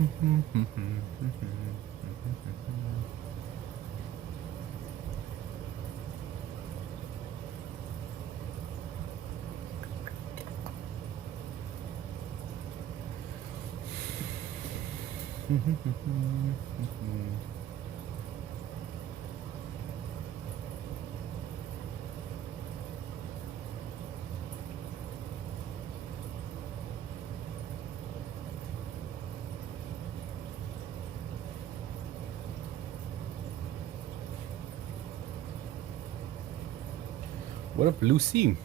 What up, Lucy?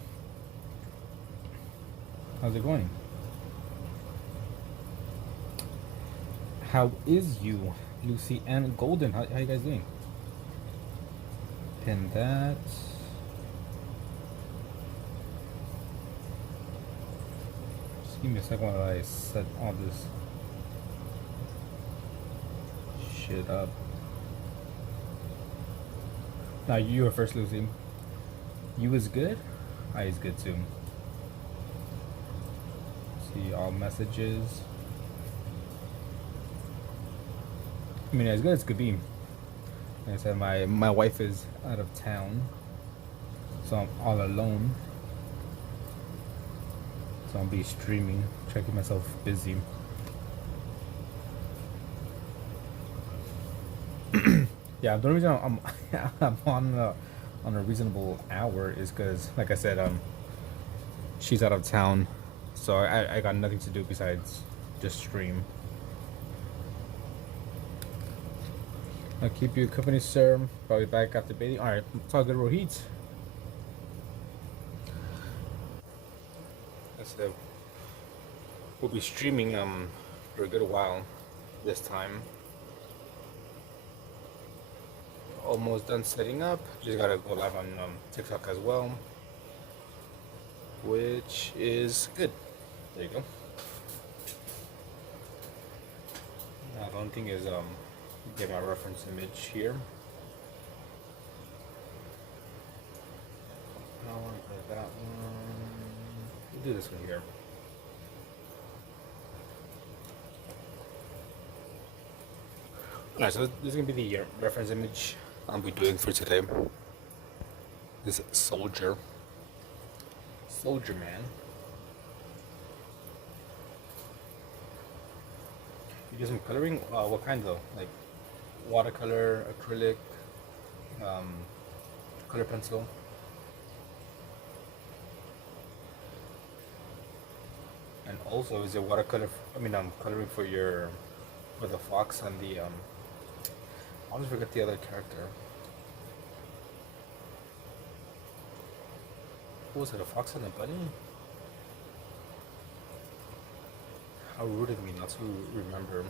How's it going? How is you, Lucy and Golden? How you guys doing? Pin that. Just give me a second while I set all this shit up. Now you were first, Lucy. You is good? I is good too. See all messages. I mean, as good as could be. Like I said, my wife is out of town, so I'm all alone. So I'll be streaming, try to keep myself busy. Yeah, the only reason I'm on a reasonable hour is because, like I said, she's out of town, so I got nothing to do besides just stream. I'll keep you company, sir. Probably back after bathing. All right, it's all good, Rohit. That's it. We'll be streaming for a good while this time. Almost done setting up. Just gotta go live on TikTok as well, which is good. There you go. Now the only thing is get my reference image here. I don't want to play that one. We'll do this one here. Alright, so this is gonna be the reference image I'll be doing for today. This soldier man. You do some coloring? What kind though? Like watercolor, acrylic, color pencil. And also, is it watercolor? I mean, coloring for the fox and the I always forget the other character. What was it? A fox and a bunny? How rude of me not to remember.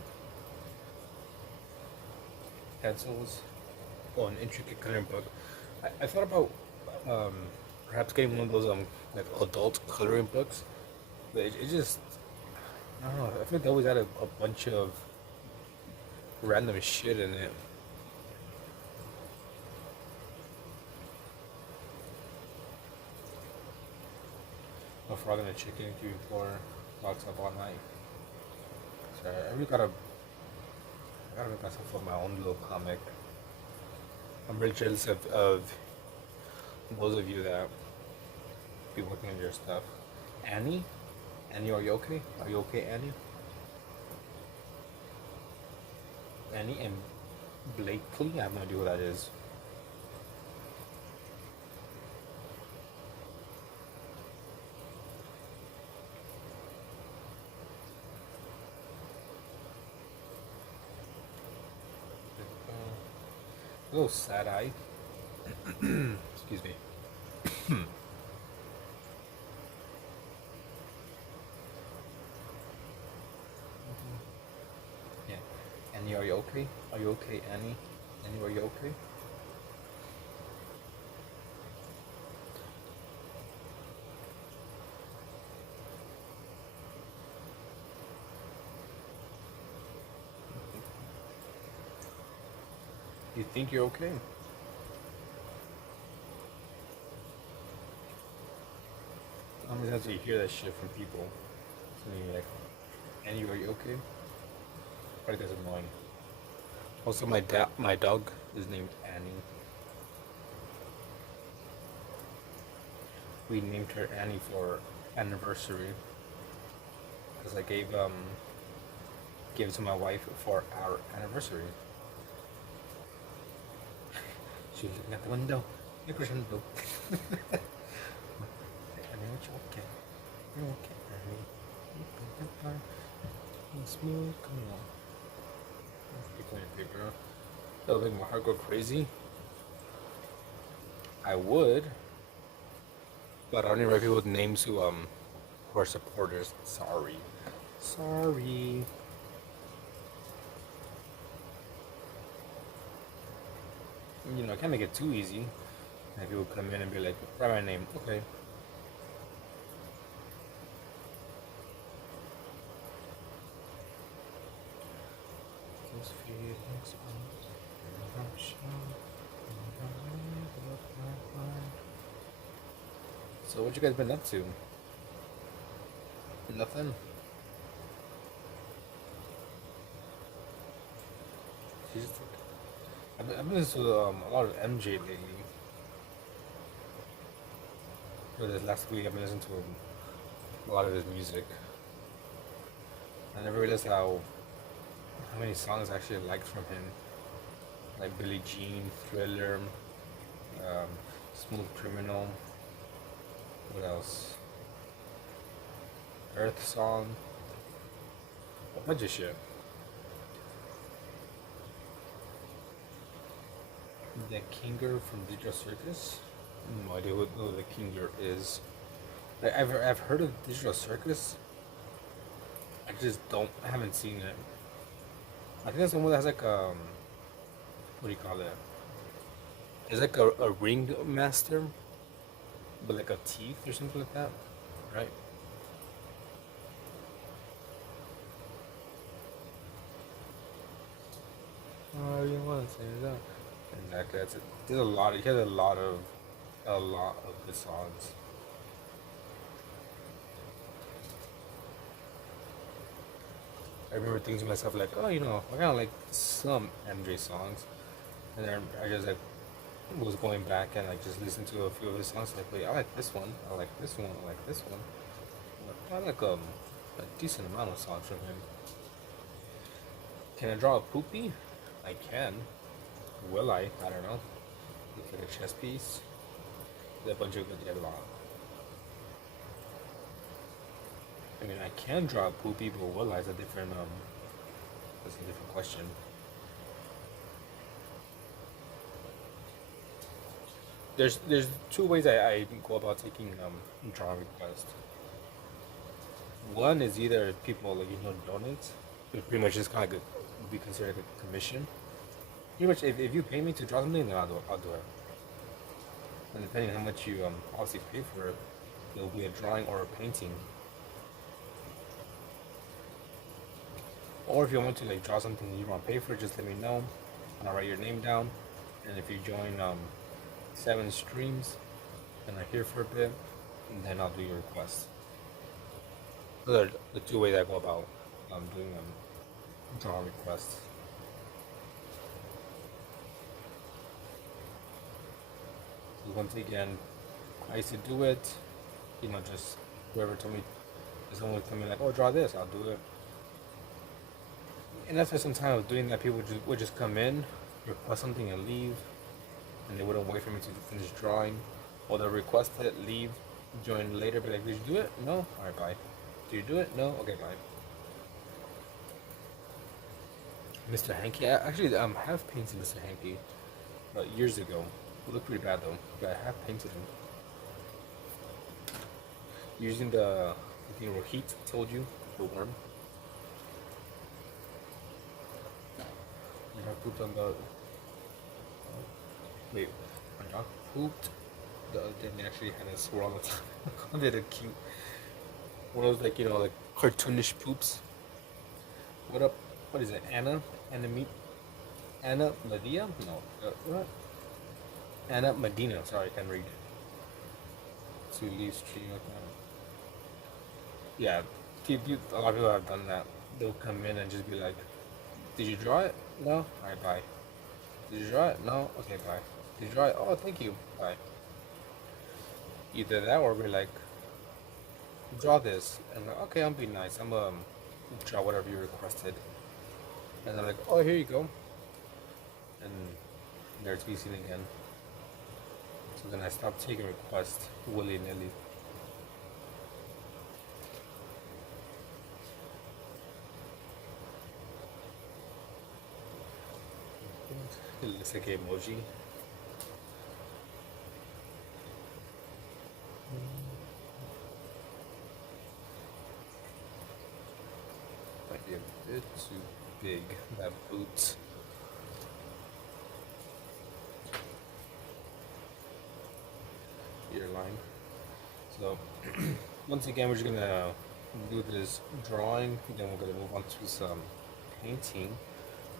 Pencils. Oh, an intricate coloring book. I thought about perhaps getting one of those like adult coloring books. But it just, I don't know. I feel like they always add a bunch of random shit in it. A frog and a chicken, 3 4 locked up all night. So I really I gotta make myself my own little comic. I'm really jealous of those of you that be working on your stuff. Annie? Annie, are you okay? Are you okay, Annie? Annie and Blakely? I have no idea what that is. A little sad eye. Excuse me. Yeah. Annie, are you okay? Are you okay, Annie? Annie, are you okay? You think you're okay? How many times do you hear that shit from people? So you're like, Annie, are you okay? Probably gets annoying. Also, my dog is named Annie. We named her Annie for anniversary because I gave it to my wife for our anniversary. She's looking at the window. Look at the window. Annie, are you okay? You're okay, Annie. Smooth, come on. Pickle your paper. That'll make my heart go crazy. I would, but I only write people with names who are supporters. Sorry. Sorry. You know, I can't make it too easy. Like people come in and be like, write my name. Okay. Those feelings So what you guys been up to? Nothing? Jesus. I've been listening to a lot of MJ lately. For this last week, I've been listening to a lot of his music. I never realized how many songs I actually liked from him. Like Billie Jean, Thriller, Smooth Criminal. What else? Earth Song. A bunch of shit. The Kinger from Digital Circus? No idea who the Kinger is. Like, I've heard of Digital Circus. I haven't seen it. I think that's the one that has like what do you call it? It's like a ring master, but like a teeth or something like that, right? Oh, you want to say that? Exactly. That's it. There's a lot. He has a lot of the songs. I remember thinking to myself like, oh, you know, I kind of like some MJ songs, and then I just like was going back and like just listened to a few of his songs. Like, wait, I like this one. I like this one. I like this one. I like a decent amount of songs from him. Can I draw a poopy? I can. Will I? I don't know. Looks like a chess piece. There's a bunch of good yellow. I mean, I can draw a poopy, but will I? Is a different that's a different question. There's two ways I go about taking drawing requests. One is either people like donate, which pretty much just kind of like would be considered like a commission. Pretty much, if you pay me to draw something, then I'll do it. And depending on how much you obviously pay for it, it'll be a drawing or a painting. Or if you want to like draw something you want to pay for, just let me know, and I'll write your name down. And if you join 7 streams, and I'm here for a bit, then I'll do your request. Those are the two ways I go about doing draw requests. So once again, I used to do it, just whoever told me, someone would tell me like, oh, draw this, I'll do it. And after some time of doing that, people would just come in, request something and leave, and they wouldn't wait for me to finish drawing. Or they'll request it, leave, join later, be like, did you do it? No? Alright, bye. Did you do it? No? Okay, bye. Mr. Hanky, I actually have painted Mr. Hanky years ago. It looked pretty bad though, but I have painted him. Using the Rohit told you, the worm. I pooped on the. Wait, my dog pooped the other day and they actually had a swirl on the top. I did a cute. One of those like cartoonish poops. What up? What is it? Anna Medea? No. What? Anna Medina. Sorry, I can't read. Two leaves tree like that. Yeah, a lot of people have done that. They'll come in and just be like, Did you draw it? No? Alright, bye. Did you draw it? No? Okay, bye. Did you draw it? Oh, thank you. Bye. Either that or we're like, draw this. And like, okay, I'm being nice. I'm draw whatever you requested. And they're like, oh, here you go. And there's be seen again. So then I stopped taking requests willy nilly. It looks like an emoji. Might be a bit too big, that boot. Ear line. So, once again, we're just gonna do this drawing, then we're gonna move on to some painting,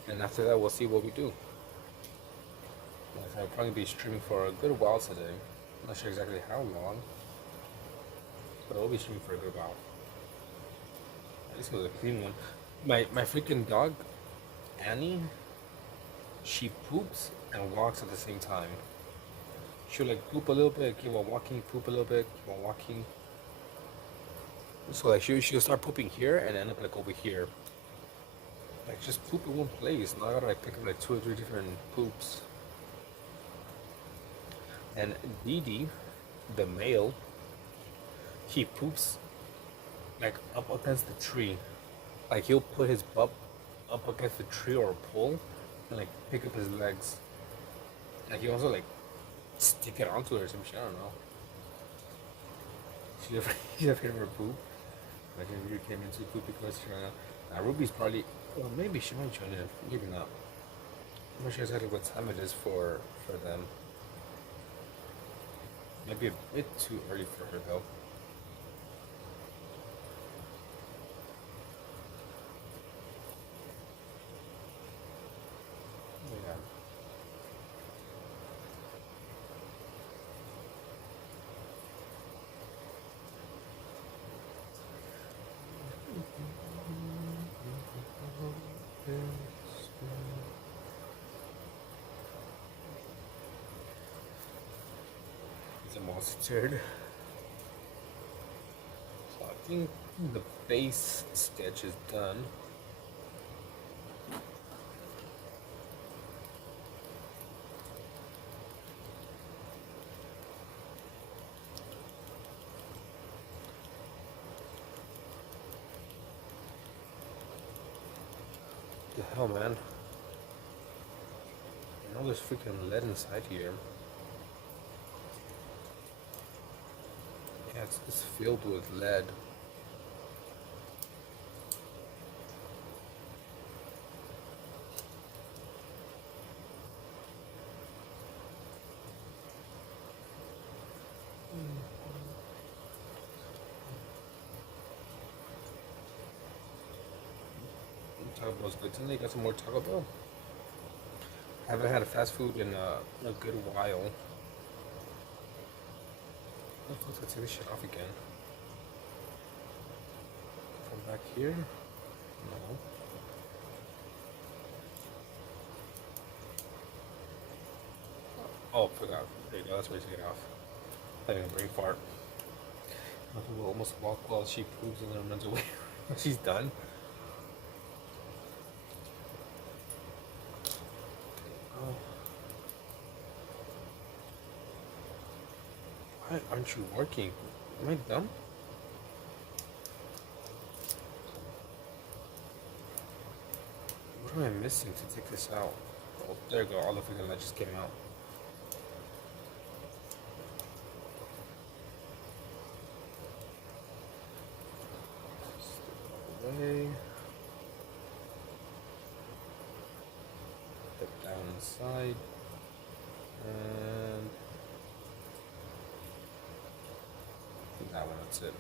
and after that, we'll see what we do. I'll probably be streaming for a good while today. I'm not sure exactly how long, but I'll be streaming for a good while. This was a clean one. My freaking dog, Annie, she poops and walks at the same time. She'll like poop a little bit, keep on walking, poop a little bit, keep on walking. So like she'll start pooping here and end up like over here. Like just poop in one place. Now I gotta like pick up like 2 or 3 different poops. And Didi, the male, he poops like up against the tree. Like he'll put his butt up against the tree or a pole and like pick up his legs. And he also like stick it onto it or some shit, I don't know. She's afraid of her poop. Like Ruby came into poopy question right now. Ruby's probably, well maybe she might join in, maybe not. I'm not sure exactly what time it is for them. Might be a bit too early for her though. Yeah. It's a mustard. So I think the base sketch is done. The hell, man? I know there's freaking lead inside here. Yeah, it's filled with lead. Taco Bell's good. Today you got some more Taco Bell. I haven't had a fast food in a good while. Let's take this shit off again. From back here? No. Oh, forgot. There you go. That's where you take it off. I didn't bring fart. I will almost walk while she poops and then runs away. She's done. Why aren't you working? Am I dumb? What am I missing to take this out? Oh, there you go. All the freaking light just came out. Away. Put down inside. And that one, that's it.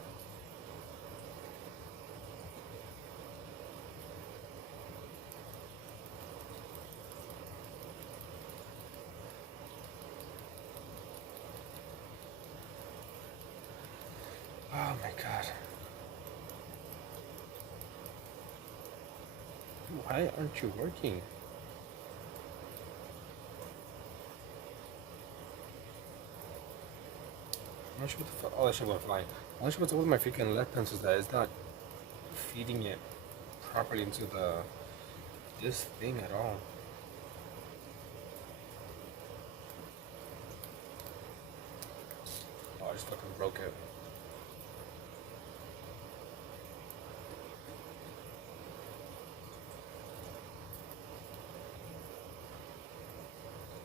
Oh my god. Why aren't you working? I'm not sure what the fuck. Oh, that shit went flying. I'm not sure what's up with my freaking left pencil that it's not feeding it properly into this thing at all. Oh, I just fucking broke it.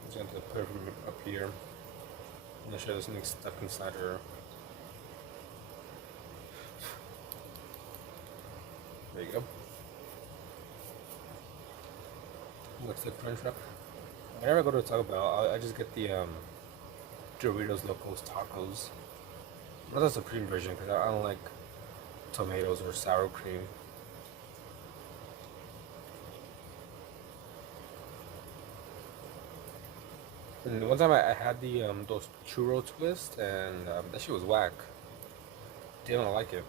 I'm just going to put it from up here. I'm not sure there's something stuck inside her. There you go. Looks like French wrap. Whenever I go to Taco Bell, I just get the Doritos Locos Tacos. Not the supreme version because I don't like tomatoes or sour cream. And one time I had the those churro twist and that shit was whack. Didn't like it.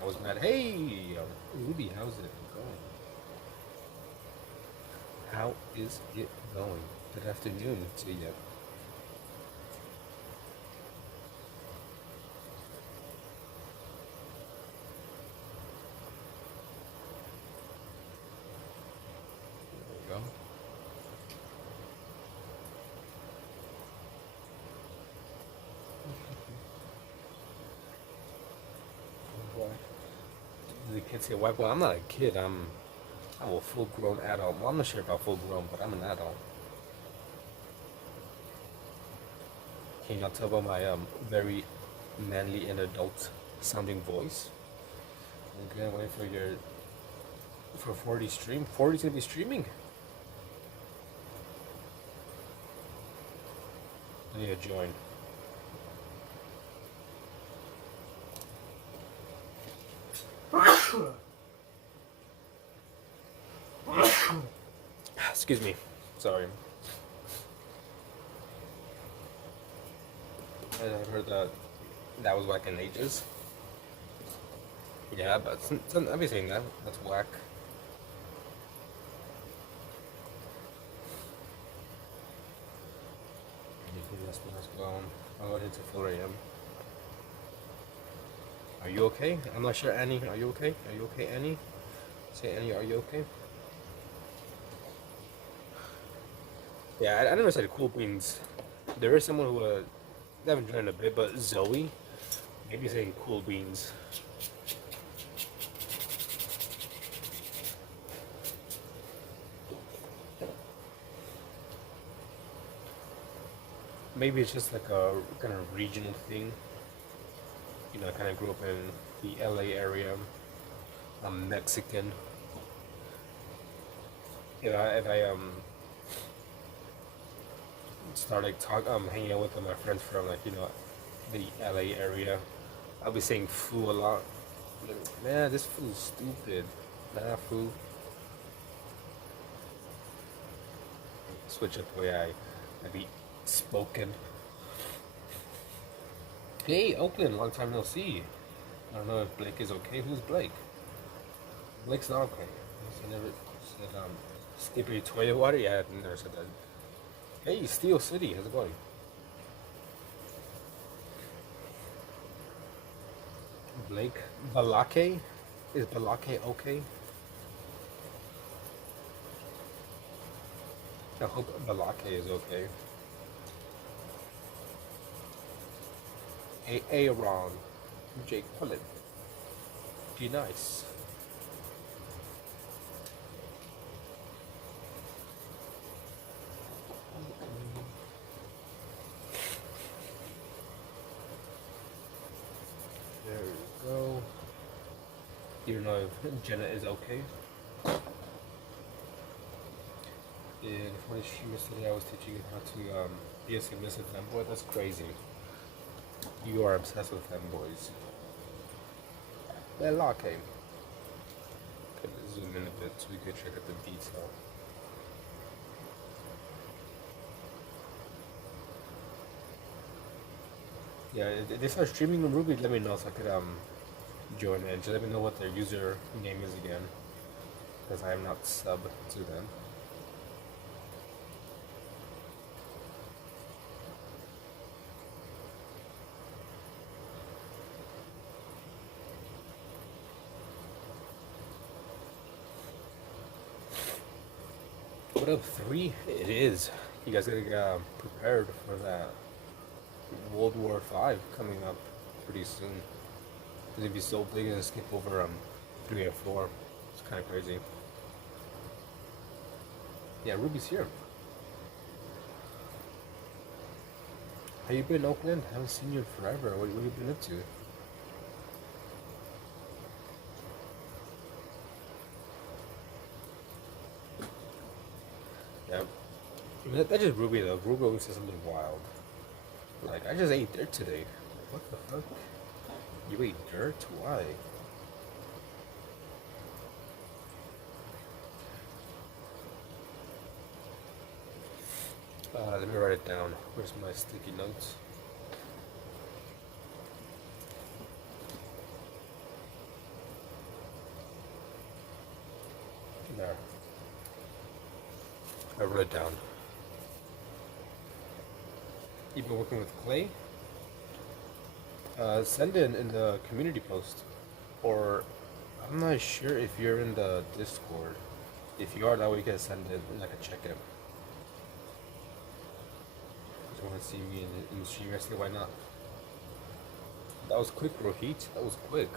I was mad. Hey, Ruby, how's it going? How is it going? Good afternoon to you. There you go. Boy. The kids say, "Why?" Well, I'm not a kid. I'm a full-grown adult. Well, I'm not sure about full-grown, but I'm an adult. Can you not tell by my very manly and adult sounding voice? Okay, wait for your for 40 stream. 40's gonna be streaming. I need to join. Excuse me. Sorry. I heard that was whack in ages. Yeah, but I've been saying that. That's whack. As well. I'll go into 4 a.m. Are you okay? I'm not sure, Annie. Are you okay? Are you okay, Annie? Say, Annie, are you okay? Yeah, I never said cool beans. There is someone who I haven't joined a bit, but Zoe, maybe saying cool beans. Maybe it's just like a kind of regional thing. You know, I kind of grew up in the LA area. I'm Mexican. If I start like hanging out with my friends from like the LA area, I'll be saying foo a lot. Like, man, this fool's stupid. Nah, foo. Switch up the way I be spoken. Hey, Oakland, long time no see. I don't know if Blake is okay. Who's Blake? Blake's not okay. I never said skip your toilet water. Yeah, I never said that. Hey, Steel City, how's it going? Blake Balake? Is Balake okay? I hope Balake is okay. Aaron, Jake Pullen, be nice. There we go. You don't know if Jenna is okay. In one stream yesterday, I was teaching you how to be a submissive femboy. That's crazy. You are obsessed with femboys. Well, okay. Okay, let's zoom in a bit so we can check out the detail. Yeah, if they start streaming on Ruby, let me know so I could join in. Just let me know what their user name is again. because I am not sub to them. What up, 3? It is. You guys gotta get prepared for that World War V coming up pretty soon. Because if you still big and skip over 3 or 4, it's kind of crazy. Yeah, Ruby's here. How you been, Oakland? Haven't seen you in forever. What have you been up to? Yeah, I mean, that's just Ruby though. Ruby always says something wild. Like, I just ate dirt today. What the fuck? You ate dirt? Why? Let me write it down. Where's my sticky notes? There. I wrote it down. You've been working with clay? Send it in the community post. Or, I'm not sure if you're in the Discord. If you are, that way you can send it and I can check it. If you want to see me in the stream yesterday, why not? That was quick, Rohit. That was quick.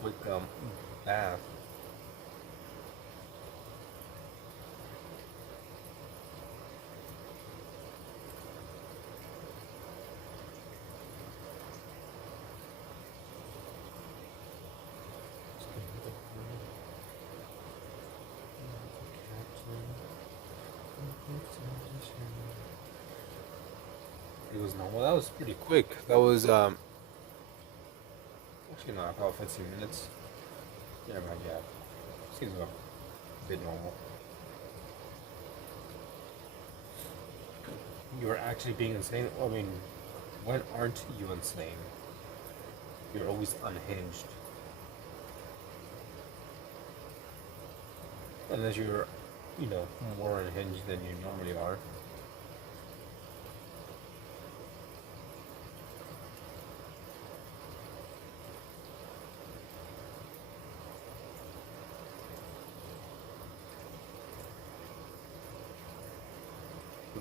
Quick, bath. It was normal. That was pretty quick. That was actually not about 15 minutes. Yeah, man. Yeah, seems a bit normal. You're actually being insane. I mean, when aren't you insane? You're always unhinged. Unless you're, more unhinged than you normally are.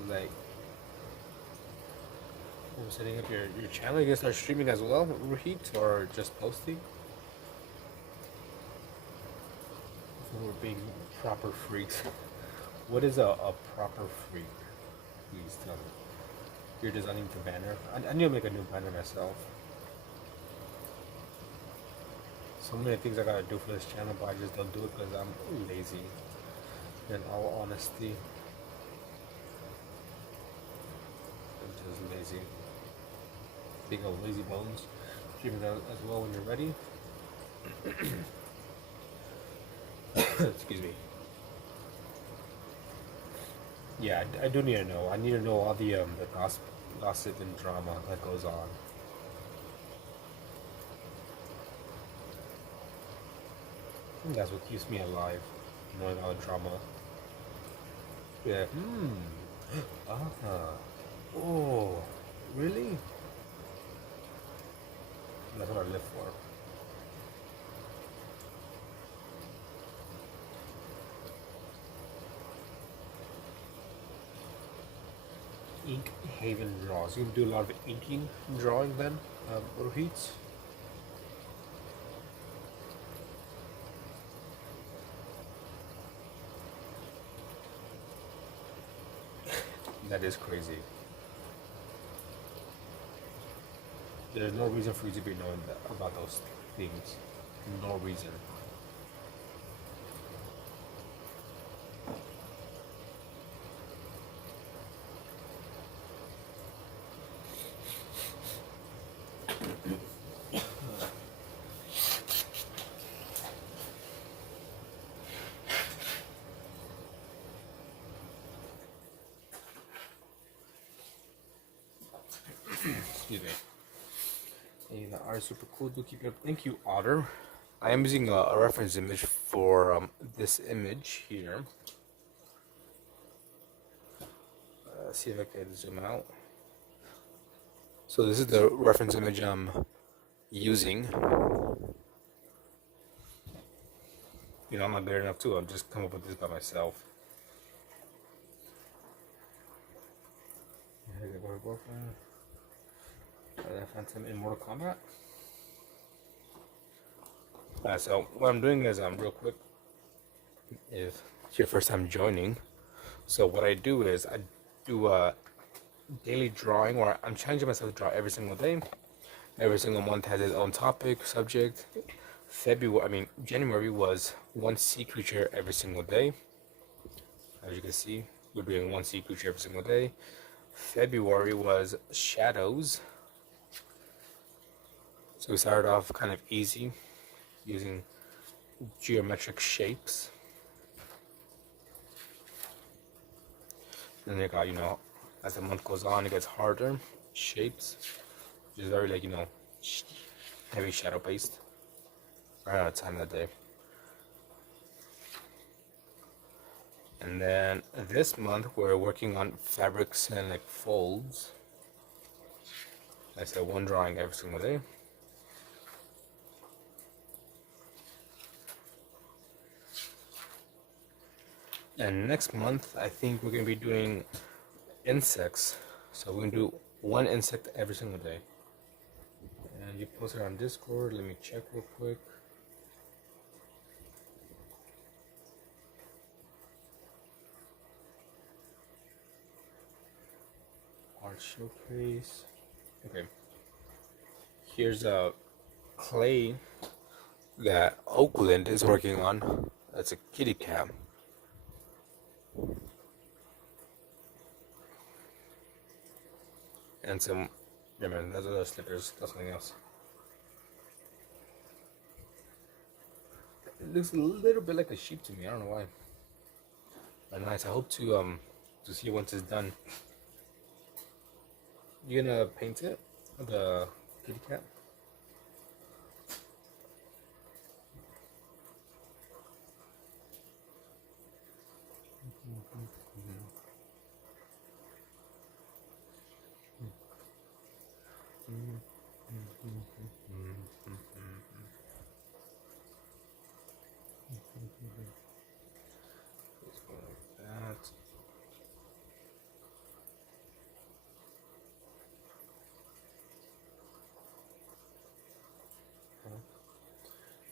Like, we're setting up your channel. You gonna start streaming as well, Rohit, or just posting? We're being proper freaks. What is a proper freak? Please tell me. You're designing the banner. I need to make a new banner myself. So many things I gotta do for this channel, but I just don't do it because I'm lazy. In all honesty, I'm just lazy. Speaking of lazy bones, stream that as well when you're ready. Excuse me. Yeah, I do need to know. I need to know all the gossip and drama that goes on. That's what keeps me alive, knowing all the drama. Yeah. Ah. Oh. Really? That's what I live for. Ink Haven draws. You can do a lot of inking drawing then, Rohit? That is crazy. There's no reason for you to be knowing about those things. No reason. Excuse me. Hey, the art is super cool. Do keep it up. Thank you, Otter. I am using a reference image for this image here. See if I can zoom out. So this is the reference image I'm using. You know, I'm not good enough too. I'm just come up with this by myself. I found some in Mortal Kombat. So what I'm doing is real quick. If it's your first time joining, so what I do is I do a daily drawing where I'm challenging myself to draw every single day. Every single month has its own topic, subject. January was one sea creature every single day. As you can see, we're doing one sea creature every single day. February was shadows. So we started off kind of easy, using geometric shapes. And they got, as the month goes on, it gets harder. Shapes, which is very, heavy shadow based. Right out of time that day. And then this month, we're working on fabrics and folds. I said one drawing every single day. And next month, I think we're going to be doing insects. So we're going to do one insect every single day. And you post it on Discord. Let me check real quick. Art showcase. Okay. Here's a clay that Oakland is working on. That's a kitty cat. And some, yeah man, those are the slippers, that's something else. It looks a little bit like a sheep to me, I don't know why. But nice, I hope to see it once it's done. You gonna paint it? The kitty cat?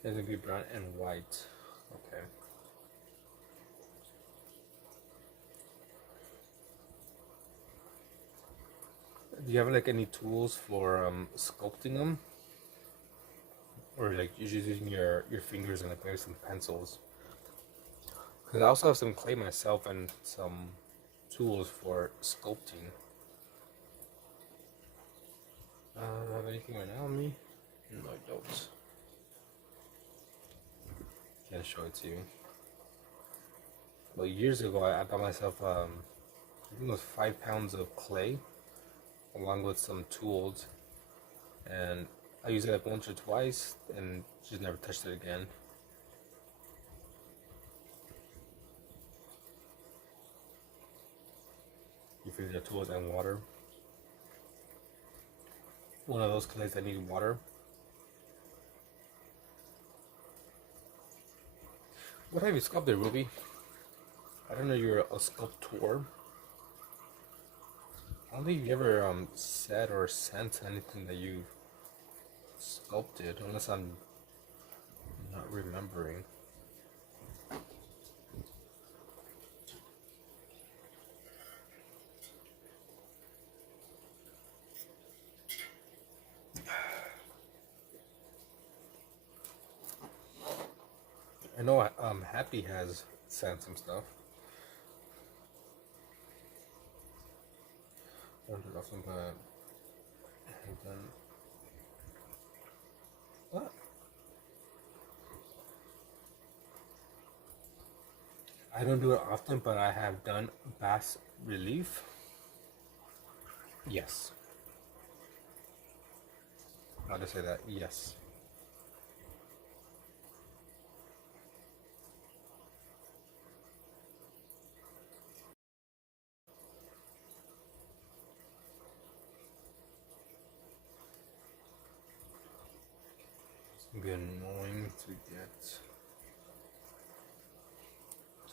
It's gonna be brown and white. Okay. Do you have any tools for sculpting them, or you're just using your fingers and maybe some pencils? Because I also have some clay myself and some tools for sculpting. Do I have anything right now on me? No, I don't. Can't show it to you. Well, years ago, I bought myself, I think it was 5 pounds of clay, along with some tools, and I used it once or twice, and just never touched it again. You fill your tools and water. One of those clays that need water. What have you sculpted, Ruby? I don't know you're a sculptor. I don't think you ever said or sent anything that you sculpted, unless I'm not remembering. I know Happy has sent some stuff. What? I don't do it often, but I have done bas relief. Yes. I'll just say that. Yes. It'd be annoying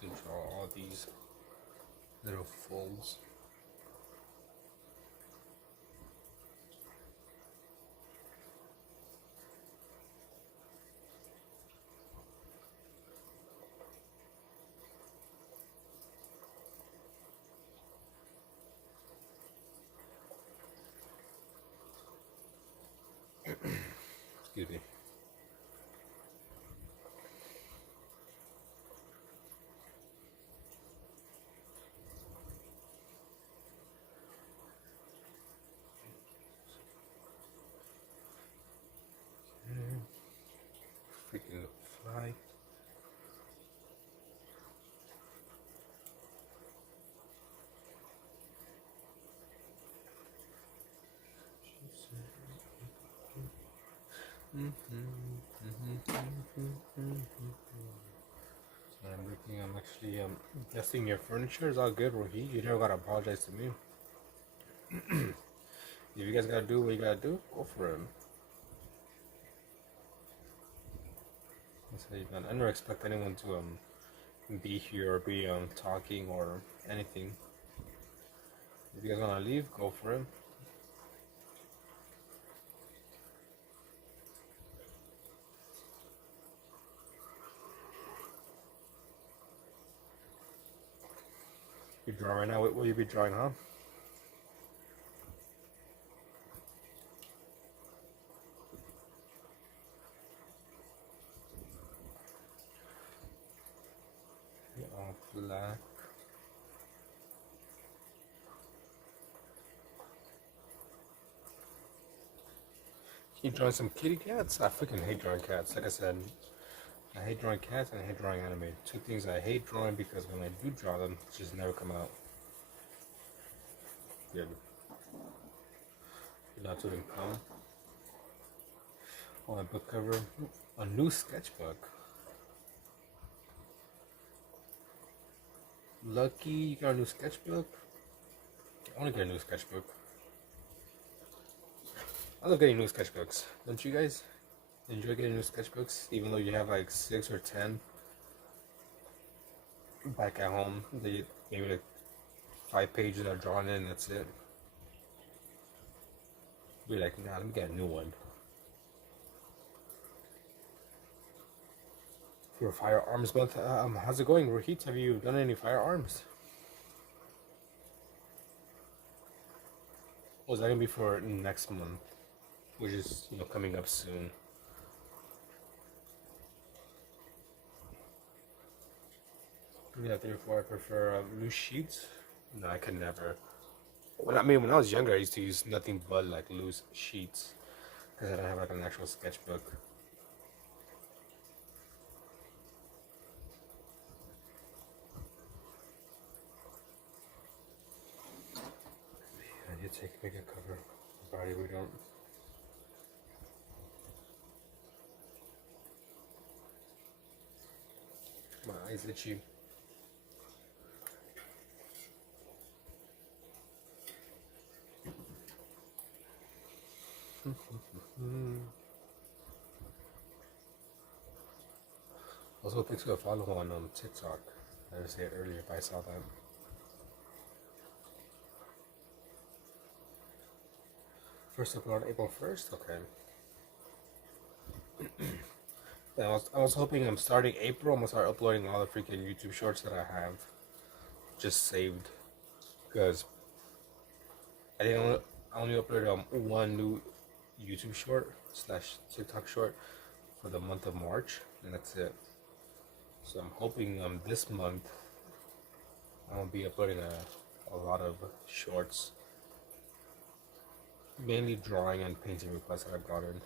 to draw all these little folds. Excuse me. Freaking fly. I'm actually guessing your furniture is all good, Rohit. You never gotta apologize to me. If you guys gotta do what you gotta do, go for it. That's how you done. I never expect anyone to be here or be talking or anything. If you guys wanna leave, go for it. You draw right now. What will you be drawing, huh? All black. Can you draw some kitty cats? I freaking hate drawing cats. Like I said, I hate drawing cats and I hate drawing anime. Two things I hate drawing because when I do draw them, it just never come out good. Not to them come. Oh, a book cover. A new sketchbook. Lucky, you got a new sketchbook? I want to get a new sketchbook. I love getting new sketchbooks. Don't you guys enjoy getting new sketchbooks? Even though you have like 6 or 10 back at home, maybe like 5 pages are drawn in, that's it. Be like, nah, let me get a new one. For firearms month, how's it going, Rohit? Have you done any firearms? Oh, is that gonna be for next month, which is coming up soon? Yeah, therefore I prefer loose sheets. No, I could never. When I was younger, I used to use nothing but like loose sheets because I don't have like an actual sketchbook. I need to make a cover. Sorry, we don't. My eyes itchy. Also, thanks for the follow on TikTok. I just said earlier if I saw that. First upload April 1st? Okay. I was hoping I'm starting April. I'm gonna start uploading all the freaking YouTube shorts that I have just saved. Because I only uploaded one new YouTube short / TikTok short for the month of March, and that's it. So I'm hoping this month I'm gonna be uploading a lot of shorts, mainly drawing and painting requests that I brought in.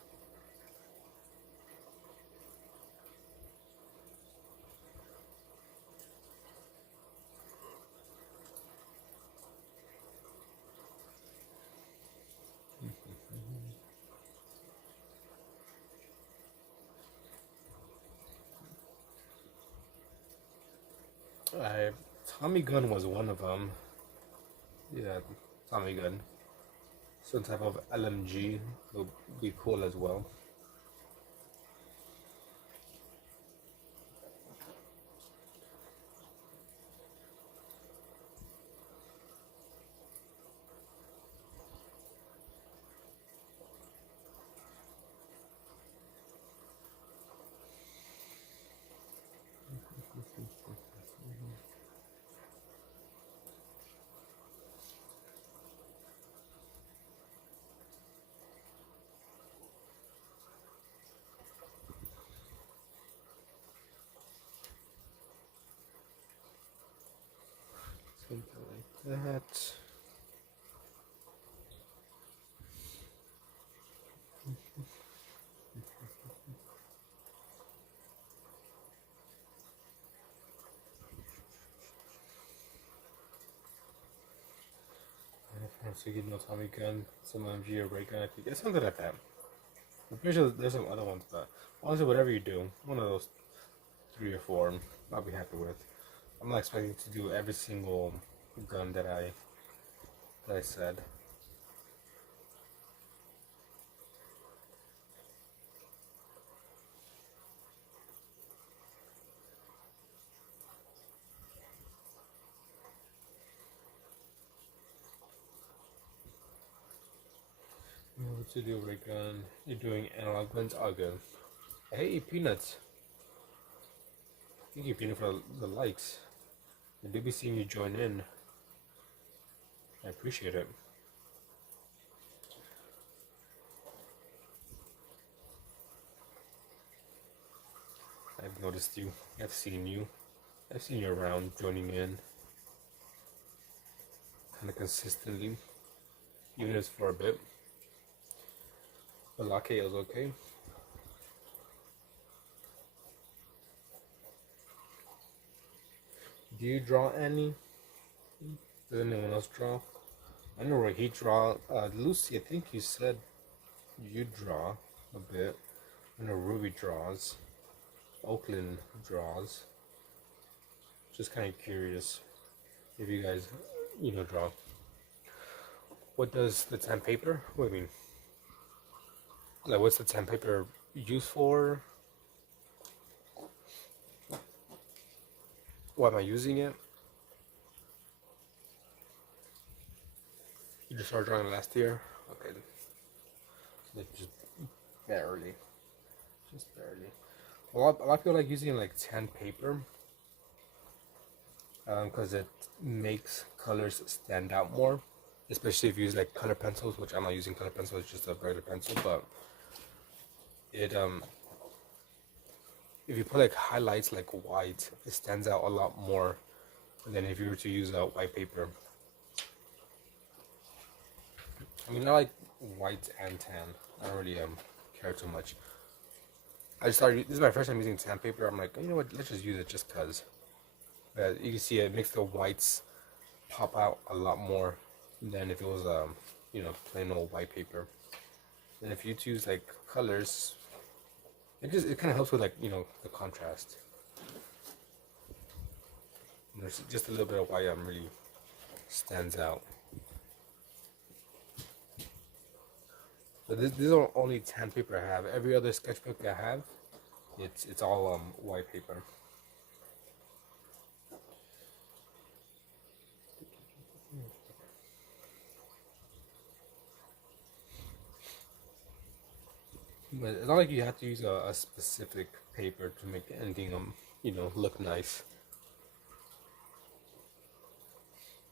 Tommy gun was one of them. Yeah, Tommy gun. Some type of LMG would be cool as well. Something like that. So you know Tommy gun, some MG or ray gun, I think it's something like that. I'm pretty sure there's some other ones, but honestly, whatever you do, one of those 3 or 4, I'll be happy with. I'm not expecting to do every single gun that I said. What you do, ray gun? You're doing analog guns, all good. Hey, Peanuts. Thank you, Peanut, for the likes. I do be seeing you join in. I appreciate it. I've noticed you. I've seen you. I've seen you around, joining in. Kind of consistently. Even if it's for a bit. But Lake is okay. Do you draw any? Does anyone else draw? I know where he draw. Lucy, I think you said you draw a bit. I know Ruby draws. Oakland draws. Just kind of curious if you guys, draw. What does the sandpaper? What do you mean? Like, what's the sandpaper used for? Why am I using it? You just started drawing last year? Okay. Just barely. Just barely. A lot of people like using like sandpaper because it makes colors stand out more. Especially if you use like color pencils, which I'm not using color pencil, it's just a regular pencil, but it if you put like highlights like white, it stands out a lot more than if you were to use a white paper. I mean, I like white and tan. I don't really care too much. I just started. This is my first time using sandpaper. I'm like, you know what? Let's just use it just cause. You can see it makes the whites pop out a lot more than if it was plain old white paper. And if you choose like colors, it kind of helps with like the contrast. And there's just a little bit of white really stands out. But this is the only sandpaper I have. Every other sketchbook I have, it's all white paper. But it's not like you have to use a specific paper to make anything look nice.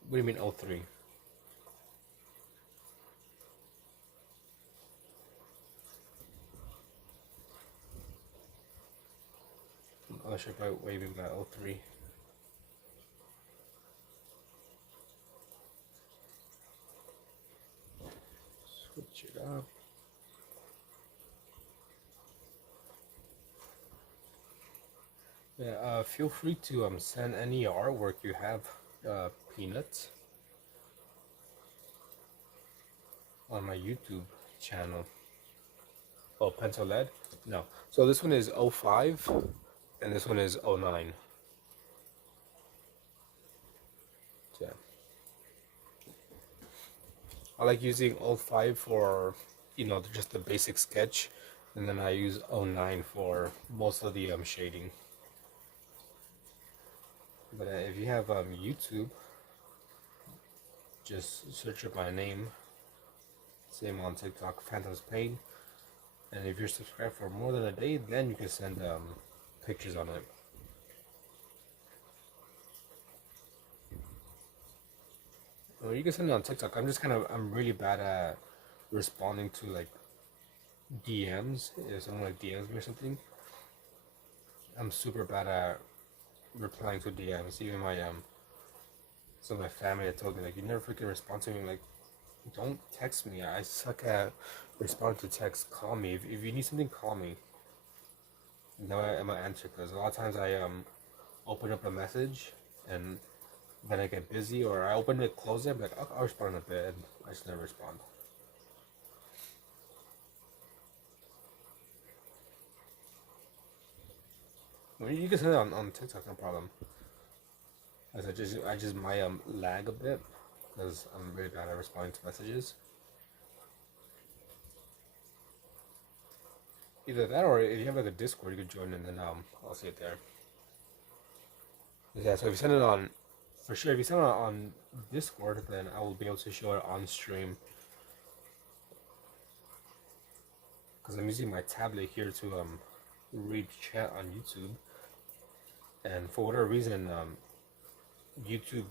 What do you mean 03? I'm not sure if I waving that 03. Switch it up. Yeah, feel free to send any artwork you have, Peanuts, on my YouTube channel. Oh, pencil lead? No. So this one is 05, and this one is 09. Yeah. I like using 05 for, just the basic sketch, and then I use 09 for most of the shading. But if you have YouTube, just search up my name. Same on TikTok, Phantom's Pain. And if you're subscribed for more than a day, then you can send pictures on it. Well, you can send it on TikTok. I'm really bad at responding to like DMs. If someone like DMs me or something, I'm super bad at replying to DMs. Even my So my family had told me like, you never freaking respond to me. I'm like, don't text me. I suck at responding to text. Call me if you need something. Call me. No, I'm gonna answer because a lot of times I open up a message and then I get busy or I open it, close it. I'm like, I'll respond in a bit. And I just never respond. I mean, you can send it on TikTok, no problem. As I just might lag a bit because I'm really bad at responding to messages. Either that or if you have like a Discord, you could join and then I'll see it there. Yeah, so if you send it on, for sure, if you send it on Discord, then I will be able to show it on stream. Because I'm using my tablet here to read chat on YouTube, and for whatever reason, YouTube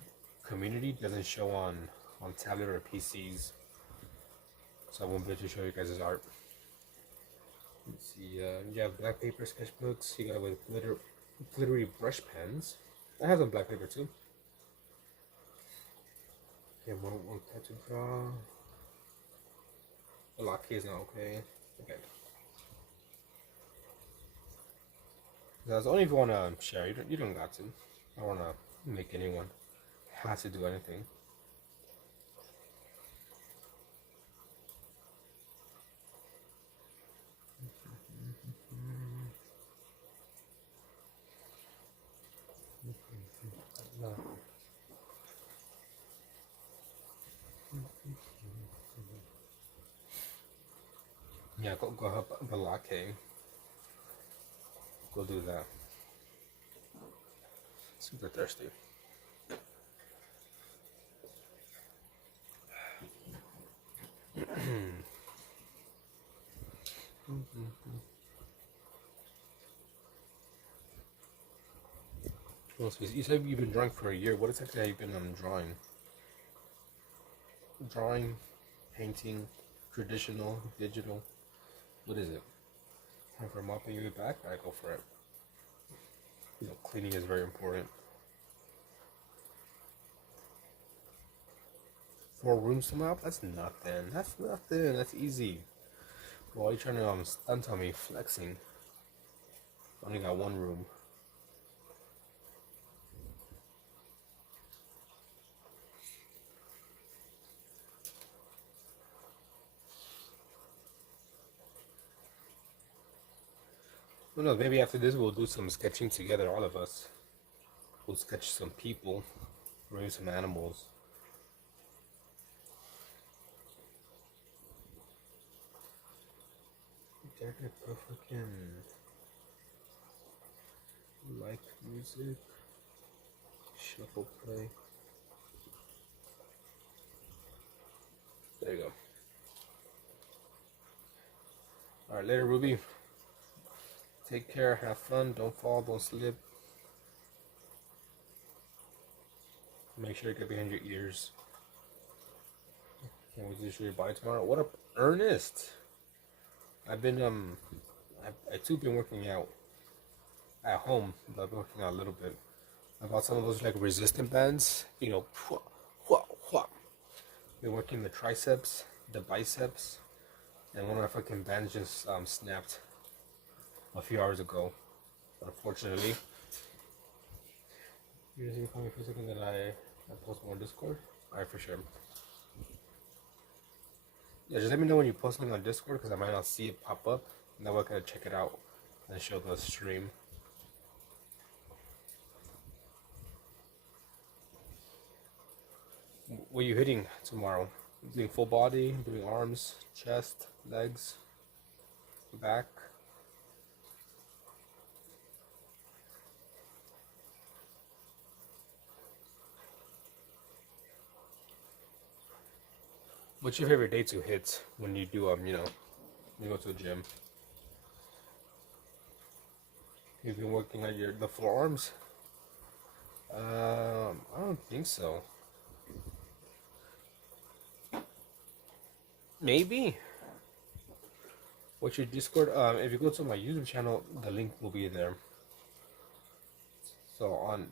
community doesn't show on tablet or PCs, so I won't be able to show you guys' art. Let's see, you have black paper sketchbooks. You got with glittery brush pens. I have some black paper too. Okay, one pen to draw. The lock key is not okay. Okay. That's only if you want to share. You don't got to. I don't want to make anyone have to do anything. Yeah, go help Balake. Go do that. Super thirsty. Well, so you said you've been drawing for a year. What exactly have you been drawing? Drawing, painting, traditional, digital. What is it? Time for mopping your back? I go for it. You know, cleaning is very important. 4 rooms to mop? That's nothing. That's nothing. That's easy. Well, you're trying to stunt on me, flexing. I only got 1 room. Who knows? Maybe after this we'll do some sketching together, all of us. We'll sketch some people, maybe some animals. They're gonna put fucking like music, shuffle play. There you go. Alright, later, Ruby. Take care, have fun, don't fall, don't slip. Make sure you get behind your ears. Can't wait to show your body tomorrow. What up, Ernest? I've been I too been working out at home, but I've been working out a little bit. I bought some of those like resistant bands, you know, been working the triceps, the biceps, and one of my fucking bands just snapped a few hours ago, unfortunately. You guys call me for a second that I post more on Discord? Alright, for sure. Yeah, just let me know when you post something on Discord because I might not see it pop up. And that way I can check it out and show the stream. What are you hitting tomorrow? Doing full body, doing arms, chest, legs, back. What's your favorite day to hit when you do you know, you go to the gym? You've been working on the forearms? I don't think so. Maybe. What's your Discord? If you go to my YouTube channel, the link will be there. So on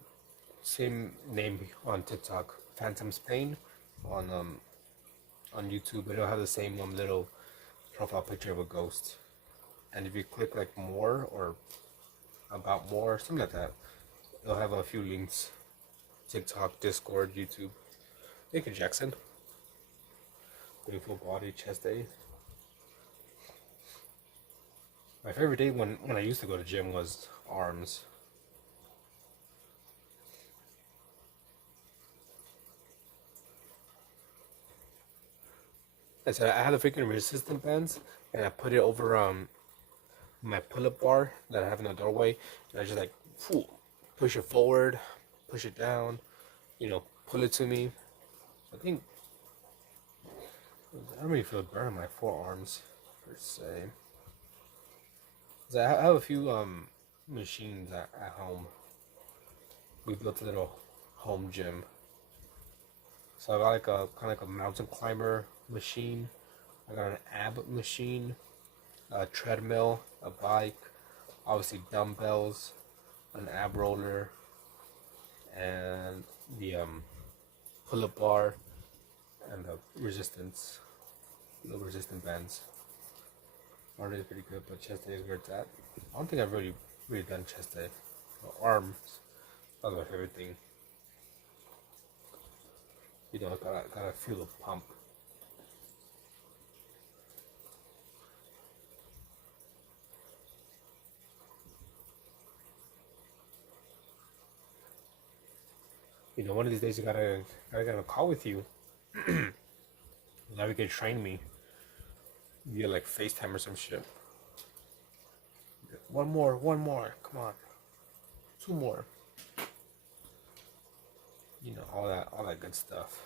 same name on TikTok. Phantom's Pain on on YouTube. It'll have the same little profile picture of a ghost. And if you click like more or about more, something like that, it'll have a few links: TikTok, Discord, YouTube. Michael Jackson. Doing full body chest day. My favorite day when I used to go to gym was arms. I said I had a freaking resistant bands and I put it over my pull-up bar that I have in the doorway, and I just like push it forward, push it down, pull it to me. I think I don't really feel burn on my forearms per se. I have a few machines at home. We built a little home gym. So I got like a kind of like a mountain climber machine. I got an ab machine, a treadmill, a bike, obviously dumbbells, an ab roller, and the pull-up bar, and the low resistant bands. Arm day is pretty good, but chest day is where it's at. I don't think I've really done chest day. Arms, that's my favorite thing. Gotta feel the pump. One of these days you gotta get a call with you. Navigate train me. You like FaceTime or some shit. One more, come on. Two more. All that good stuff.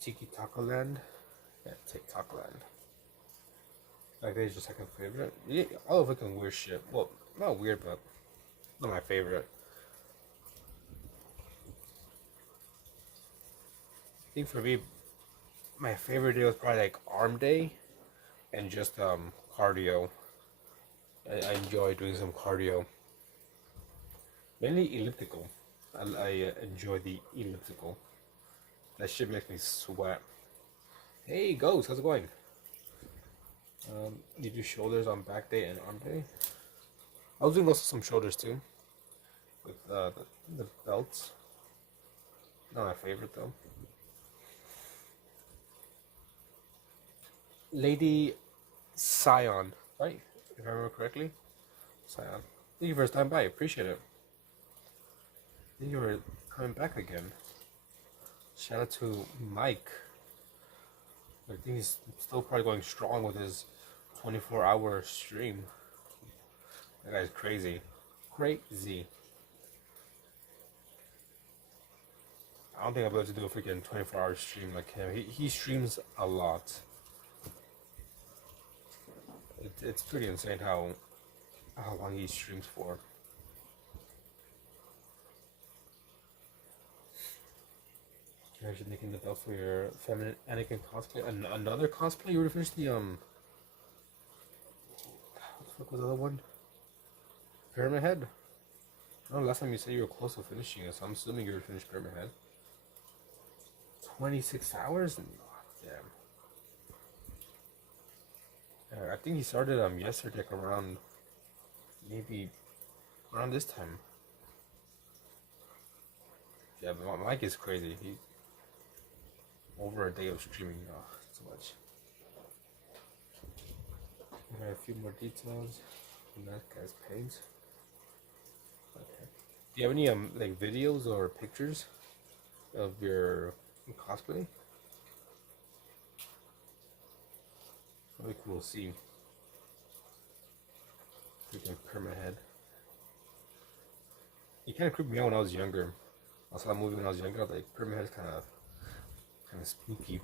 Tiki Taco Land. Yeah, TikTok Land. Like, it's just like a favorite. Yeah, all of fucking weird shit. Well, not weird, but not my favorite. I think for me, my favorite day was probably like arm day and just cardio. I enjoy doing some cardio. Mainly elliptical. I enjoy the elliptical. That shit makes me sweat. Hey, Ghost, how's it going? You do shoulders on back day and arm day? I was doing also some shoulders too. With the belts. Not my favorite though. Lady Scion, right? If I remember correctly. Scion. Thank you for stopping by. Appreciate it. Thank you for coming back again. Shout out to Mike. I think he's still probably going strong with his 24-hour stream. That guy's crazy. Crazy. I don't think I'll be able to do a freaking 24-hour stream like him. He streams a lot. It's pretty insane how long he streams for. You're actually making the belt for your feminine Anakin cosplay. Another cosplay? You already finished the what the fuck was the other one? Pyramid Head? Oh, last time you said you were close to finishing it, so I'm assuming you were finished Pyramid Head. 26 hours? Oh, damn. I think he started yesterday, like around maybe around this time. Yeah, but Mike is crazy. He over a day of streaming. Oh, so much. Okay, a few more details on that guy's page. Okay. Do you have any like videos or pictures of your cosplay? Really cool to see. Freaking perma head. He kind of creeped me out when I was younger. I saw that movie when I was younger. I was like, perma head is kind of spooky.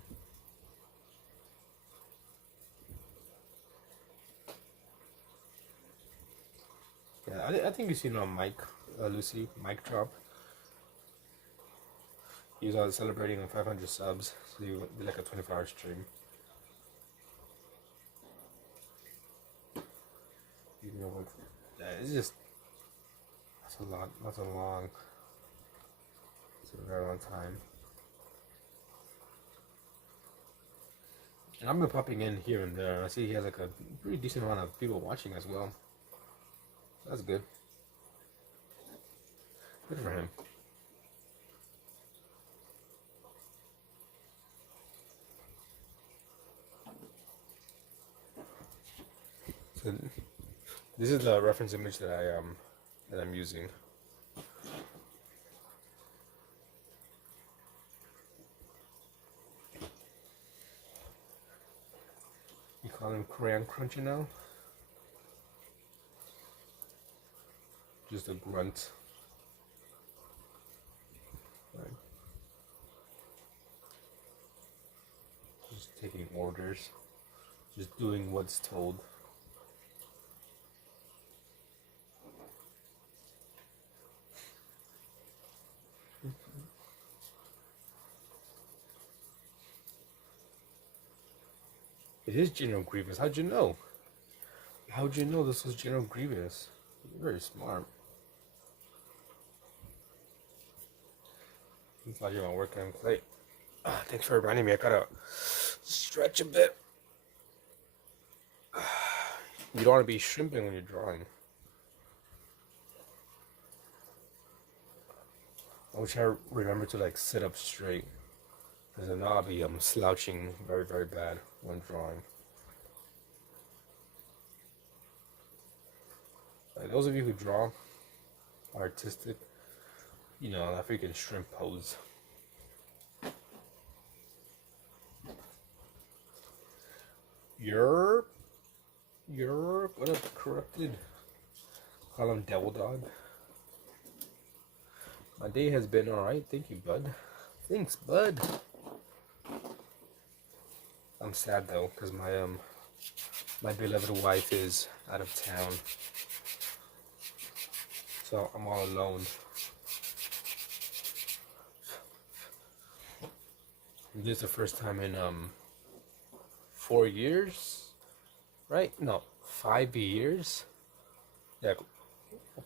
Yeah, I think you've seen on Mike, Lucy, Mike drop. He was celebrating 500 subs, so he did like a 24-hour stream. You know what? Yeah, it's just that's a lot. That's a long. It's a very long time. And I've been popping in here and there, and I see he has like a pretty decent amount of people watching as well. So that's good. Good for him. So this is the reference image that I'm using. You call him Crayon Cruncher now? Just a grunt. Right. Just taking orders. Just doing what's told. It is General Grievous. How'd you know? How'd you know this was General Grievous? You're very smart. I thought you were working on clay. Thanks for reminding me. I gotta stretch a bit. You don't want to be shrimping when you're drawing. I wish I remember to like sit up straight, because then I'll be slouching very, very bad when drawing. Like those of you who draw artistic, you know, that freaking shrimp pose. You're what a corrupted. Call him Devil Dog. My day has been alright, thank you, bud. Thanks, bud. I'm sad though, because my beloved wife is out of town. So I'm all alone. This is the first time in 4 years, right? No, 5 years. Yeah,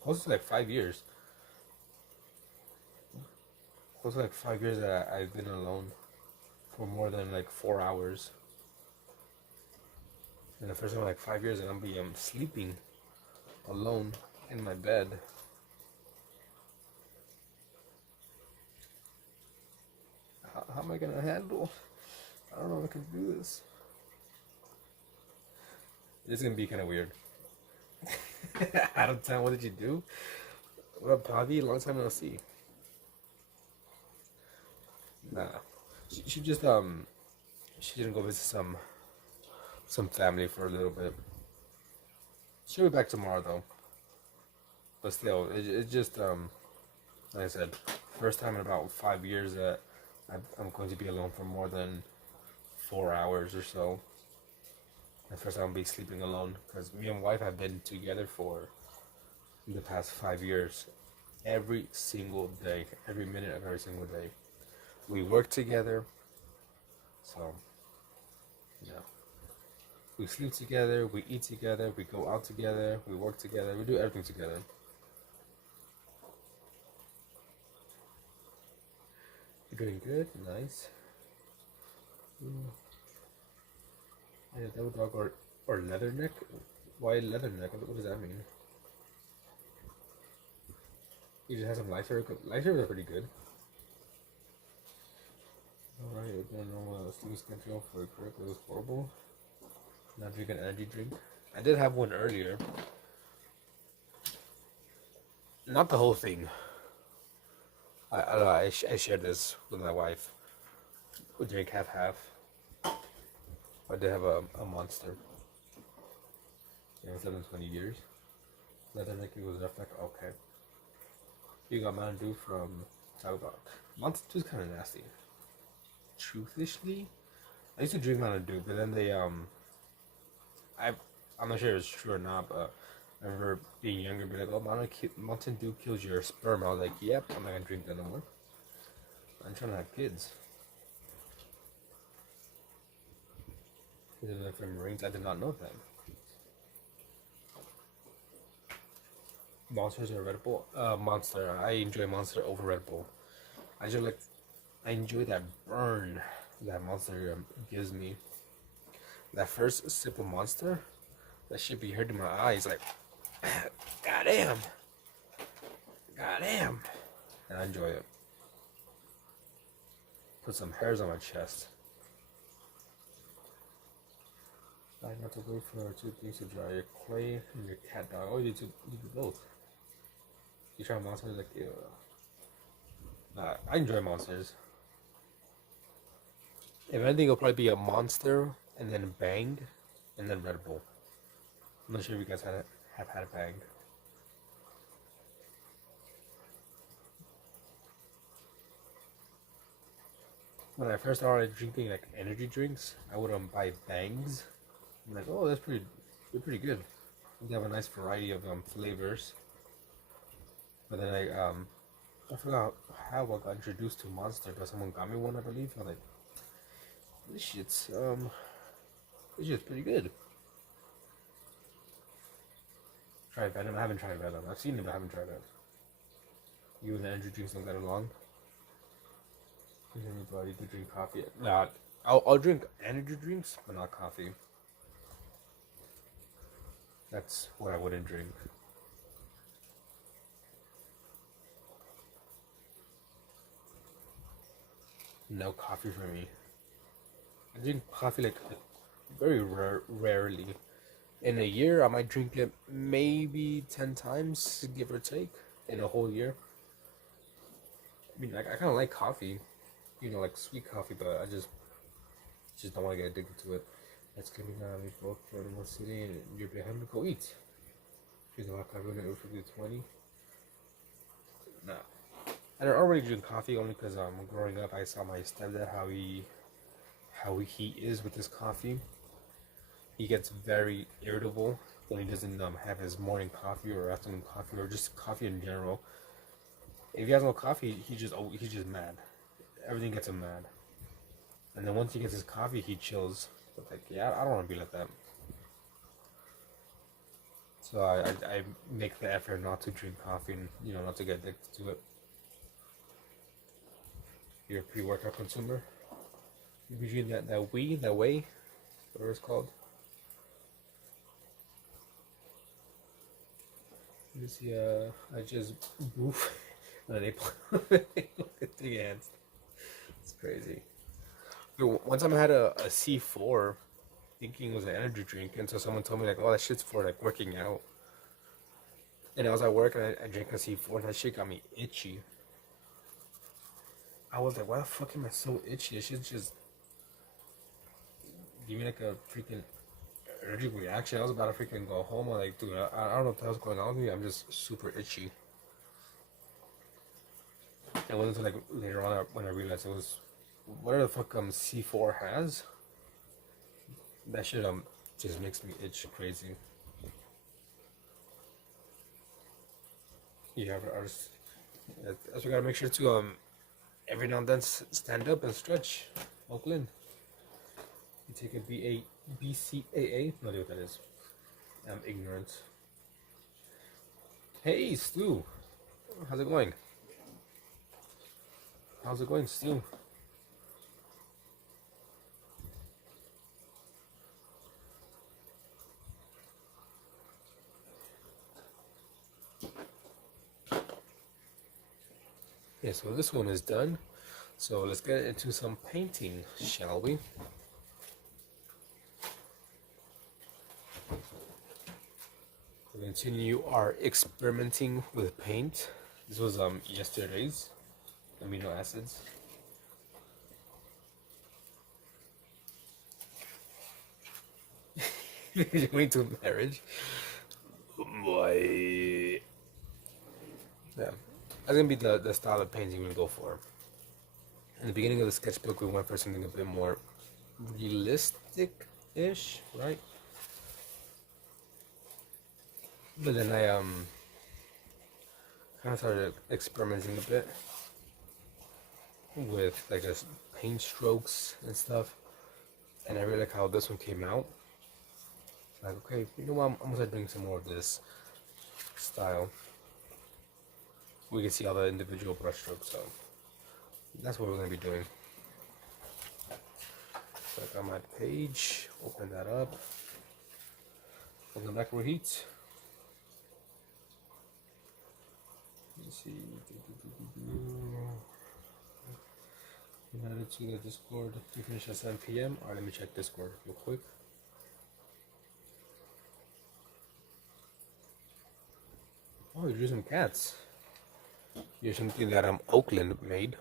close to like 5 years. Close to like 5 years that I've been alone for more than like 4 hours. And the first time in like 5 years that I'm be sleeping alone in my bed. How am I gonna handle? I don't know if I can do this. It's gonna be kind of weird. Out of town, what did you do? What up, Pavi? Long time no see. Nah, she just she didn't go visit some family for a little bit. She'll be back tomorrow though. But still, it's just like I said, first time in about 5 years that I'm going to be alone for more than 4 hours or so. The first time I'll be sleeping alone, because me and wife have been together for the past 5 years, every single day, every minute of every single day. We work together, so yeah. We sleep together, we eat together, we go out together, we work together, we do everything together. You're doing good, nice. Yeah, Devil Dog or Leatherneck? Why Leatherneck? What does that mean? You just have some lightsabers. Lightsabers are pretty good. Alright, you're gonna know sleep schedule for the correct. It was horrible. Now drink an energy drink. I did have one earlier. Not the whole thing. I shared this with my wife. We drink half. I did have a monster. Yeah, it's 20 years. Leatherneck, it was rough neck. Okay. You got Mountain Dew from Taco Bell. Mountain Dew's kind of nasty. Truthishly, I used to drink Mountain Dew, but then they I'm not sure if it's true or not, but I remember being younger, be like, oh, Mountain Dew kills your sperm. I was like, yep, I'm not gonna drink that no more. I'm trying to have kids. From Marines, I did not know that. Monsters or Red Bull? Monster. I enjoy Monster over Red Bull. I just like I enjoy that burn that Monster gives me. That first sip of Monster, that should be hurting my eyes. Like, goddamn, goddamn, and I enjoy it. Put some hairs on my chest. Try not to wait for two things to dry: your clay and your cat dog. Oh, you do both. You try Monsters like ew. I enjoy Monsters. If anything, it'll probably be a Monster and then Bang, and then Red Bull. I'm not sure if you guys have had a Bang. When I first started drinking like energy drinks, I would buy Bangs. I'm like, oh, they're pretty good. They have a nice variety of flavors. But then I forgot how I got introduced to Monster, but someone got me one, I believe. I'm like, this shit's pretty good. Try Venom. I haven't tried Venom. I've seen it, but I haven't tried it. You and the energy drinks don't get along. Anybody to drink coffee? Nah, I'll drink energy drinks, but not coffee. That's what I wouldn't drink. No coffee for me. I drink coffee like very rarely. In a year, I might drink it maybe 10 times, give or take, in a whole year. I mean, I kind of like coffee, like sweet coffee, but I just don't want to get addicted to it. That's coming out of me both from one city and you're behind me. Go eat. She's like, I'm going to 20. Nah. And I already drink coffee only because growing up, I saw my stepdad how he is with his coffee. He gets very irritable when he doesn't have his morning coffee or afternoon coffee or just coffee in general. If he has no coffee, he's just mad. Everything gets him mad. And then once he gets his coffee, he chills. But like, yeah, I don't want to be like that. So I make the effort not to drink coffee and not to get addicted to it. You're a pre-workout consumer. You drink that whey, whatever it's called. You see, I just boof and they put 3 hands. It's crazy. One time I had a C4 thinking it was an energy drink, and so someone told me like, oh, that shit's for like working out. And I was at work and I drank a C4 and that shit got me itchy. I was like, why the fuck am I so itchy? This shit just give me like a freaking allergic reaction. I was about to freaking go home. I'm like, dude, I don't know what the hell's going on with me. I'm just super itchy. And wasn't until like later on when I realized it was whatever the fuck C4 has. That shit just makes me itch crazy. You have artists. That's we gotta make sure to every now and then stand up and stretch. Oakland. You take a BCAA. No idea what that is. I'm ignorant. Hey Stu, how's it going? How's it going, Stu? Yeah, so this one is done. So let's get into some painting, shall we? We'll continue our experimenting with paint. This was yesterday's amino acids. You're going to marriage. Boy. Yeah. That's gonna be the style of painting we're gonna go for. In the beginning of the sketchbook, we went for something a bit more realistic-ish, right? But then I kind of started experimenting a bit with like just paint strokes and stuff, and I really like how this one came out. Like, okay, you know what? I'm gonna start doing some more of this style. we can see all the individual brush strokes. So that's what we're going to be doing. So I got my page, open that up, open the macro heat. Let's see. Added to the Discord. We finish at 7 p.m. Alright, let me check Discord real quick. Oh, you drew some cats. Here's something that Oakland made.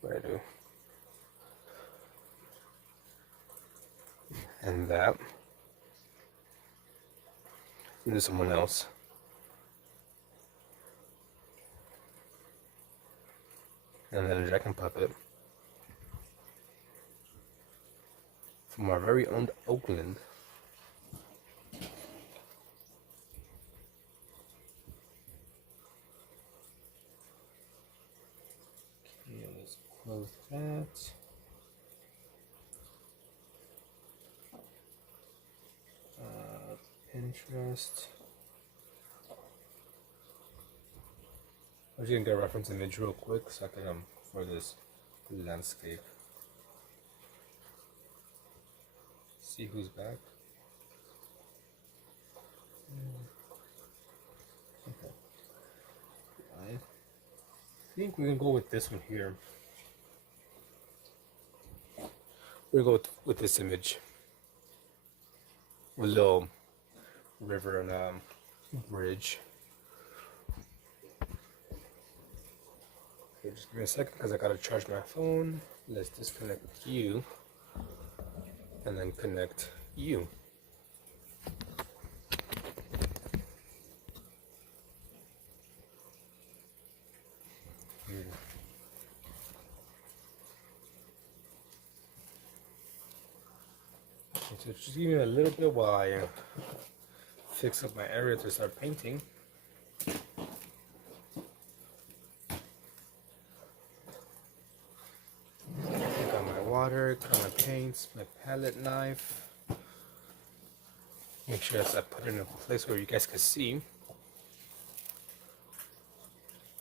What I do. And that. And there's someone else. And then a dragon puppet. From our very own Oakland. Okay, let's close that. Pinterest. I'm just gonna get a reference image real quick so I can for this landscape. See who's back. Okay. I think we're gonna go with this one here. We're gonna go with this image. A little river and bridge. Okay, just give me a second because I gotta charge my phone. Let's disconnect you and then connect you. So just give me a little bit while I fix up my area to start painting. Got my water, got my paints, my palette knife. Make sure that I put it in a place where you guys can see.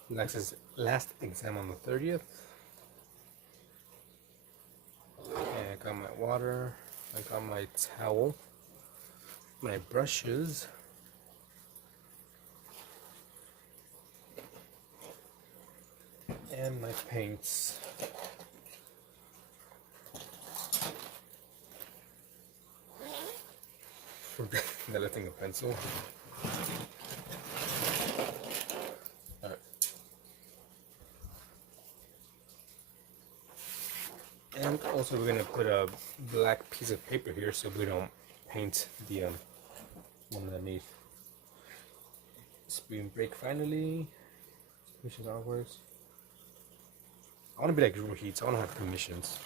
Last exam on the 30th. Okay, I got my water, I got my towel, my brushes, and my paints. Forgetting a pencil. Alright. And also we're gonna put a black piece of paper here so we don't paint the one underneath. Spring break finally. Commissions artworks. I wanna be like Drew Heats, I wanna have commissions.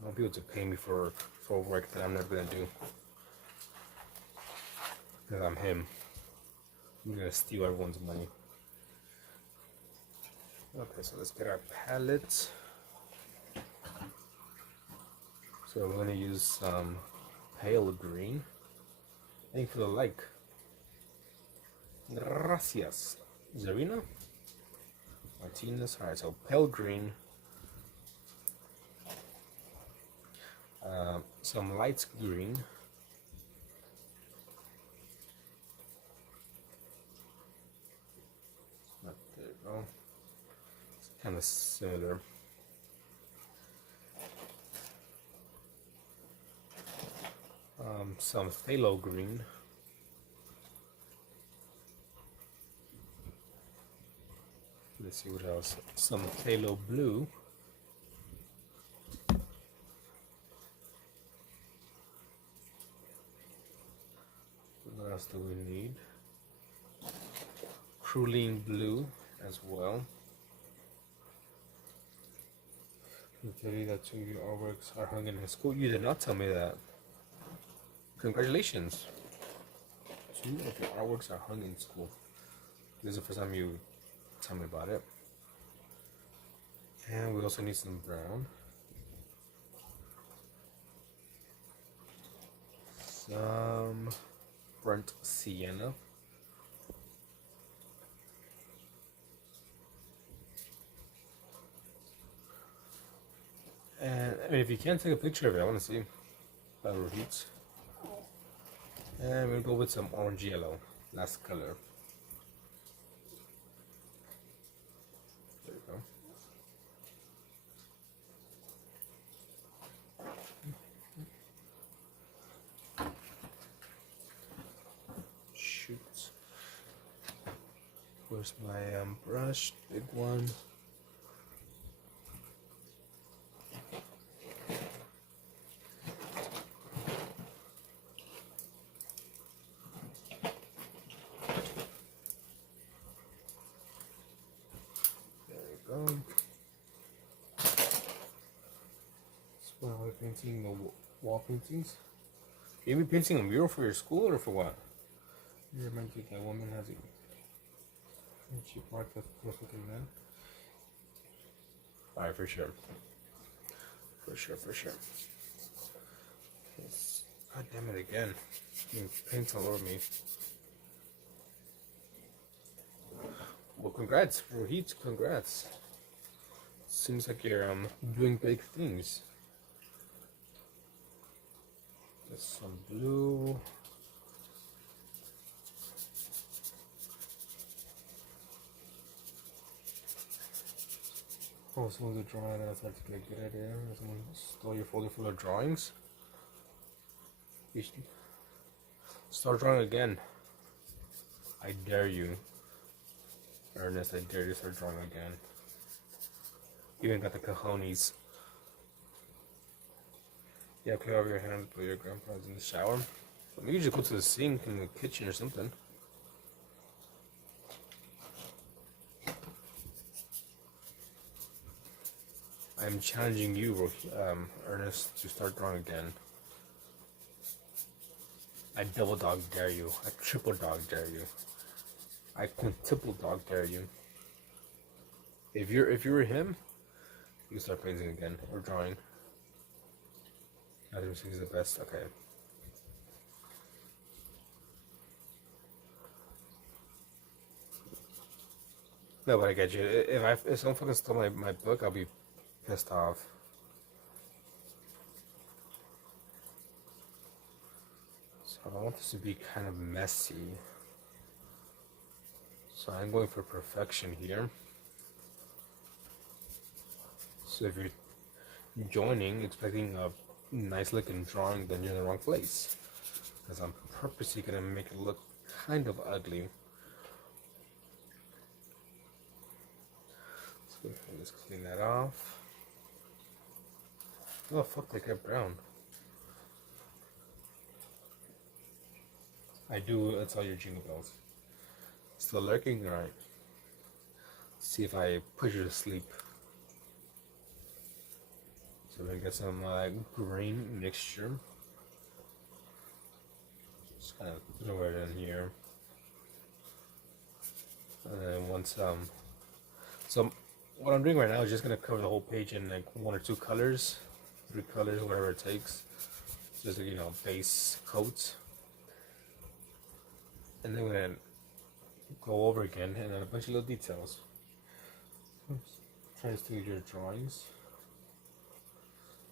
I want people to pay me for work that I'm never gonna do. Because I'm him. I'm gonna steal everyone's money. Okay, so let's get our palette. So we're gonna use some pale green. Thank you for the like. Gracias. Zarina? Martinez. Alright, so pale green. Some light green. There you go. It's kind of similar. Some phthalo green. Let's see what else. Some phthalo blue. What else do we need? Cruline blue as well. I tell you that two of your artworks are hung in his school. You did not tell me that. Congratulations. 2 of your artworks are hung in school. This is the first time you tell me about it. And we also need some brown. Some burnt sienna. I mean, if you can't take a picture of it, I want to see how it repeats. And we'll go with some orange yellow. Last color. There you go. Shoot. Where's my brush? Big one. That's why we're painting the wall paintings. You be painting a mural for your school or for what? You remind me that woman has it. And she parked the fucking man. Alright, for sure. For sure. Yes. God damn it again. Paint's all over me. Well, congrats, Rohit, congrats. Seems like you're doing big things. There's some blue. Oh, someone's a drawing. That's actually a good idea. Someone stole your folder full of drawings. You should start drawing again. I dare you. Ernest, I dare you to start drawing again. You ain't got the cojones. Yeah, clear over your hands, but your grandpa's in the shower. So maybe you just go to the sink in the kitchen or something. I'm challenging you, Ernest, to start drawing again. I double dog dare you. I triple dog dare you. I quintuple dog dare you. If you were him, you start painting again or drawing. I think he's the best. Okay. No, but I get you. If someone fucking stole my book, I'll be pissed off. So I want this to be kind of messy. So I'm going for perfection here. So if you're joining expecting a nice looking drawing, then you're in the wrong place. Because I'm purposely going to make it look kind of ugly. So let's clean that off. Oh fuck, they kept brown. I do, that's all your jingle bells. Still lurking? Alright. See if I push you to sleep. So we're gonna get some green mixture. Just kind of throw it in here. And then once so what I'm doing right now is just gonna cover the whole page in like 1 or 2 colors, 3 colors, whatever it takes. Just like, you know, base coats. And then we're gonna go over again and then a bunch of little details. Oops. Try to do your drawings.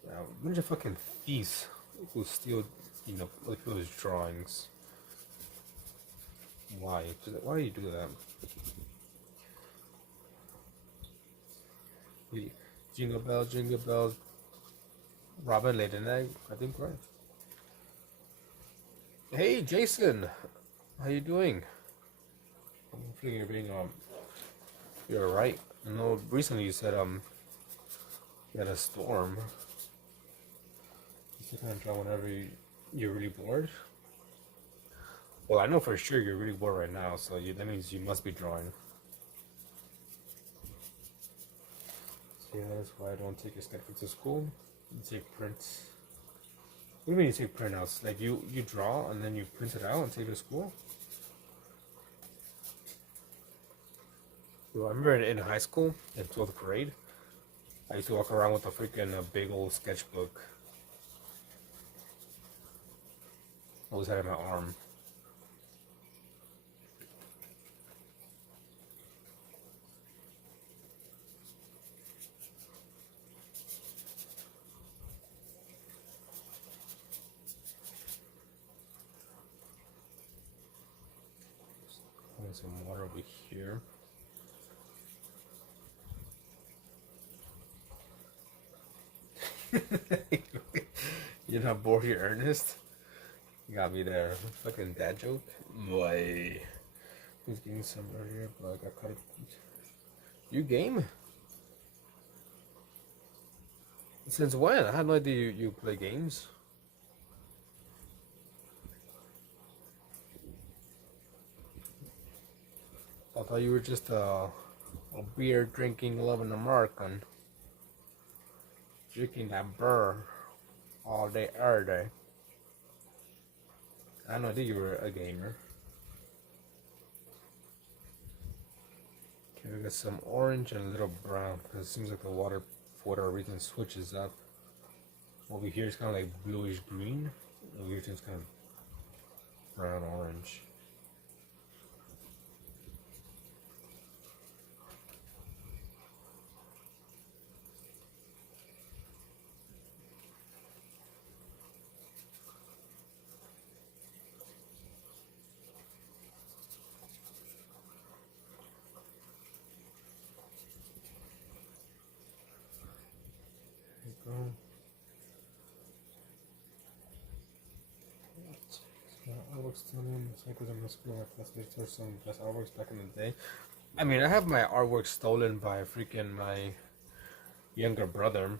Now, a bunch of fucking thieves who steal, you know, other people's drawings. Why? Why do you do that? Jingle bell, Robin late at night, I think, right? Hey, Jason, how you doing? Hopefully you're alright. I know recently you said you had a storm. You can draw whenever you're really bored. Well, I know for sure you're really bored right now, so that means you must be drawing. So yeah, that's why I don't take your sketchbook to school. You take prints. What do you mean you take printouts? Like you draw and then you print it out and take it to school? Well, I remember in high school, in 12th grade, I used to walk around with a freaking big old sketchbook. I always had it in my arm. some water over here. You're not bored here, Ernest? You got me there. Fucking dad joke? Boy. Who's getting some earlier, but I got cut it. You game? Since when? I had no idea you play games. I thought you were just a beer drinking, loving American. Drinking that burr all day, every day. I know that you were a gamer. Okay, we got some orange and a little brown because it seems like the water, for whatever reason, switches up. Over here it's kind of like bluish green. Over here it's kind of brown orange. There you go. Artwork's still in. It's like I'm school. My classmates are some best artworks back in the day. I mean, I have my artwork stolen by freaking my younger brother.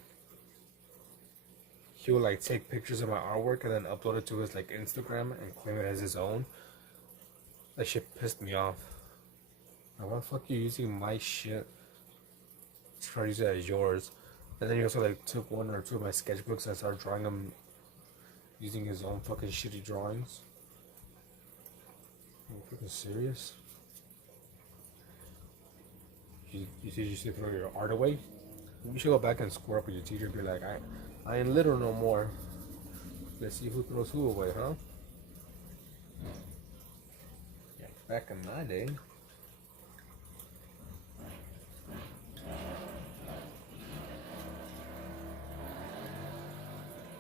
He would like take pictures of my artwork and then upload it to his like Instagram and claim it as his own. That shit pissed me off. Like, why the fuck are you using my shit? Try to use it as yours. And then he also like took one or two of my sketchbooks and started drawing them using his own fucking shitty drawings. Are you freaking serious? You should throw your art away? You should go back and square up with your teacher and be like, I ain't little no more. Let's see who throws who away, huh? Yeah, back in my day.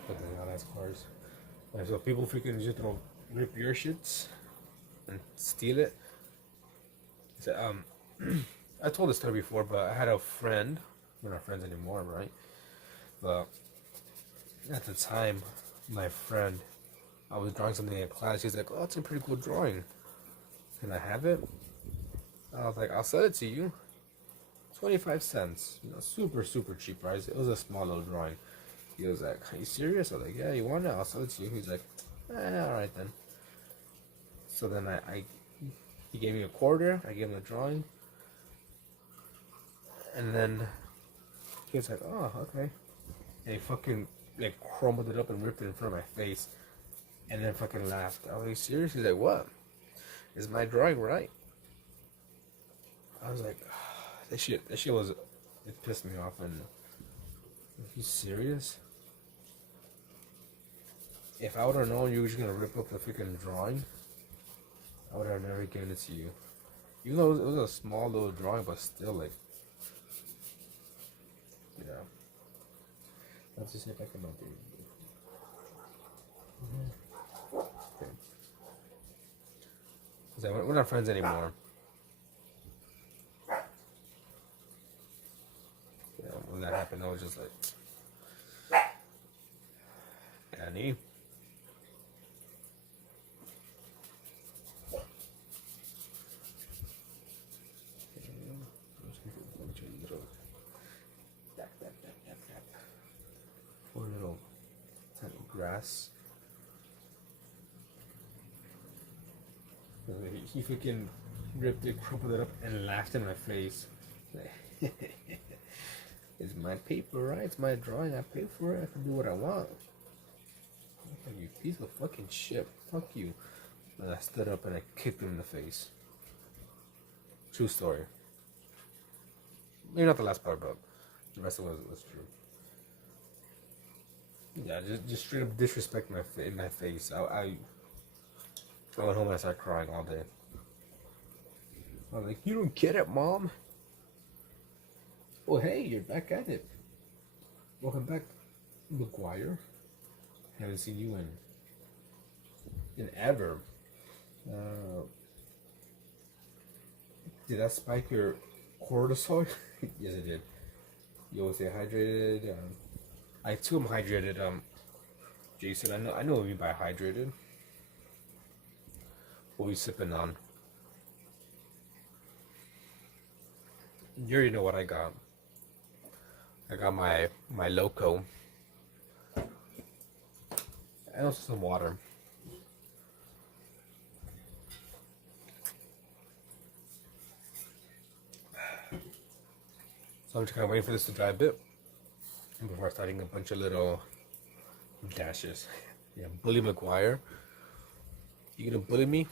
But then now that's cars. Like, so people freaking just rip your shits and steal it. So, I told this story before, but I had a friend. We're not friends anymore, right? But at the time, my friend, I was drawing something in class. He's like, "Oh, it's a pretty cool drawing. Can I have it?" I was like, "I'll sell it to you. 25 cents. You know, super, super cheap price. It was a small little drawing." He was like, "Are you serious?" I was like, "Yeah, you want it? I'll sell it to you." He's like, "Alright then." So then he gave me a quarter. I gave him the drawing. And then he was like, "Oh, okay." And he fucking like crumbled it up and ripped it in front of my face. And then fucking laughed. I was like, "Serious?" He's like, "What? Is my drawing right?" I was like, that shit was, it pissed me off. And are you serious? If I would have known you were just gonna rip up the freaking drawing, I would have never given it to you. Even though it was a small little drawing, but still, like, you know. Let's just see if I can update you. Okay. So we're not friends anymore. Yeah, when that happened, I was just like, Danny. Poor little tiny grass. He freaking ripped it, crumpled it up, and laughed in my face. It's my paper, right? It's my drawing. I pay for it. I can do what I want. Like, you piece of fucking shit. Fuck you. And I stood up and I kicked him in the face. True story. Maybe not the last part, but the rest of it was true. Yeah, just straight up disrespect in my face. I went home and I started crying all day. I was like, "You don't get it, Mom." "Oh, hey, you're back at it. Welcome back, McGuire. Haven't seen you in ever." Did that spike your cortisol? Yes, it did. You always stay hydrated. I too am hydrated. Jason, I know what you mean by hydrated. What we sipping on? You already know what I got. I got my loco and also some water. So I'm just kind of waiting for this to dry a bit before starting a bunch of little dashes. Yeah, bully McGuire. You gonna bully me?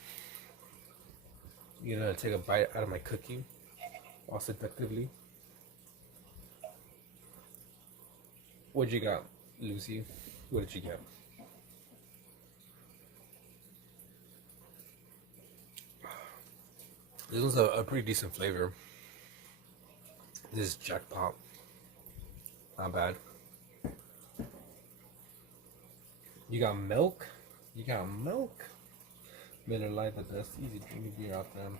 You gonna take a bite out of my cookie all seductively? What'd you got, Lucy? What did you get? This was a pretty decent flavor. This is jackpot. Not bad. You got milk? You got milk? Miller Lite, the best easy drinking beer out there.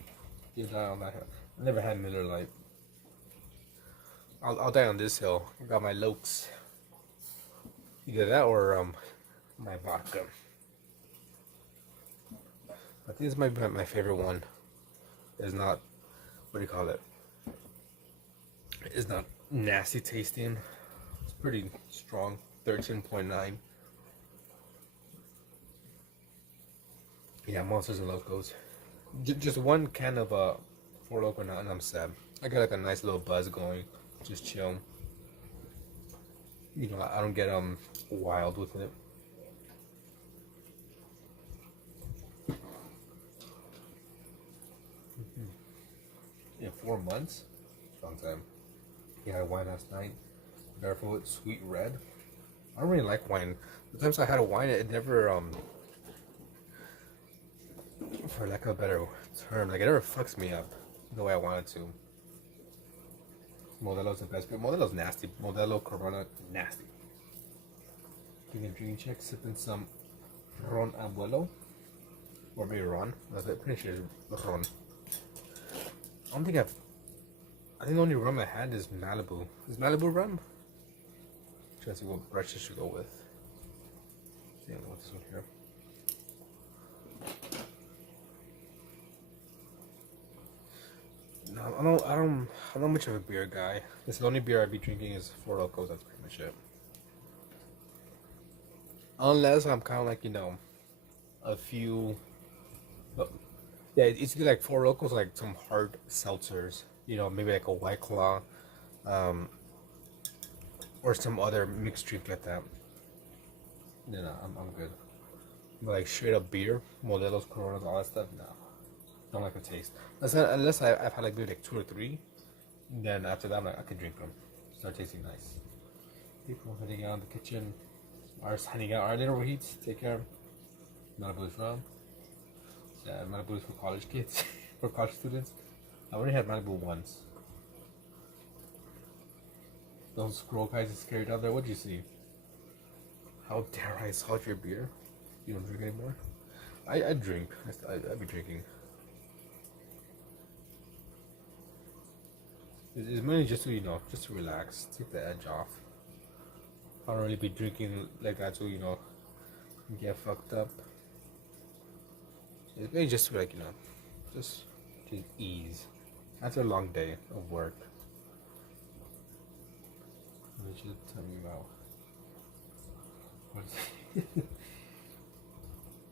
You die on that hill. I never had Miller Lite. I'll die on this hill. I got my Lokes. Either that or my vodka. I think this might be my favorite one. It's not, what do you call it? It's not nasty tasting. It's pretty strong. 13.9. Yeah, Monsters and Locos. Just one can of Four Loko and I'm sad. I got like a nice little buzz going. Just chill. You know, I don't get wild with it. Yeah, 4 months. Long time. Yeah, I had wine last night. Barefoot, sweet red. I don't really like wine. The times I had a wine, it never for lack of a better term, like it never fucks me up the way I wanted to. Modelo's the best, but Modelo's nasty. Modelo Corona, nasty. Giving a drinking check, sipping some Ron Abuelo. Or maybe Ron. I'm pretty sure it's Ron. I don't think I think the only rum I had is Malibu. Is Malibu rum? Trying to see what brush I should go with. See, I don't know what this one here. No, I'm not much of a beer guy. This is the only beer I'd be drinking is Four Locos. That's pretty much it. Unless I'm kind of like, you know, a few. Yeah, it's either like Four Locos, like some hard seltzers. You know, maybe like a White Claw, or some other mixed drink like that. No, I'm good. But like straight up beer, Modelo's, Coronas, all that stuff. No, don't like the taste. Unless I've had like maybe like 2 or 3. Then after that, I'm like, I can drink them. Start tasting nice. People heading out in the kitchen. Ours handing out our little heats. Take care. Malibu is wrong. Yeah, Malibu is for college kids, for college students. I only had Malibu once. Those scroll guys are scared out there. What'd you see? How dare I salt your beer? You don't drink anymore? I drink. I be drinking. It's mainly just to, you know, just to relax, take the edge off. I don't really be drinking like that to, you know, get fucked up. It's mainly just to, like, you know, just ease after a long day of work. What did you tell me about?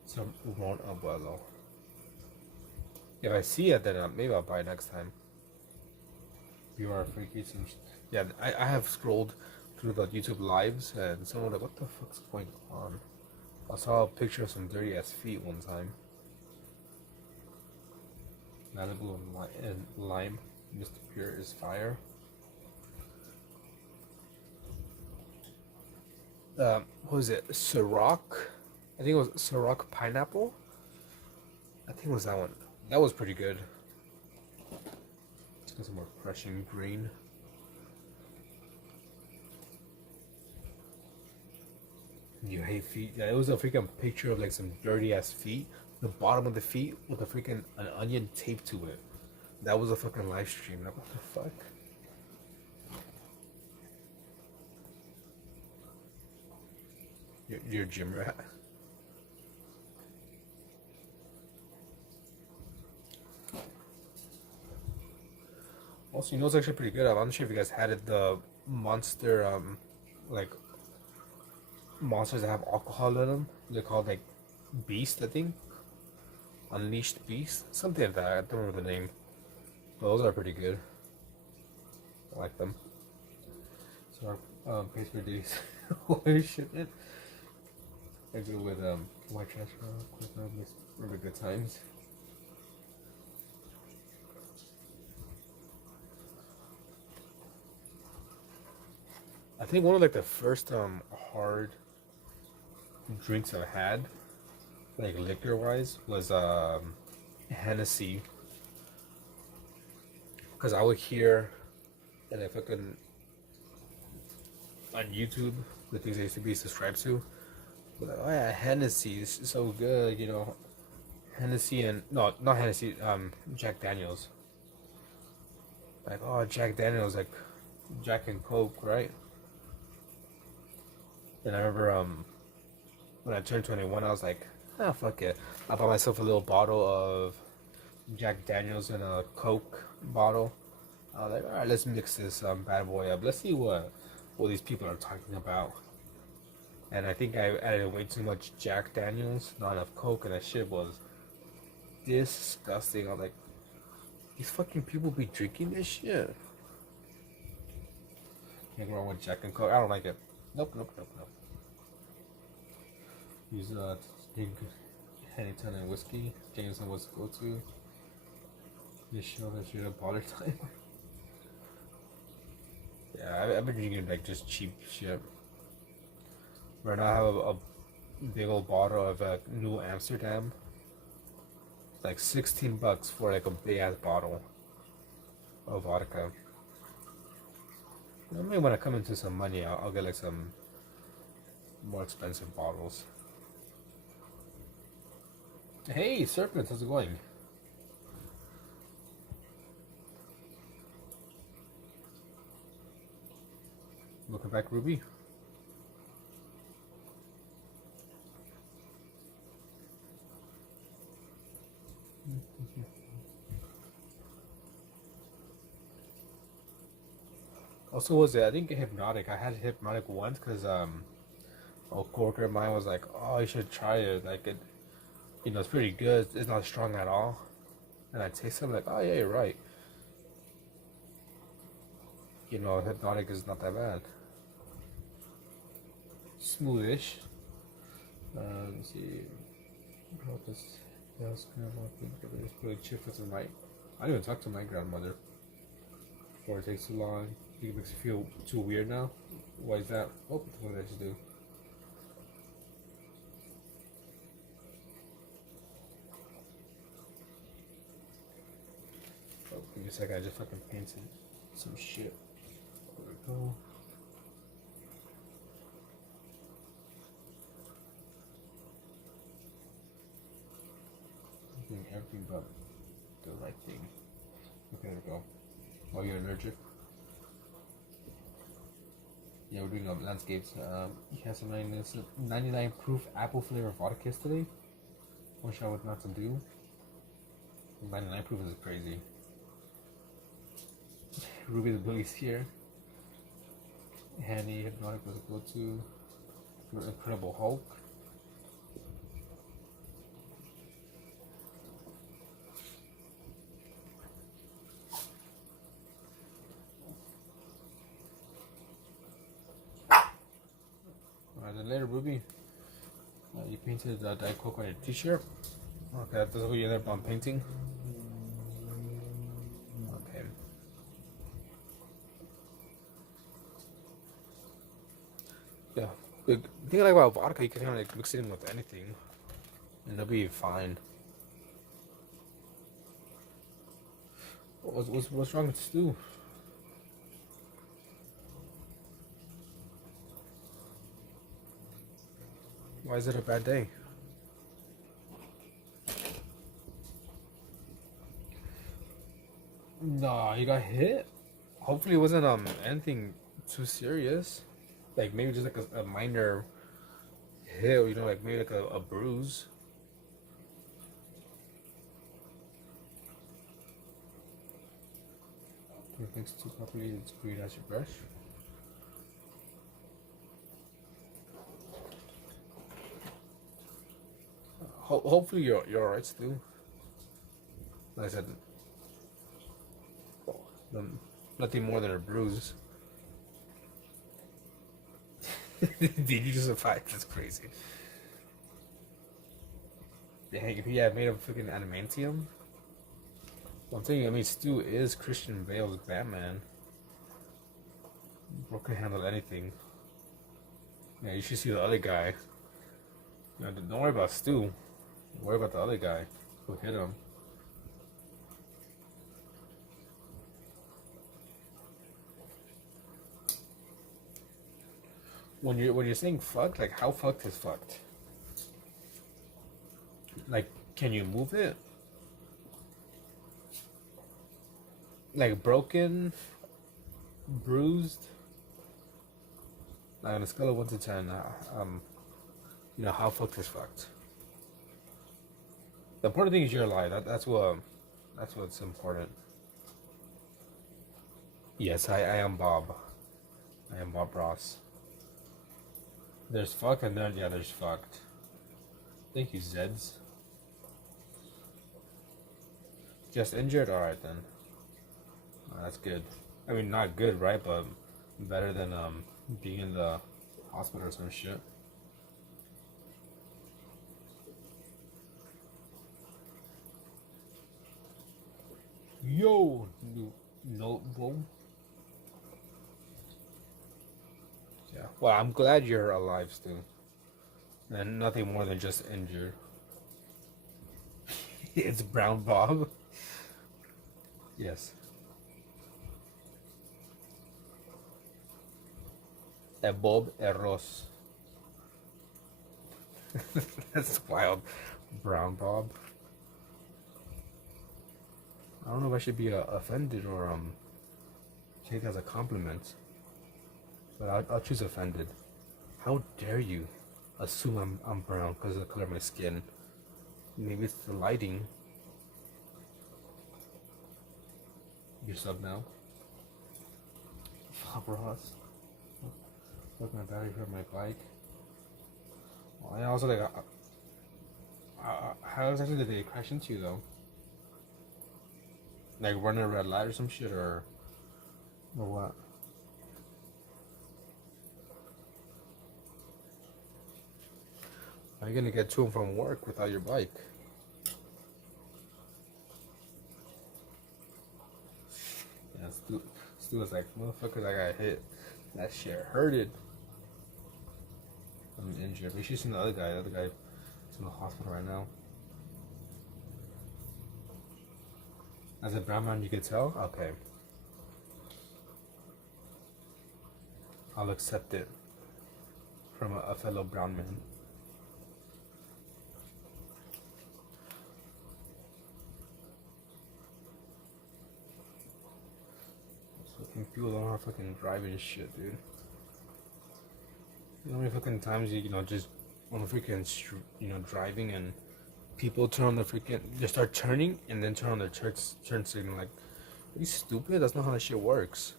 Some Ron Abuelo. If I see it, then maybe I'll buy it next time. You are freaky. Yeah, I have scrolled through the YouTube lives and someone was like, what the fuck's going on? I saw a picture of some dirty ass feet one time. Malibu and lime. Mr. Pure is fire. What was it? Ciroc? I think it was Ciroc pineapple. I think it was that one. That was pretty good. Let's get some more Prussian green. You hate feet? Yeah, it was a freaking picture of like some dirty ass feet. The bottom of the feet with a freaking an onion taped to it. That was a fucking live stream. Like, what the fuck? You're a gym rat. Also, you know it's actually pretty good. I'm not sure if you guys had it. The monster, like monsters that have alcohol in them. They're called like Beast, I think. Unleashed Beast, something like that. I don't remember the name. But those are pretty good. I like them. So our pace per days. Holy shit, man. I go with white trash. Remember good times. I think one of like the first hard drinks I had, like liquor wise, was Hennessy. Cause I would hear that if I could on YouTube the things I used to be subscribed to, like, oh yeah, Hennessy, this is so good, you know. Hennessy and no, not Hennessy, Jack Daniels. Like, oh, Jack Daniels, like Jack and Coke, right? And I remember when I turned 21, I was like, ah, fuck it. I bought myself a little bottle of Jack Daniels and a Coke bottle. I was like, all right, let's mix this bad boy up. Let's see what these people are talking about. And I think I added way too much Jack Daniels, not enough Coke, and that shit was disgusting. I was like, these fucking people be drinking this shit. Can't go wrong with Jack and Coke. I don't like it. Nope, nope, nope, nope. Use drink Hennyton and whiskey. Jameson was go to. This show that shit up all the time. Yeah, I've been drinking like just cheap shit. Right now I have a big old bottle of New Amsterdam. It's like $16 for like a big ass bottle of vodka. Maybe when I come into some money, I'll get like some more expensive bottles. Hey, Serpent, how's it going? Welcome back, Ruby. Also, was it? I think Hypnotic. I had Hypnotic once because a coworker of mine was like, "Oh, you should try it. Like it, you know, it's pretty good. It's not strong at all." And I tasted it, like, "Oh yeah, you're right. You know, Hypnotic is not that bad. Smoothish. Let me see. What this? Yes, it's really chip with my. I didn't even talk to my grandmother. Before it takes too long. I think it makes you feel too weird now. Why is that? Oh, what did I just do? Oh, give me a second. I just fucking painted some shit. There we go. I'm doing everything but the right thing. Okay, there we go. Oh, you're allergic? Yeah, we're doing landscapes. He has some 99 proof apple flavor vodka yesterday. Wish I would not to do. 99 proof is crazy. Ruby the Bully's here. Handy Hypnotic was a go-to. Incredible Hulk. Alright, then later, Ruby. You painted Diet Coke on your t-shirt. Okay, that's what you ended up painting. Okay. Yeah. The thing I like about vodka, you can kind of like mix it in with anything, and it'll be fine. What's wrong with stew? Why is it a bad day? No, he got hit. Hopefully, it wasn't anything too serious. Like maybe just like a minor hit, you know, like maybe like a bruise. Things too properly. It's green as your brush. Hopefully you're alright still. Like I said, nothing more than a bruise. Did you just survive? That's crazy. Dang, if he had made of freaking adamantium. I'm telling you, I mean, Stu is Christian Bale's Batman. Bro can handle anything. Yeah, you should see the other guy. You know, don't worry about Stu. Worry about the other guy who hit him. When you're saying fucked, like how fucked is fucked? Like, can you move it? Like broken, bruised. Like on a scale of 1 to 10, you know how fucked is fucked. The important thing is you're alive. That's what's important. Yes, I am Bob. I am Bob Ross. There's fucked and then there's fucked. Thank you, Zeds. Just injured? Alright then. That's good. I mean, not good, right? But better than being in the hospital or some shit. Yo, notable. Yeah. Well, I'm glad you're alive still, and nothing more than just injured. It's Brown Bob. Yes. Bob Ross. That's wild. Brown Bob. I don't know if I should be offended or take it as a compliment, but I'll choose offended. How dare you assume I'm brown because of the color of my skin? Maybe it's the lighting. You sub now? Bob Ross. Look, my battery for my bike. Well, I also like. How exactly did they crash into you though? Like running a red light or some shit, or what? How are you gonna get to and from work without your bike? Yeah, Stu was like, motherfuckers, I got hit. That shit hurted. I'm injured. We should see the other guy. The other guy is in the hospital right now. As a brown man, you could tell? Okay. I'll accept it from a fellow brown man. Fucking people don't know how to fucking drive and shit, dude. You know how many fucking times you know just on the freaking driving and people turn on the freaking they start turning and then turn on their turn signal. Like, are you stupid? That's not how that shit works.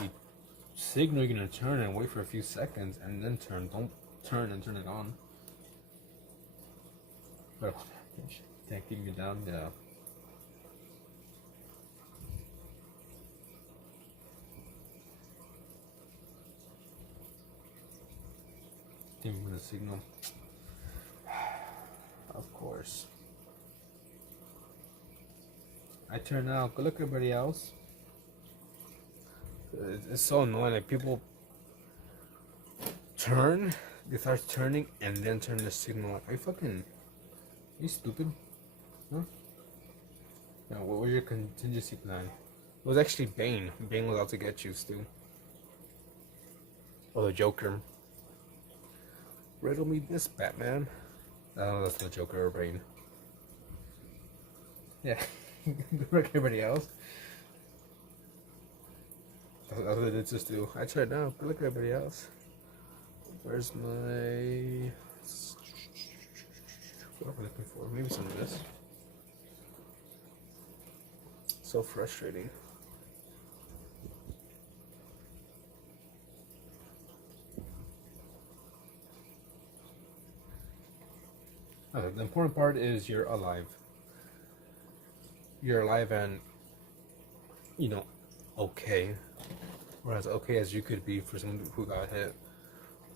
You signal you're gonna turn and wait for a few seconds and then turn. Don't turn and turn it on. But can't keep me down. Yeah. Give me the signal. Of course. I turn out. Go look at everybody else. It's so annoying. Like people turn, they start turning and then turn the signal. Like, are you stupid? Huh? Yeah, what was your contingency plan? It was actually Bane. Bane was out to get you, Stu. Or the Joker. Riddle me this, Batman. I don't know, that's the Joker or Bane. Yeah. Like everybody else. That's what it just do. I tried now. Look at everybody else. Where's my... What am I looking for? Maybe some of this. So frustrating. Okay, the important part is you're alive. You're alive and, you know, okay. Or as okay as you could be for someone who got hit.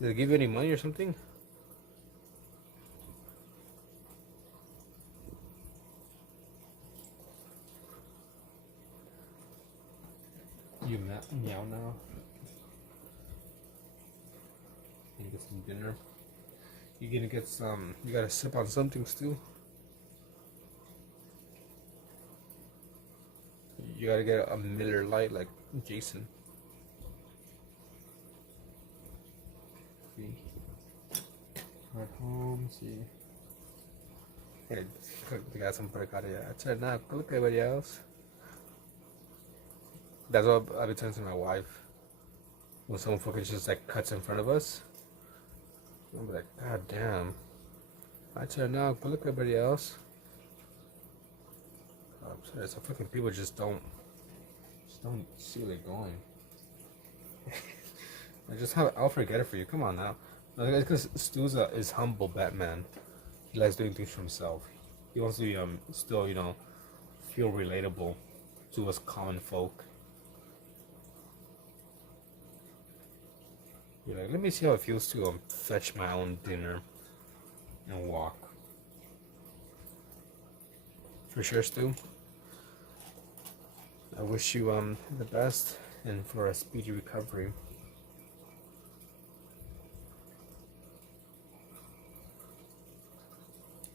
Did they give you any money or something? You meow now. You get some dinner. You gonna get some. You gotta sip on something, Stu. You gotta get a Miller Lite like Jason. See. At home, see. Hey, they got some porcaria. I tried not to look at everybody else. That's what I've been telling to my wife. When someone fucking just like cuts in front of us, I'm like, God damn. I try now, but look at everybody else. I'm sorry, some fucking people just don't see where they're going. I just have Alfred get it for you. Come on now. It's because Stu's is humble Batman. He likes doing things for himself. He wants to be still, you know, feel relatable to us common folk. You're like, let me see how it feels to fetch my own dinner and walk. For sure, Stu. I wish you the best and for a speedy recovery.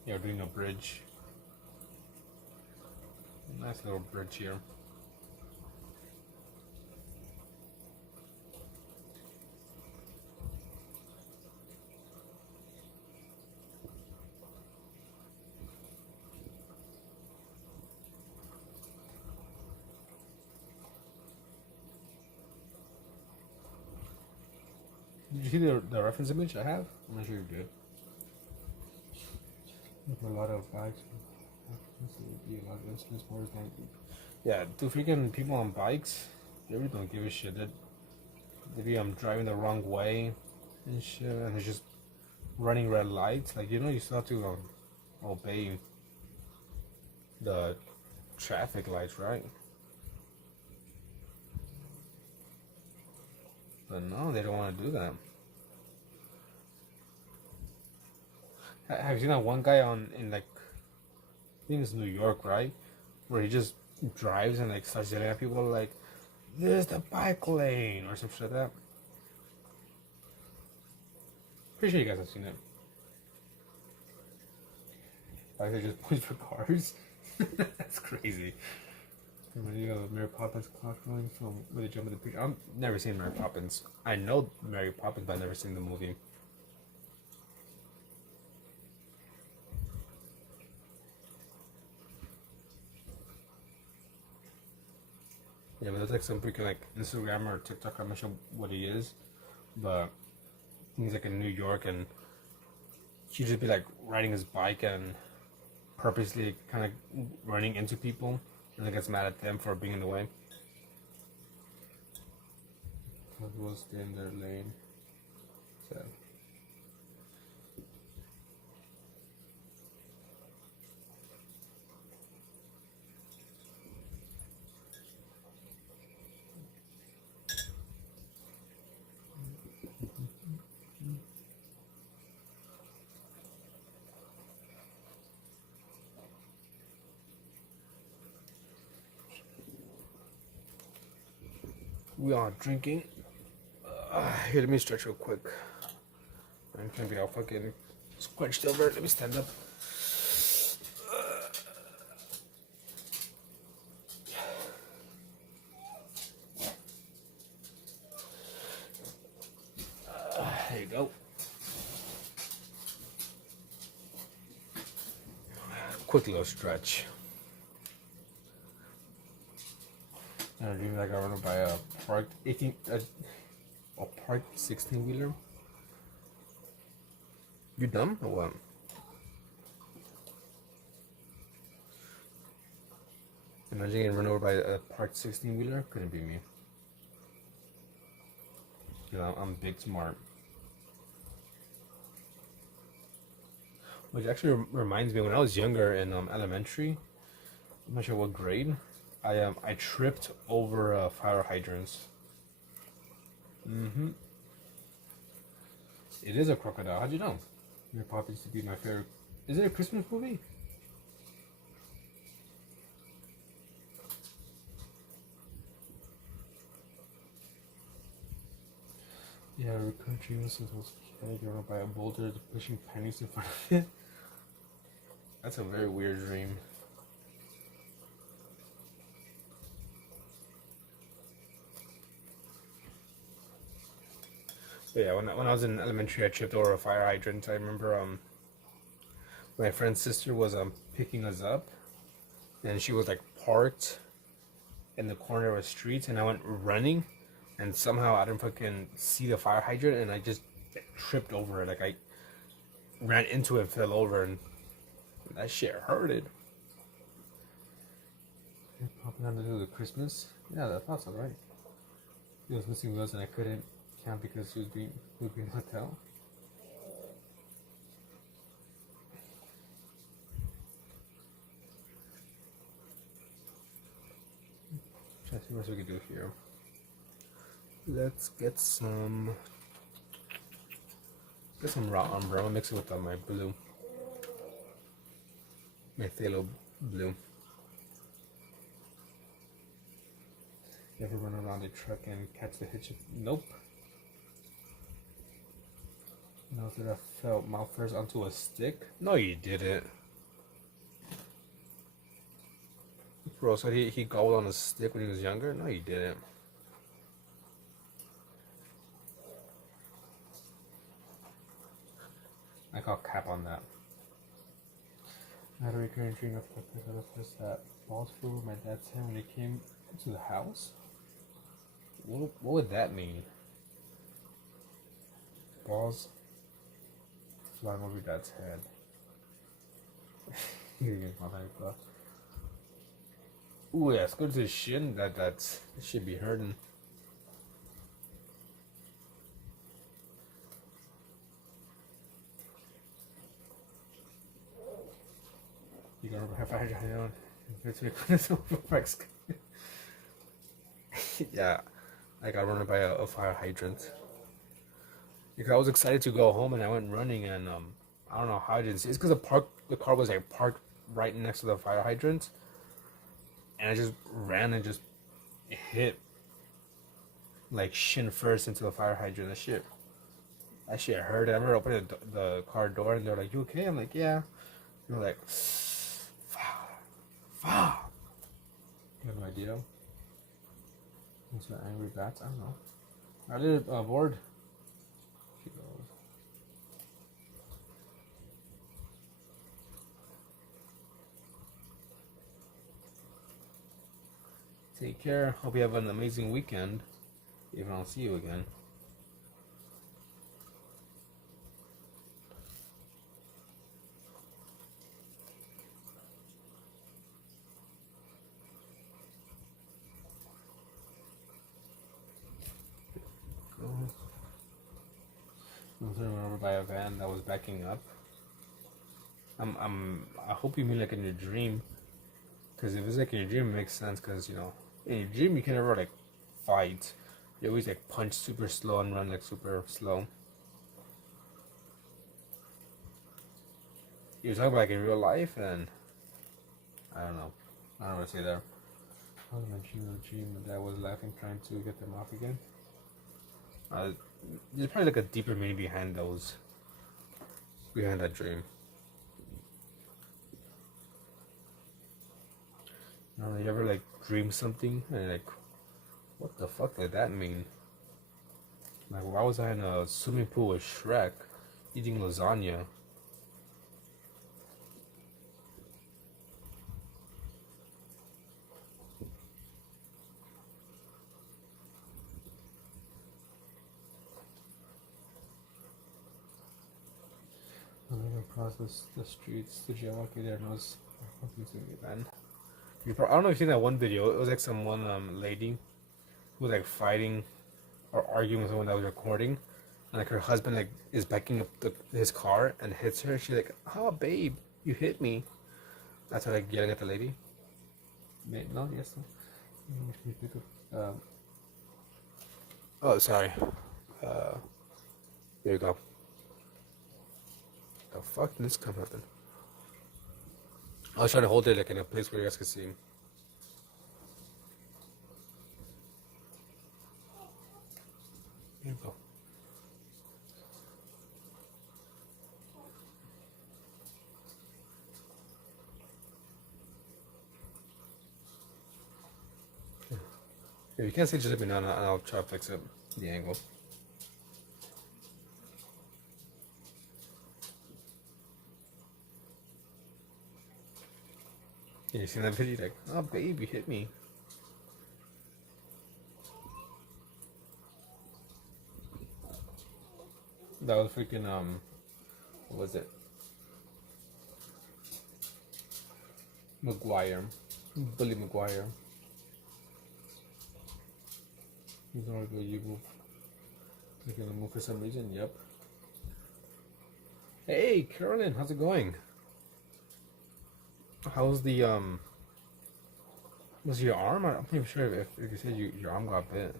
Yeah, we're doing a bridge. Nice little bridge here. Did you see the reference image I have? I'm not sure you did. There's a lot of bikes. Yeah, the freaking people on bikes, they really don't give a shit. They be driving the wrong way and shit, and they're just running red lights. Like, you know, you still have to obey the traffic lights, right? But no, they don't want to do that. Have you seen that one guy in like, I think it's New York, right? Where he just drives and like starts yelling at people like, "There's the bike lane" or some shit like that. Pretty sure you guys have seen it. Like they just point for cars. That's crazy. When you go Mary Poppins clock going from where they jump in the picture. I've never seen Mary Poppins. I know Mary Poppins, but I've never seen the movie. Yeah, but there's like some freaking like Instagram or TikTok. I'm not sure what he is, but he's like in New York and he'd just be like riding his bike and purposely kind of running into people and then gets mad at them for being in the way. We'll stay in their lane. So. We are drinking. Here, let me stretch real quick. I'm gonna be all fucking squenched over. Let me stand up. There you go. Quick little stretch. And I dream like I run by a parked 18, a parked 16-wheeler. You dumb or what? Imagine getting run over by a parked 16-wheeler. Couldn't be me. You know, I'm big smart. Which actually reminds me, when I was younger in elementary, I'm not sure what grade, I tripped over fire hydrants. Mm-hmm. It is a crocodile. How'd you know? Your Pop used to be my favorite. Is it a Christmas movie? Yeah, recurring dreams since I was a kid. You're by a boulder, pushing pennies in front of it. That's a very weird dream. But yeah, when I was in elementary, I tripped over a fire hydrant. I remember my friend's sister was picking us up, and she was like parked in the corner of a street, and I went running, and somehow I didn't fucking see the fire hydrant, and I just tripped over it. Like I ran into it, fell over, and that shit hurted. Popping on to do the Christmas. Yeah, that thought so, right? He was missing wheels, and I couldn't camp because he was being in a hotel. Try to see what else we can do here. Let's get some raw umber. I'm gonna mix it with my blue, my phthalo blue. You ever run around a truck and catch the hitch? Nope. No, did I fell mouth first onto a stick? No, you didn't. Bro, so he gobbled on a stick when he was younger? No, you didn't. I call cap on that. I had a recurring dream of the first that balls flew over my dad's head when he came to the house. What would that mean? Balls flying over your dad's head. Ooh, yeah, it's good to shin. That should be hurting. You gonna have a hydrant? Yeah, I got run by a fire hydrant. Because I was excited to go home and I went running and I don't know how I didn't see. It's because the car was like parked right next to the fire hydrant, and I just ran and just hit like shin first into the fire hydrant. That shit hurt. I remember opening the car door and they're like, "You okay?" I'm like, "Yeah." And they're like, "Fuck." You have no idea. What's the angry bats? I don't know. I did board. She goes. Take care. Hope you have an amazing weekend. If I don't see you again. I was run over by a van that was backing up. I hope you mean like in your dream, because if it's like in your dream, it makes sense. Because you know, in your dream you can never like fight. You always like punch super slow and run like super slow. You're talking about like in real life, and I don't know. I don't know what to say there. I was mentioning the dream, and Dad was laughing, trying to get them off again. There's probably like a deeper meaning behind that dream. I don't know, you ever like dream something and you're like, what the fuck did that mean? Like, why was I in a swimming pool with Shrek eating lasagna? across the streets. The jaywalker there knows something's gonna be banned. I don't know if you've seen that one video. It was like some one lady who was like fighting or arguing with someone that was recording, and like her husband like is backing up his car and hits her. She's like, "Oh, babe, you hit me." That's how like yelling at the lady. No, yes, no. Oh, sorry. There you go. The fuck did this come happen? I was trying to hold it like in a place where you guys could see. There you go. If you can't see, just let me know and I'll try to fix it. The angle. Yeah, you seen that video? Like, oh, babe, you hit me. That was freaking, what was it? McGuire. Bully McGuire. He's gonna go you move. You're gonna move for some reason? Yep. Hey, Carolyn, how's it going? How's the, was your arm? I'm not even sure if you said your arm got bit.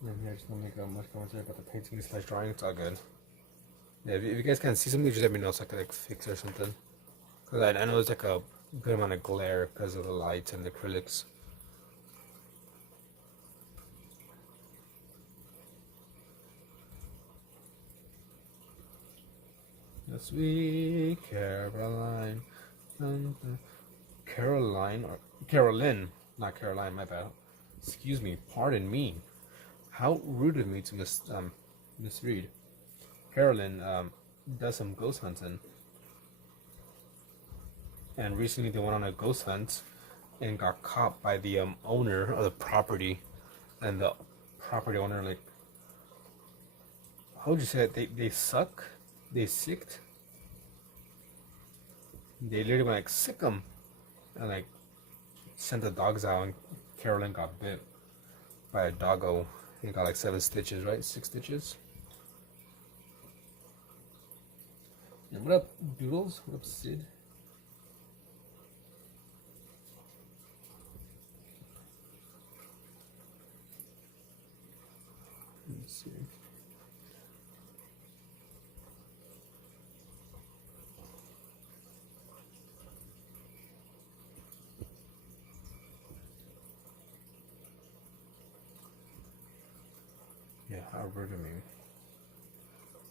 Maybe I just don't make much commentary about the painting / drawing. It's all good. Yeah, if you guys can't see something, just let me know so I can like fix it or something. Cause I know there's like a good amount of glare because of the lights and the acrylics. The sweet Caroline. Caroline or Carolyn, not Caroline. My bad. Excuse me. Pardon me. How rude of me to misread. Carolyn does some ghost hunting, and recently they went on a ghost hunt and got caught by the owner of the property, and the property owner, like, how would you say it? They suck, they sicked. They literally went like sick them, and like sent the dogs out, and Carolyn got bit by a doggo. He got like 7 stitches, right? 6 stitches. And what up, Doodles? What up, Sid? Let me see. Yeah, how rude of me.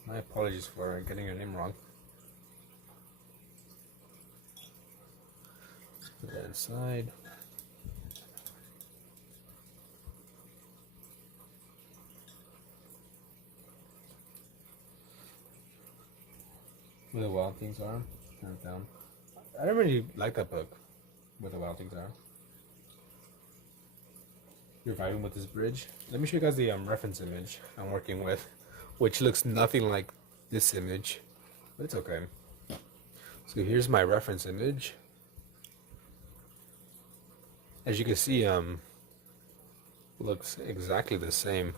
My apologies for getting your name wrong. Let's put that inside. Where the Wild Things Are. Turn it down. I don't really like that book. Where the Wild Things Are. You're vibing with this bridge. Let me show you guys the reference image I'm working with, which looks nothing like this image, but it's okay. So here's my reference image. As you can see, looks exactly the same.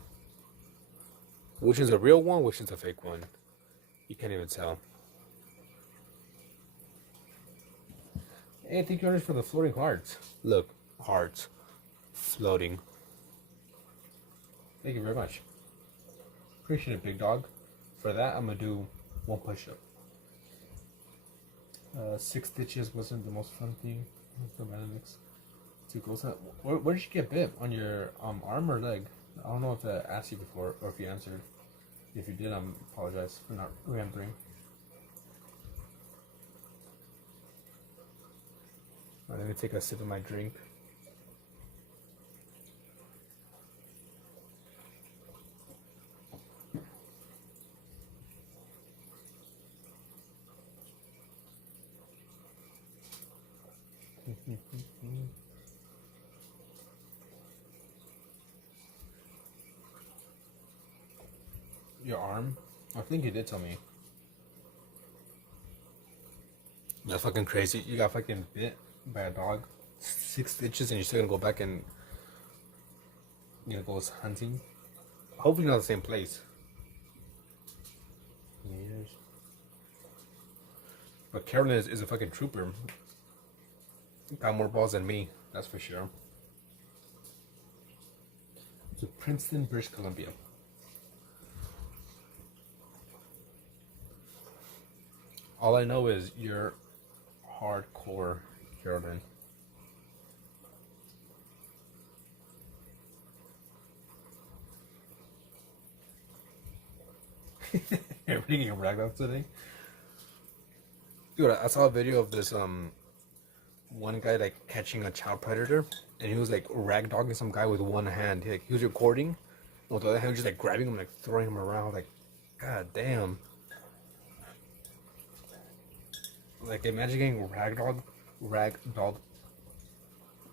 Which is a real one, which is a fake one? You can't even tell. Hey, thank you for the floating hearts. Look, hearts floating. Thank you very much. Appreciate it, big dog. For that, I'm gonna do 1 push-up. 6 stitches wasn't the most fun thing. The Benedicts. 2 goals. Where did you get bit? On your arm or leg? I don't know if I asked you before or if you answered. If you did, I apologize for not remembering. Alright, let me take a sip of my drink. Your arm? I think you did tell me. That's fucking crazy. You got fucking bit by a dog, 6 stitches, and you're still gonna go back and go hunting. Hopefully not the same place. Years. But Carolyn is a fucking trooper. Got more balls than me, that's for sure. To Princeton, British Columbia. All I know is you're hardcore, Carolyn. Everybody getting ragged off today. Dude, I saw a video of this one guy like catching a child predator, and he was like ragdogging some guy with one hand. He was recording, and with the other hand, just like grabbing him, like throwing him around. Like, god damn. Like, imagine getting ragdolled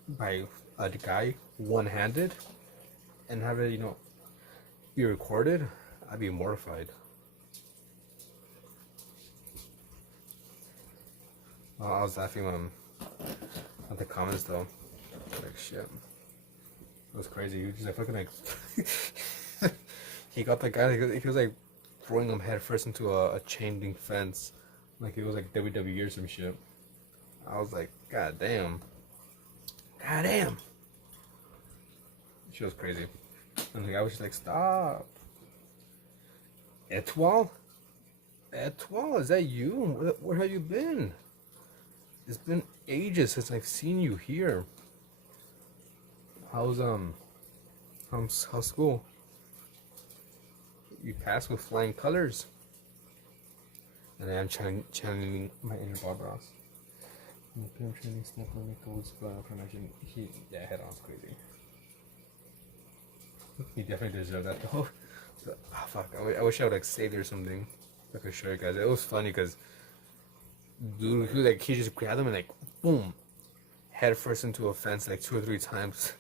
by a guy one-handed, and have it, be recorded. I'd be mortified. I was laughing at the comments though. Like shit. It was crazy. He was just like fucking like he got the guy, he was like throwing him head first into a chain link fence. Like it was like WWE or some shit. I was like, god damn. God damn. She was crazy. And the guy was just like, stop. Etoile? Etoile, is that you? Where have you been? It's been ages since I've seen you here. How's school? You passed with flying colors. And I am channeling my inner Bob Ross. I'm training step on the codes, but promotion. Yeah, head on's crazy. He definitely deserved that though. So, fuck. I wish I would like say there's something I could show you guys. It was funny because dude, he just grabbed him and like boom, head first into a fence like 2 or 3 times,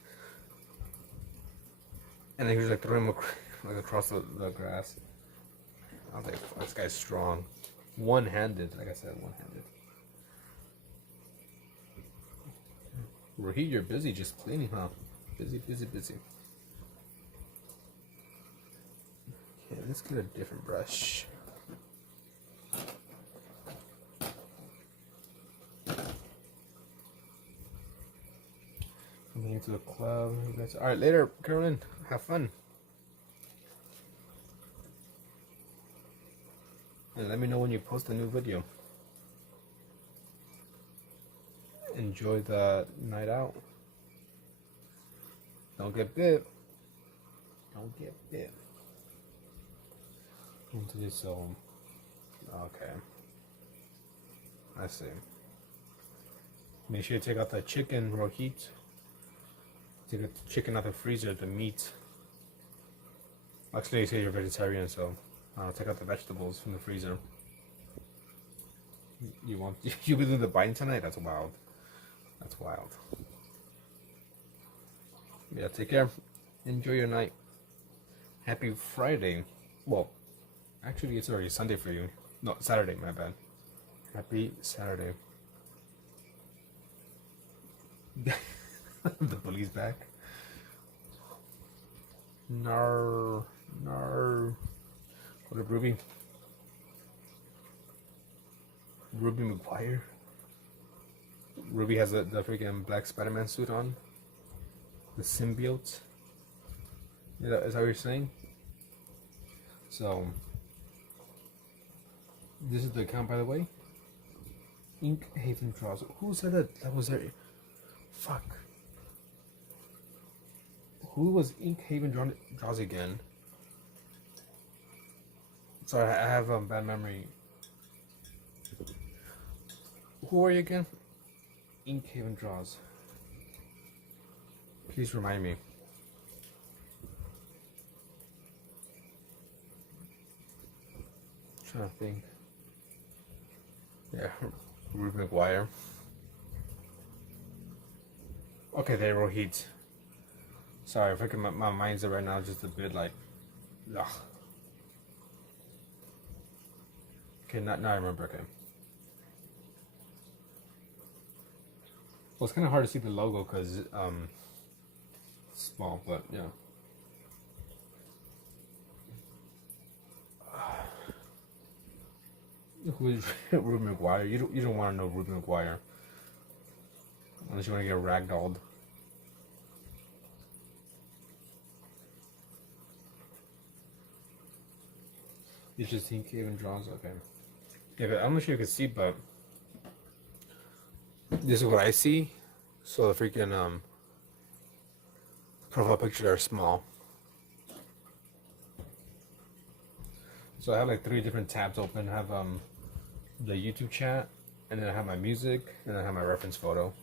and then he was like throwing him like across the grass. I was like, fuck, this guy's strong, one-handed. Like I said, one-handed. Rahid, you're busy just cleaning, huh? Busy. Okay, let's get a different brush. Coming into the club. Alright, later, Carolyn. Have fun. And let me know when you post a new video. Enjoy the night out. Don't get bit. Into this zone. Okay. I see. Make sure you take out the chicken, Rohit. Take the chicken out the freezer, the meat. Actually, you say you're vegetarian, so take out the vegetables from the freezer. You be doing the biting tonight? That's wild. That's wild. Yeah, take care. Enjoy your night. Happy Friday. Well, actually, it's already Sunday for you. No, Saturday, my bad. Happy Saturday. The bully's back. Nar. What up, Ruby? Ruby McGuire. Ruby has the freaking black Spider-Man suit on. The symbiote. Is that what you're saying? So, this is the account, by the way. Ink Haven Draws. Who said that was there? Fuck. Who was Ink Haven Draws again? Sorry, I have a bad memory. Who are you again? Ink Haven Draws. Please remind me. I'm trying to think. Yeah, Ruth McGuire. Okay, there, Rohit. Sorry, freaking my mind's right now just a bit like, ugh. Okay, now I remember. Okay. Well, it's kind of hard to see the logo because it's small, but yeah. Who is Ruben McGuire? You don't want to know Ruben McGuire unless you want to get ragdolled. You just seen Kevin draws. Okay. Yeah, but I'm not sure you can see, but this is what I see. So the freaking profile pictures are small. So I have like 3 different tabs open. I have the YouTube chat, and then I have my music, and then I have my reference photo.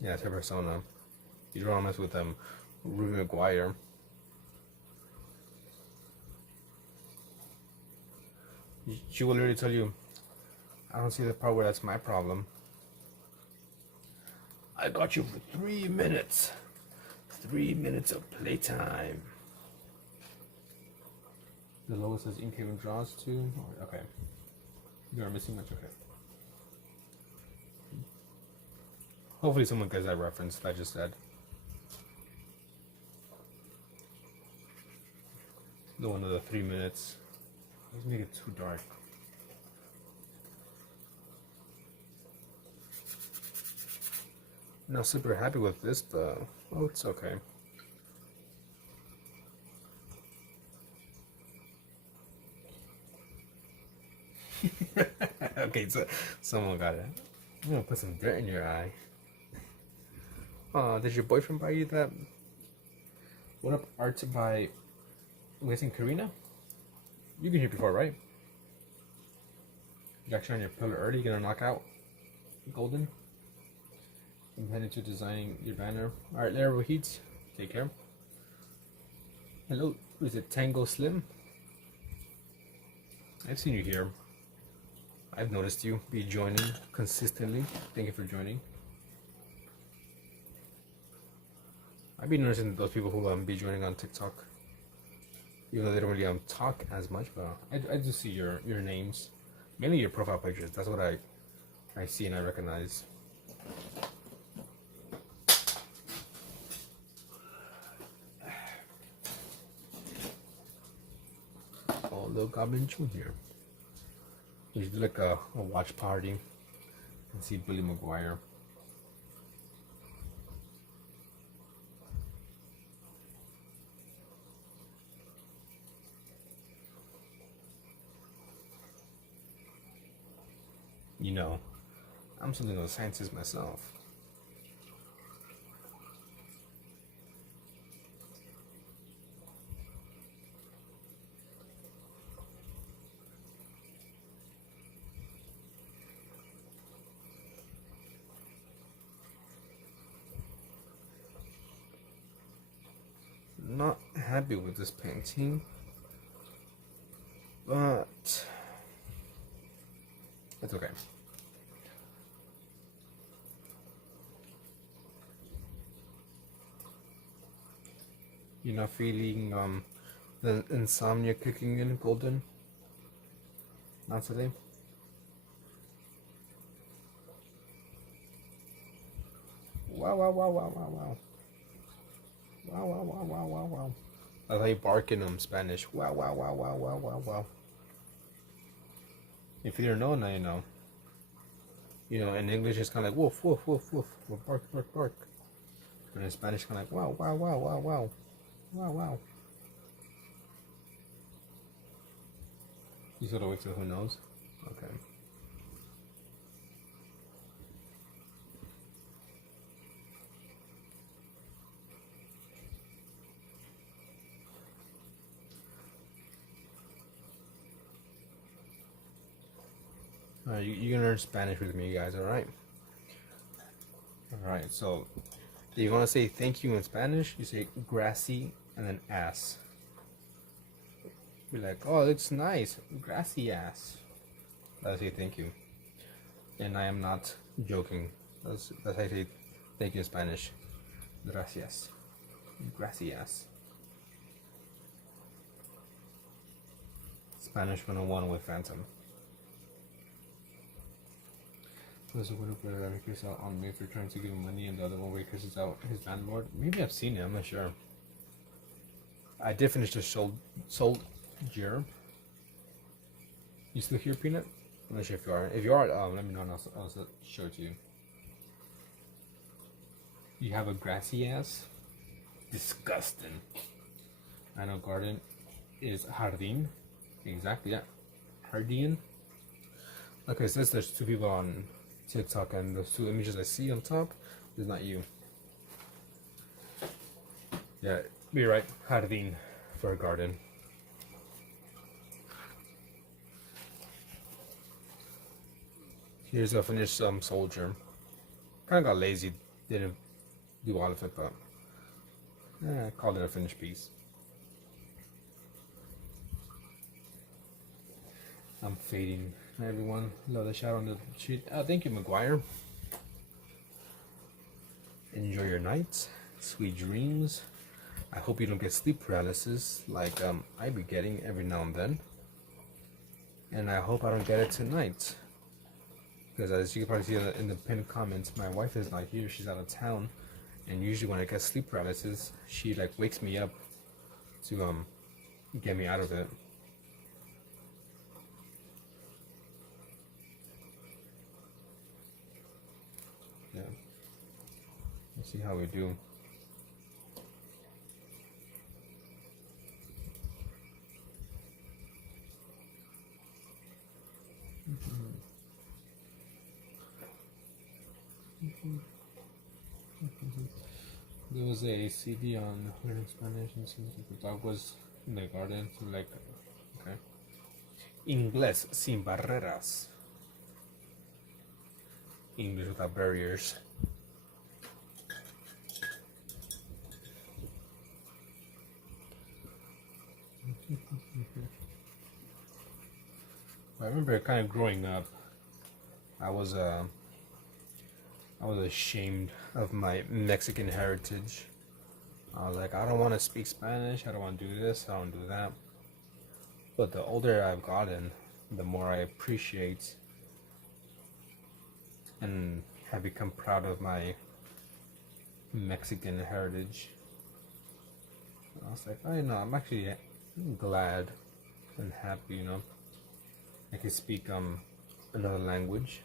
Yeah, it's her persona. You don't want to mess with Ruben McGuire. She will literally tell you, I don't see the part where that's my problem. I got you for 3 minutes. 3 minutes of playtime. The logo says in Kevin draws too. Okay. You are missing much. Okay. Hopefully someone gets that reference that I just said. The one of the 3 minutes. Let's make it too dark. Not super happy with this, but oh, it's okay. Okay, so someone got it. I'm gonna put some dirt in your eye. Did your boyfriend buy you that? What up, art by Waiting Karina? You've been here before, right? You're actually on your pillar early, gonna knock out Golden. I'm heading to designing your banner. Alright, Lara Wahid, take care. Hello, is it Tango Slim? I've seen you here. I've noticed you be joining consistently. Thank you for joining. I've been noticing those people who be joining on TikTok, even though they don't really talk as much, but I do see your names, mainly your profile pictures. That's what I see and I recognize. Oh, little Goblin Jr. We should do like a watch party and see Billy McGuire. You know, I'm something of a scientist myself. Not happy with this painting, but it's okay. You're not feeling the insomnia kicking in, Golden? Not today? Wow, wow, wow, wow, wow, wow. Wow, wow, wow, wow, wow, wow. That's how you bark in Spanish. Wow, wow, wow, wow, wow, wow, wow. If you didn't know, now you know. You know, in English it's kind of like woof, woof, woof, woof, woof, bark, bark, bark. And in Spanish, kind of like wow, wow, wow, wow, wow, wow, wow. You sort of wait till who knows? Okay. Alright, you can learn Spanish with me, guys, alright? Alright, so if you want to say thank you in Spanish, you say grassy and then ass. Be like, oh, it looks nice. Grassy ass. That's how you say thank you. And I am not joking. That's how I say thank you in Spanish. Gracias. Gracias. Spanish 101 with Phantom. There's a widow brother that makes out on me for trying to give him money, and the other one where he curses out his landlord. Maybe I've seen it, I'm not sure. I did finish the Soldier. You still here, Peanut? I'm not sure if you are. If you are, let me know and I'll show it to you. You have a grassy ass? Disgusting. I know garden is jardín. Exactly, yeah. Jardín. Okay, it says there's two people on TikTok, and those two images I see on top is not you. Yeah, you're right. Jardín for a garden. Here's a finished soldier. Kind of got lazy, didn't do all of it, but I called it a finished piece. I'm fading. Everyone, love the shadow on the sheet. Thank you, McGuire. Enjoy your night. Sweet dreams. I hope you don't get sleep paralysis like I be getting every now and then. And I hope I don't get it tonight. Because as you can probably see in the pinned comments, my wife is not here. She's out of town. And usually when I get sleep paralysis, she like wakes me up to get me out of it. Yeah. Let's see how we do. There was a CD on learning Spanish, and seems like the dog was in the garden. So like, okay. Inglés sin barreras. English without barriers. I remember kind of growing up, I was ashamed of my Mexican heritage. I was like, I don't want to speak Spanish, I don't want to do this, I don't want to do that. But the older I've gotten, the more I appreciate and have become proud of my Mexican heritage. I was like, I know, I'm actually glad and happy, you know. I can speak another language.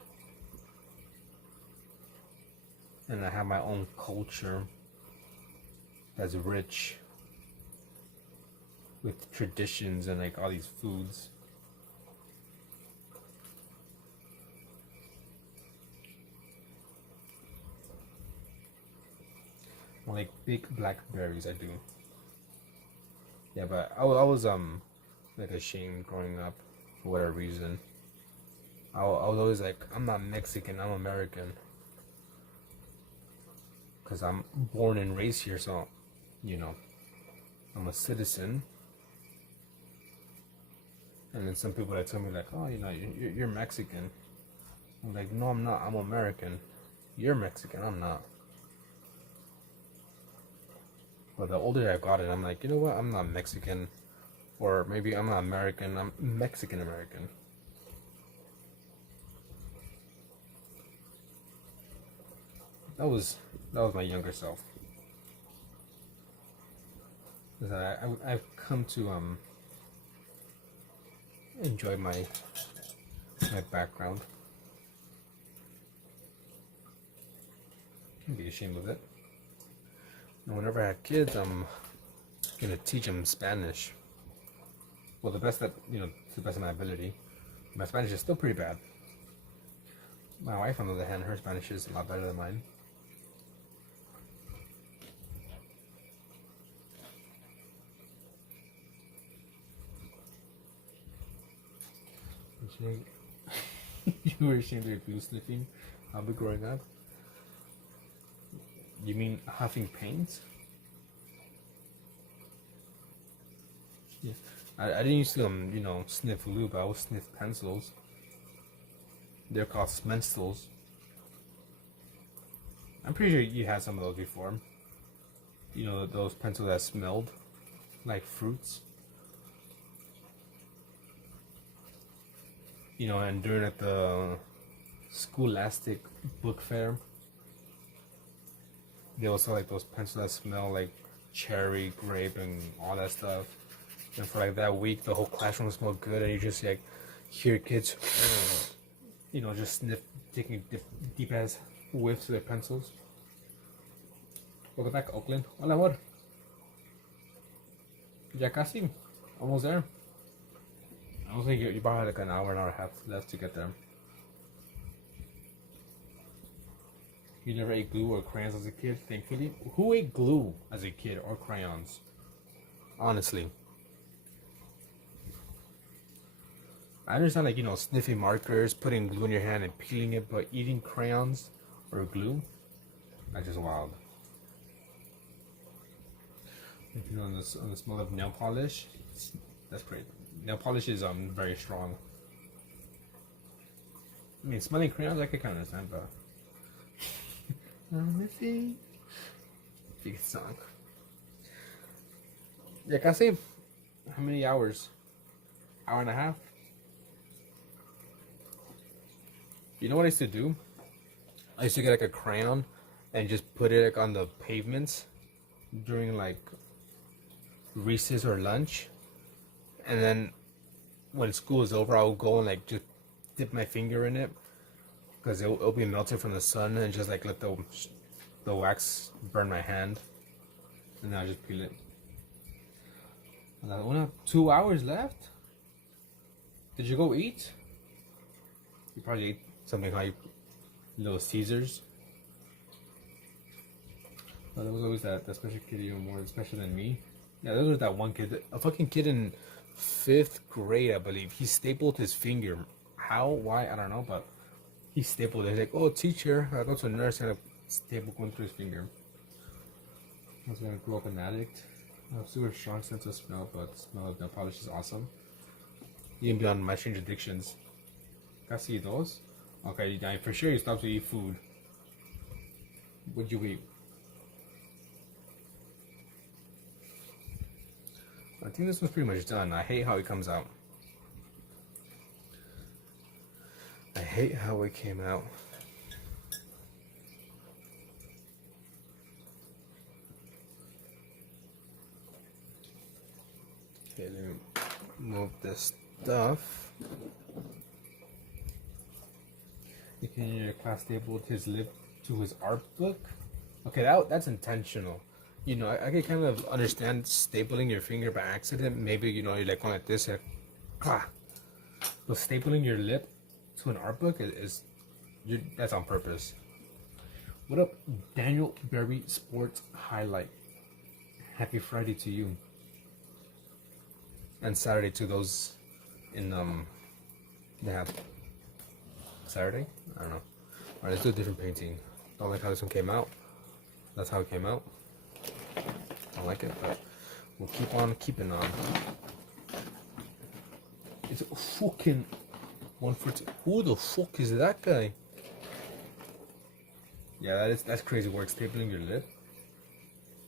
And I have my own culture that's rich with traditions and like all these foods. Like big blackberries, I do. Yeah, but I was like ashamed growing up for whatever reason. I was always like, I'm not Mexican, I'm American. Because I'm born and raised here, so, you know, I'm a citizen. And then some people that tell me like, oh, you know, you're Mexican. I'm like, no, I'm not, I'm American. You're Mexican, I'm not. But the older I got it, I'm like, you know what, I'm not Mexican. Or maybe I'm not American, I'm Mexican American. That was my younger self. I've come to enjoy my background. Can't be ashamed of it. And whenever I have kids, I'm gonna teach them Spanish. Well, the best to the best of my ability. My Spanish is still pretty bad. My wife, on the other hand, her Spanish is a lot better than mine. You were ashamed of your glue sniffing? I'll be growing up. You mean huffing paint? Yeah. I didn't used to sniff glue, but I would sniff pencils. They're called smenstals. I'm pretty sure you had some of those before. You know, those pencils that smelled like fruits. You know, and during at the Scholastic book fair, they also like those pencils that smell like cherry, grape, and all that stuff. And for like that week, the whole classroom smelled good, and you just like hear kids, you know, just taking deep ass whiffs of their pencils. Welcome back, Oakland. Hola, amor. Ya casi. Almost there. I don't think you probably had like an hour and a half left to get there. You never ate glue or crayons as a kid, thankfully. Who ate glue as a kid or crayons? Honestly. I understand, like, you know, sniffing markers, putting glue in your hand and peeling it, but eating crayons or glue? That's just wild. You know, on the smell of nail polish, that's great. Nail polish is very strong. I mean, smelling crayons, I could kind of understand, but I'm missing. Big song. Yeah, casi. How many hours? Hour and a half? You know what I used to do? I used to get like a crayon and just put it like on the pavements during like recess or lunch, and then when school is over, I would go and like just dip my finger in it because it'll be melted from the sun, and just like let the wax burn my hand, and then I just peel it. And I only have 2 hours left. Did you go eat? You probably ate something like Little Caesars. But there was always that special kid, even more special than me. Yeah, there was that one kid, a fucking kid in 5th grade, I believe. He stapled his finger. How? Why? I don't know, but he stapled it. He's like, oh, teacher, I go to a nurse and a staple going through his finger. I was gonna grow up an addict. I have a super strong sense of smell, but the smell of nail polish is awesome. Even beyond my strange addictions. Casi dos? Okay, yeah, for sure you stopped to eat food. What'd you eat? I think this one's pretty much done. I hate how it comes out. I hate how it came out. Okay, let me move this stuff. You can in your class stapled his lip to his art book. Okay, that's intentional. You know, I can kind of understand stapling your finger by accident. Maybe, you know, you're like going like this and but stapling your lip to an art book that's on purpose. What up, Daniel Berry Sports Highlight? Happy Friday to you. And Saturday to those in they have Saturday? I don't know. Alright, let's do a different painting. Don't like how this one came out. That's how it came out. I don't like it, but we'll keep on keeping on. It's a fucking 140. Who the fuck is that guy? Yeah, that's crazy work. Stapling your lip.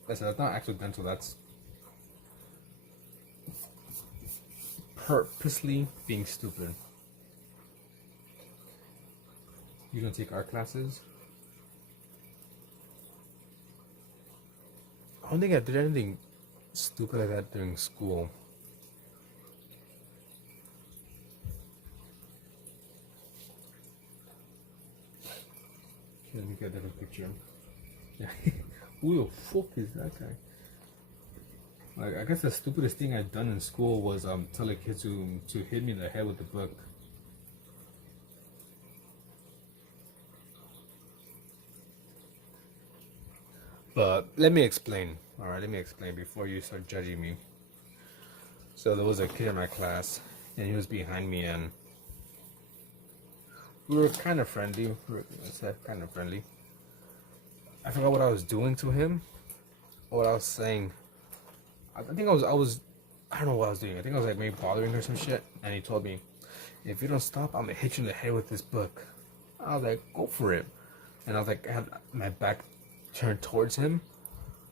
That's not accidental. That's purposely being stupid. You don't take art classes? I don't think I did anything stupid like that during school. Okay, let me get a different picture. Yeah. Who the fuck is that guy? Like, I guess the stupidest thing I've done in school was tell a kid to hit me in the head with the book. But let me explain. Alright, let me explain before you start judging me. So there was a kid in my class, and he was behind me, and we were kind of friendly. Kind of friendly. I forgot what I was doing to him, or what I was saying. I think I was, I don't know what I was doing. I think I was like maybe bothering her or some shit, and he told me, if you don't stop, I'm gonna hit you in the head with this book. I was like, go for it. And I was like, I had my back turned towards him,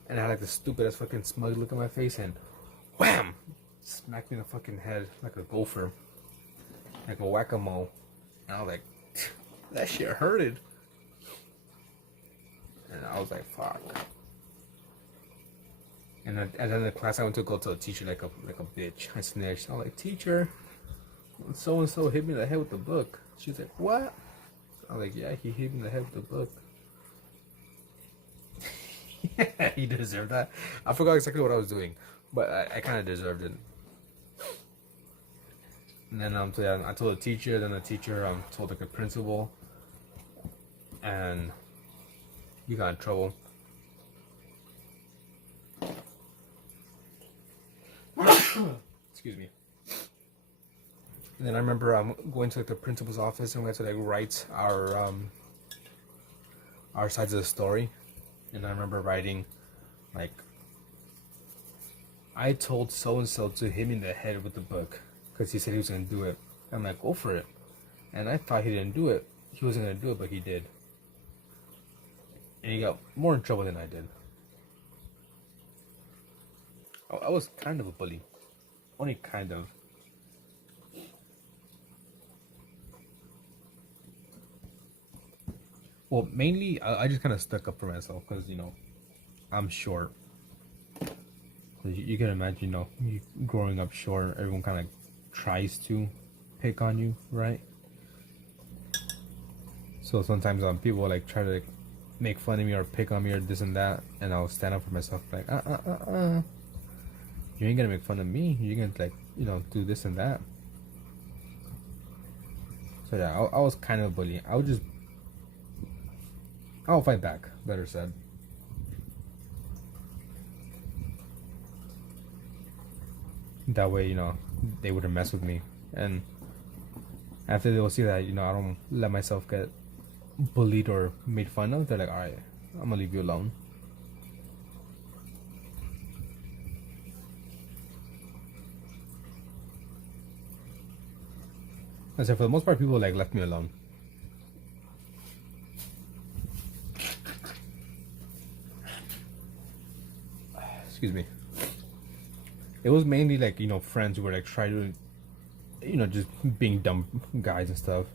And I had like this stupid ass fucking smug look on my face, and wham! Smacked me in the fucking head like a gopher. Like a whack-a-mole. And I was like, that shit hurted. And I was like, fuck. And at the end of the class, I went to go to a teacher like a bitch. I snitched. I was like, teacher, so and so hit me in the head with the book. She's like, what? I was like, yeah, he hit me in the head with the book. Yeah, he deserved that. I forgot exactly what I was doing, but I kind of deserved it. And then so yeah, I told the teacher. Then the teacher told like the principal, and we got in trouble. Excuse me. And then I remember going to like the principal's office, and we had to like write our sides of the story. And I remember writing like, I told so and so to hit me in the head with the book because he said he was gonna do it. I'm like, go for it. And I thought he didn't do it. He wasn't gonna do it, but he did. And he got more in trouble than I did. I was kind of a bully. Only kind of. Well, mainly, I just kind of stuck up for myself because, you know, I'm short. You can imagine, you know, growing up short, everyone kind of tries to pick on you, right? So sometimes people like try to like, make fun of me or pick on me or this and that, and I'll stand up for myself like, you ain't gonna make fun of me. You're gonna like, you know, do this and that. So yeah, I was kind of a bully. I'll fight back, better said. That way, you know, they wouldn't mess with me. And after they will see that, you know, I don't let myself get bullied or made fun of, they're like, alright, I'm gonna leave you alone. I said, for the most part, people like left me alone. Excuse me. It was mainly like, you know, friends who were like trying to, you know, just being dumb guys and stuff.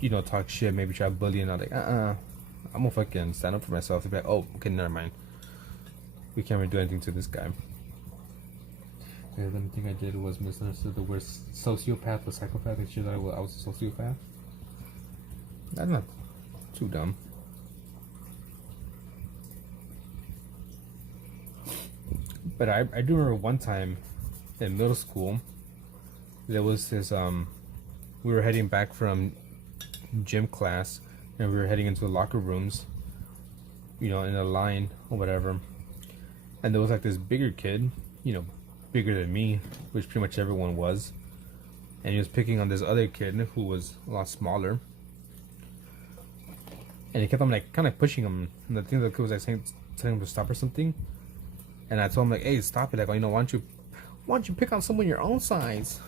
You know, talk shit, maybe try to bully, and I'm like, I'm gonna fucking stand up for myself. They'd be like, oh, okay, never mind. We can't really do anything to this guy. The only thing I did was misunderstood the word sociopath or psychopath. They sure that I was a sociopath. That's not too dumb. But I do remember one time in middle school, there was this, we were heading back from gym class, and we were heading into the locker rooms, you know, in a line or whatever. And there was like this bigger kid, you know, bigger than me, which pretty much everyone was. And he was picking on this other kid who was a lot smaller. And he kept on like kind of pushing him. And the thing that the kid was like saying, telling him to stop or something. And I told him like, hey, stop it. Like, oh, you know, why don't you pick on someone your own size?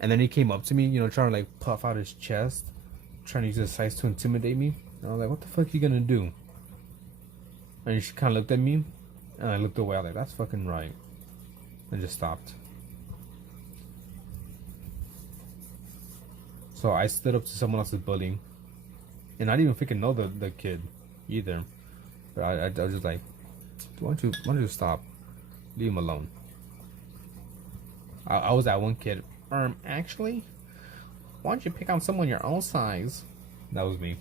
And then he came up to me, you know, trying to like puff out his chest, trying to use his size to intimidate me. And I was like, what the fuck are you gonna do? And she kind of looked at me, and I looked away. I was like, that's fucking right. And just stopped. So I stood up to someone else's bullying. And I didn't even freaking know the kid either. But I was just like, why don't you stop? Leave him alone. I was that one kid. Actually, why don't you pick on someone your own size? That was me.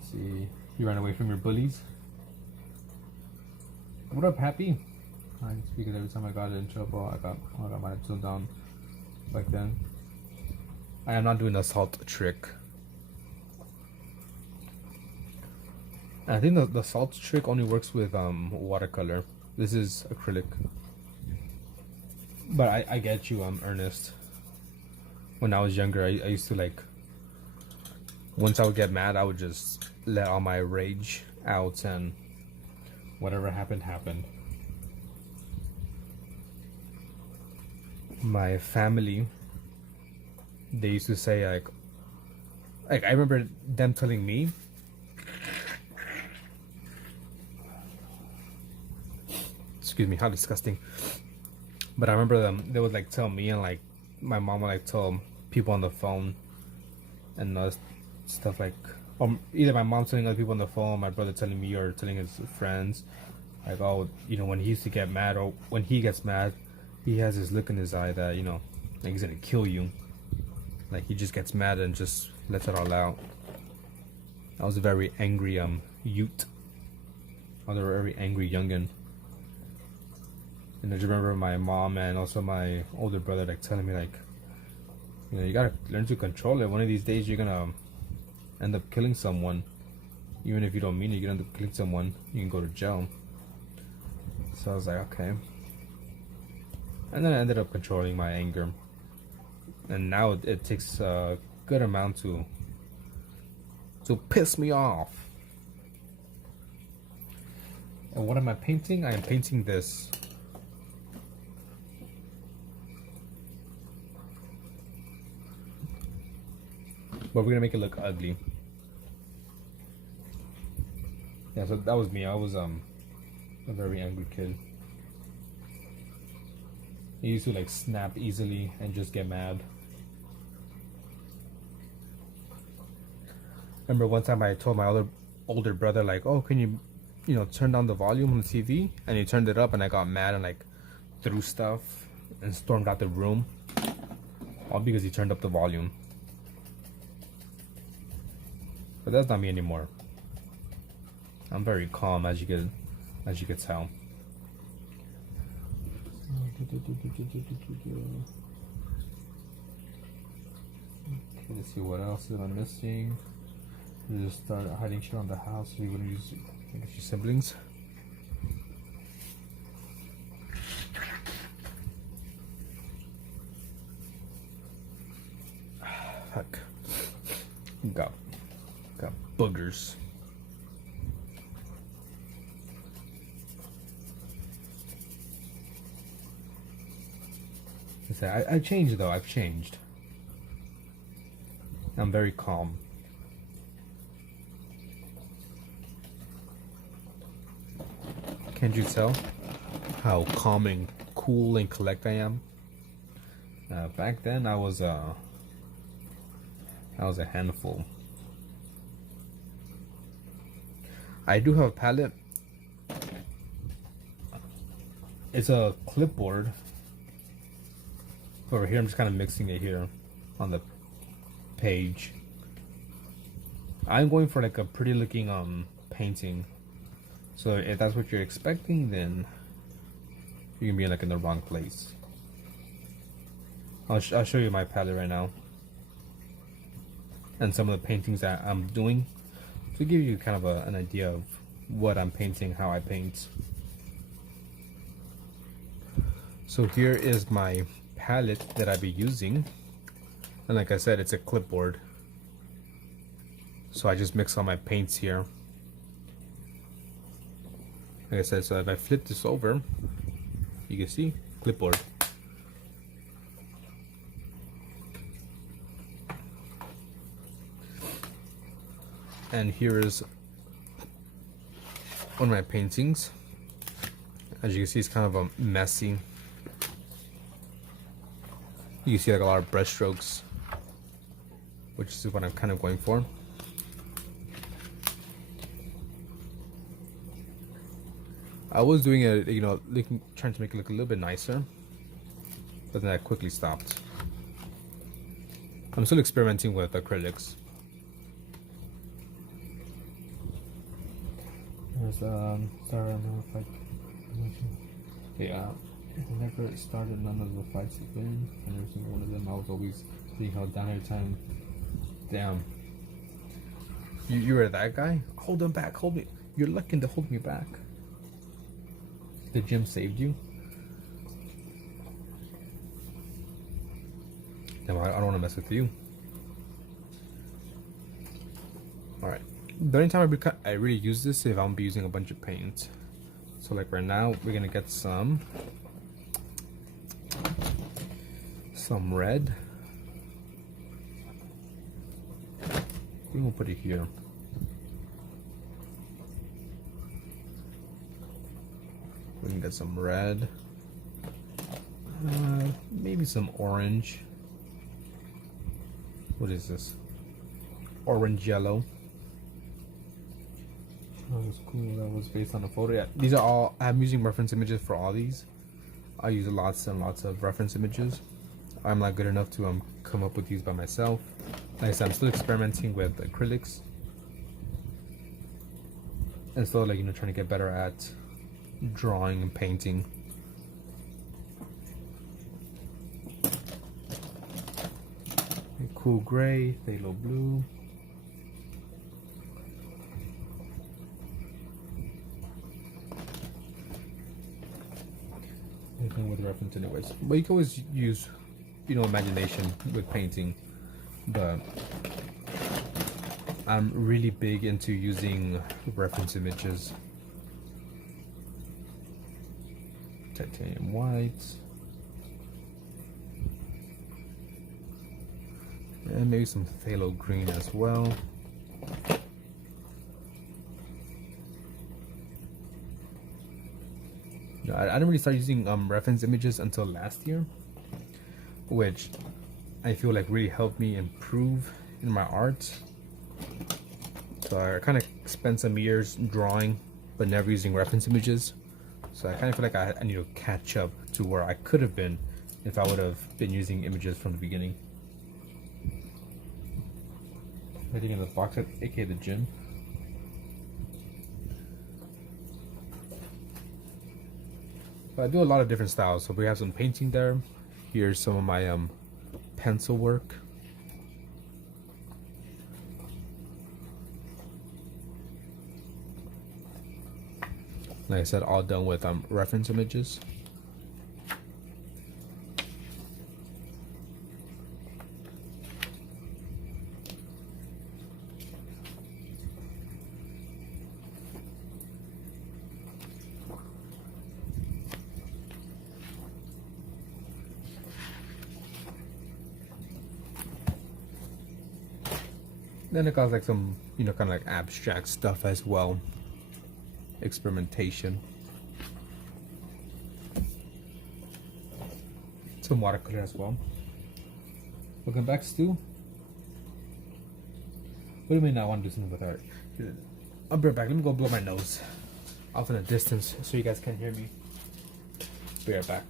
Let's see. You ran away from your bullies? What up, Happy? Because every time I got in trouble, I got my episode down back then. I am not doing the salt trick. I think the salt trick only works with watercolor. This is acrylic. But I get you, Ernest. When I was younger, I used to like, once I would get mad, I would just let all my rage out, and whatever happened. My family, they used to say like I remember them telling me Excuse me, how disgusting. But I remember them. They would like tell me, and like my mom would like tell people on the phone, and stuff like, either my mom telling other people on the phone, my brother telling me, or telling his friends, like, oh, when he used to get mad, or when he gets mad, he has this look in his eye that like he's gonna kill you. Like he just gets mad and just lets it all out. I was a very angry youth. I was a very angry youngin. And I just remember my mom and also my older brother like telling me, like, you gotta learn to control it. One of these days you're gonna end up killing someone. Even if you don't mean it, you're gonna end up killing someone. You can go to jail. So I was like, okay. And then I ended up controlling my anger. And now it takes a good amount to piss me off. And what am I painting? I am painting this. But we're gonna make it look ugly. Yeah, so that was me. I was a very angry kid. I used to like snap easily and just get mad. Remember one time I told my older brother, like, oh, can you turn down the volume on the TV? And he turned it up, and I got mad and like threw stuff and stormed out the room, all because he turned up the volume. But that's not me anymore. I'm very calm, as you could tell. Okay, let's see what else am I missing. We just start hiding shit on the house. So you're gonna use your siblings. Heck, got boogers. I changed though. I've changed. I'm very calm. Can't you tell how calm and cool and collect I am? Back then I was a handful. I do have a palette. It's a clipboard. Over here, I'm just kind of mixing it here on the page. I'm going for like a pretty looking painting. So if that's what you're expecting, then you're gonna be like in the wrong place. I'll show you my palette right now, and some of the paintings that I'm doing, to give you kind of an idea of what I'm painting, how I paint. So here is my palette that I'll be using, and like I said, it's a clipboard. So I just mix all my paints here. Like I said, so if I flip this over, you can see clipboard. And here is one of my paintings. As you can see, it's kind of messy. You can see like a lot of brush strokes, which is what I'm kind of going for. I was doing it, trying to make it look a little bit nicer, but then I quickly stopped. I'm still experimenting with acrylics. There's sorry, I don't know if whenever it started, none of the fights have been, and every single one of them I was always being held down every time. Damn. You were that guy? Hold him back, hold me. You're looking to hold me back. The gym saved you? Damn, I don't want to mess with you. Alright. The only time I really use this is if I'm be using a bunch of paint. So like right now, we're gonna get some red. We're gonna put it here. We can get some red. Maybe some orange. What is this? Orange yellow. Oh, that was cool. That was based on a photo. Yeah, these are all. I'm using reference images for all these. I use lots and lots of reference images. I'm not good enough to come up with these by myself. Like I said, I'm still experimenting with acrylics, and still trying to get better at drawing and painting. Cool gray, phthalo blue. Anything with reference anyways. But you can always use, imagination with painting. But I'm really big into using reference images. Titanium white. And maybe some phthalo green as well. No, I didn't really start using reference images until last year, which I feel like really helped me improve in my art. So I kind of spent some years drawing, but never using reference images. So I kind of feel like I need to catch up to where I could have been if I would have been using images from the beginning. Heading in the box at aka the gym. But I do a lot of different styles. So we have some painting there. Here's some of my pencil work. Like I said, all done with reference images. Then it got like some, kind of like abstract stuff as well. Experimentation. Some watercolor as well. Welcome back, Stu. What do you mean I want to do something with art? I'll be right back. Let me go blow my nose off in a distance so you guys can hear me. Be right back.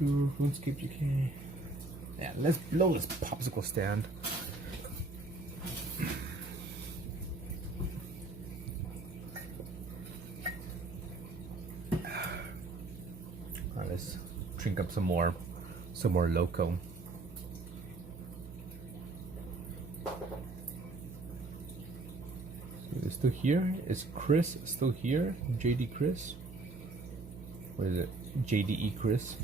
RuneScape GK. Yeah, let's blow this popsicle stand. Alright, let's drink up some more loco. So it's still here? Is Chris still here? JD Chris? What is it? JDE Chris.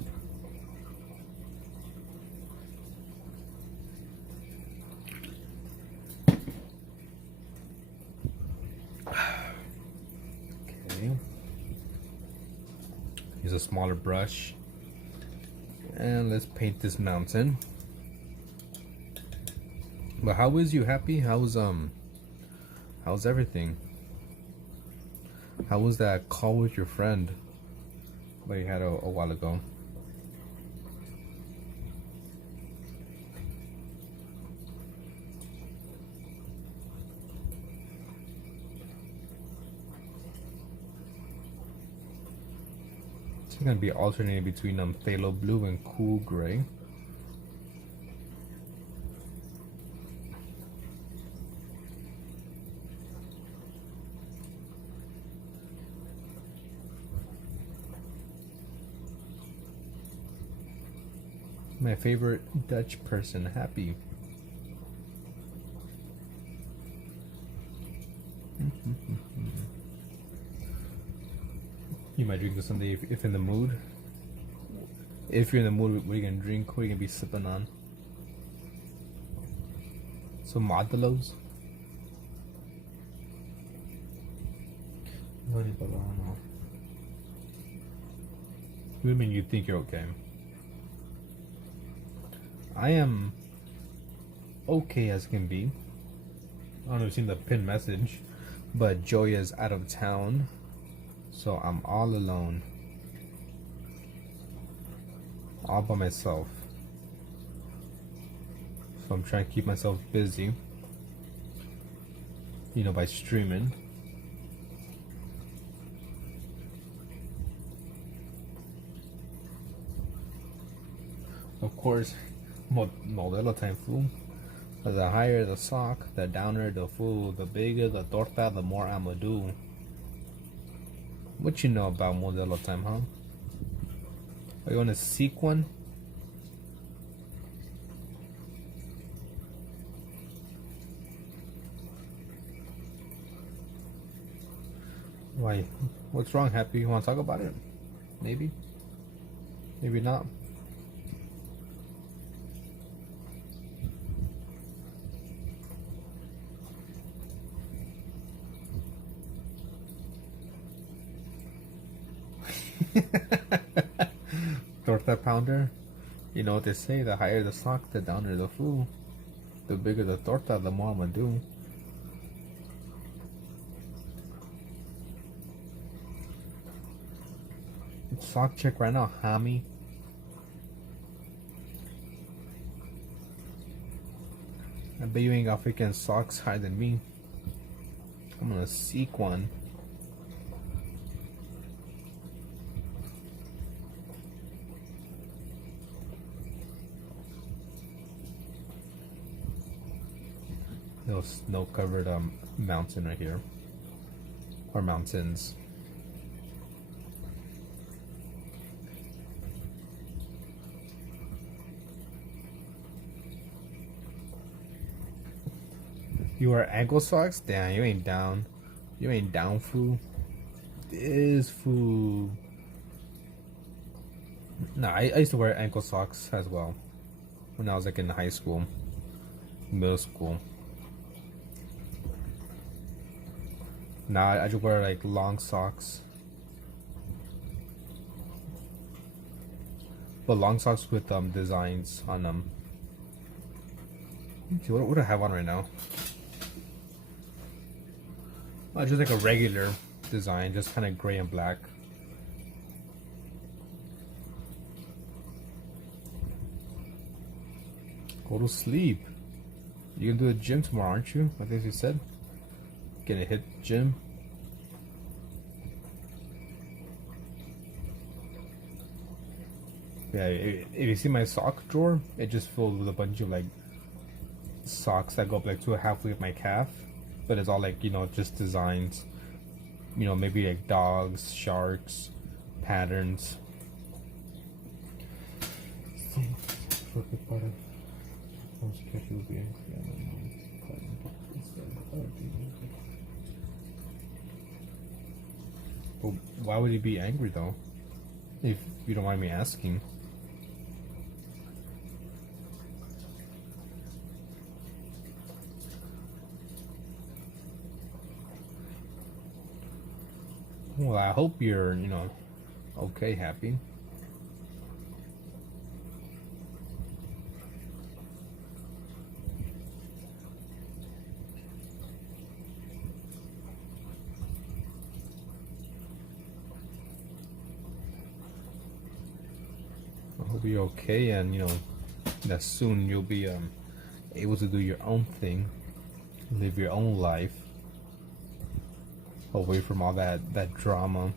Okay. Use a smaller brush. And let's paint this mountain. But how is you? Happy? How's everything? How was that call with your friend that you had a while ago? think I'd be alternating between phthalo blue and cool gray. My favorite Dutch person, happy. You might drink this someday if in the mood. If you're in the mood, what are you gonna drink? What are you gonna be sipping on? Some Modelo's? What do you mean you think you're okay? I am okay as can be. I don't know if you've seen the pinned message, but Joy is out of town, so I'm all alone. All by myself. So I'm trying to keep myself busy, you know, by streaming. Of course, Modelo time, fool. The higher the sock, the downer the fool. The bigger the torta, the more I'ma do. What you know about Modelo time, huh? Are you on a seek one? Why? What's wrong, Happy? You want to talk about it? Maybe? Maybe not. Torta pounder? You know what they say, the higher the sock, the downer the fool. The bigger the torta, the more I'ma do. Sock check right now, homie. I bet you ain't got freaking socks higher than me. I'm gonna seek one. Little snow-covered mountain right here, or mountains. You wear ankle socks? Damn, you ain't down. You ain't down, fool. This fool. Nah, I used to wear ankle socks as well when I was like in high school, middle school. Now I just wear like long socks, but long socks with designs on them. What do I have on right now? Just like a regular design, just kind of gray and black. Go to sleep. You can do the gym tomorrow, aren't you? I think you said. Gonna hit gym. Yeah, if you see my sock drawer, it just filled with a bunch of like socks that go up like to halfway of my calf, but it's all like, you know, just designs. You know, maybe like dogs, sharks, patterns. Well, why would he be angry though? If you don't mind me asking. Well, I hope you're, you know, okay, happy. I hope you're okay, and you know that soon you'll be able to do your own thing, live your own life, away from all that drama.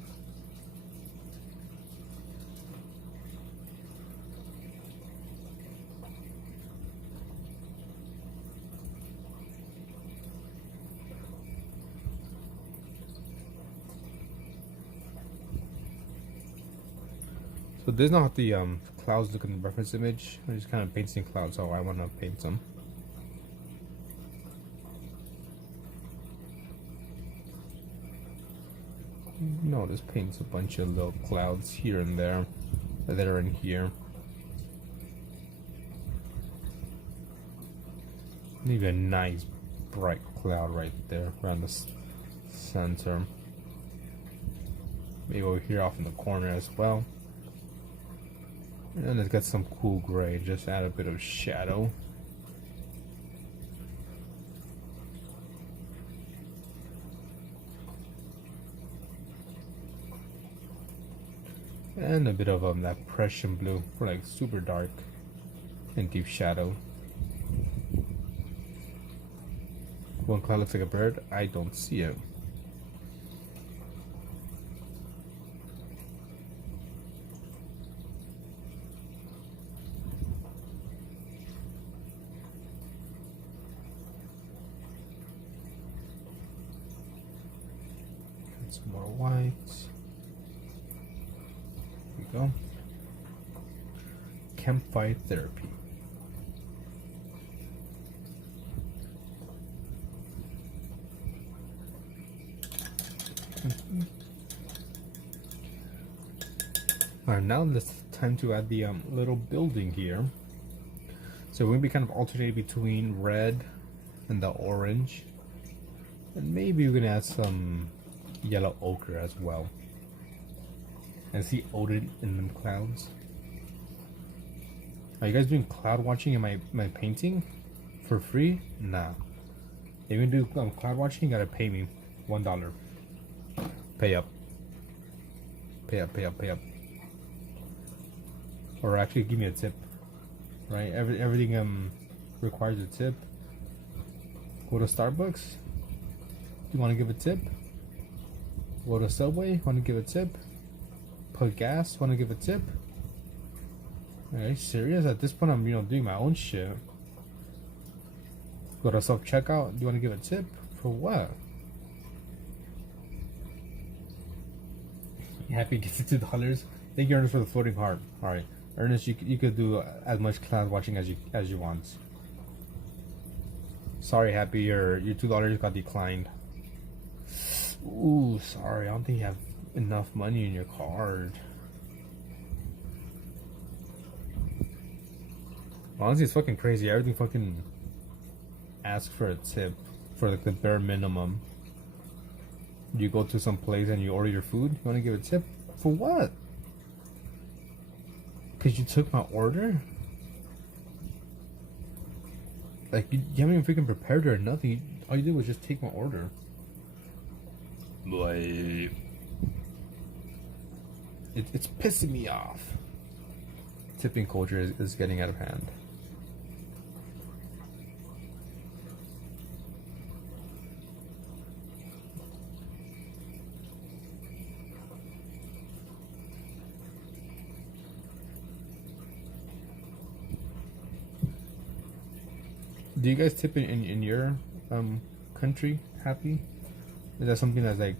So this is not how the clouds look in the reference image. I'm just kind of painting clouds how I want to paint them. No, this paints a bunch of little clouds here and there that are in here. Maybe a nice bright cloud right there around the center. Maybe over here off in the corner as well. And then it's got some cool gray, just add a bit of shadow. And a bit of that Prussian blue for like super dark and deep shadow. One cloud looks like a bird. I don't see it. Get some more white. Go. Campfire therapy. Alright, now it's time to add the little building here. So we're gonna be kind of alternating between red and the orange, and maybe we're gonna add some yellow ochre as well. And see Odin in them clouds. Are you guys doing cloud watching in my painting for free? Nah. If you're gonna do cloud watching, you gotta pay me $1. Pay up. Pay up, pay up, pay up. Or actually give me a tip. Right? Everything requires a tip. Go to Starbucks. You wanna give a tip? Go to Subway, wanna give a tip? Put gas, want to give a tip? Are you serious? At this point, I'm doing my own shit. Go to self checkout. Do you want to give a tip for what? Happy gets $2. Thank you, Ernest, for the floating heart. All right, Ernest, you could do as much cloud watching as you want. Sorry, Happy, your $2 got declined. Ooh, sorry. I don't think you have enough money in your card. Honestly, it's fucking crazy. Everything fucking asks for a tip for like the bare minimum. You go to some place and you order your food. You want to give a tip for what? Because you took my order. Like you haven't even freaking prepared it or nothing. All you did was just take my order. Like. It's pissing me off. Tipping culture is getting out of hand. Do you guys tip in your country? Happy? Is that something that's like,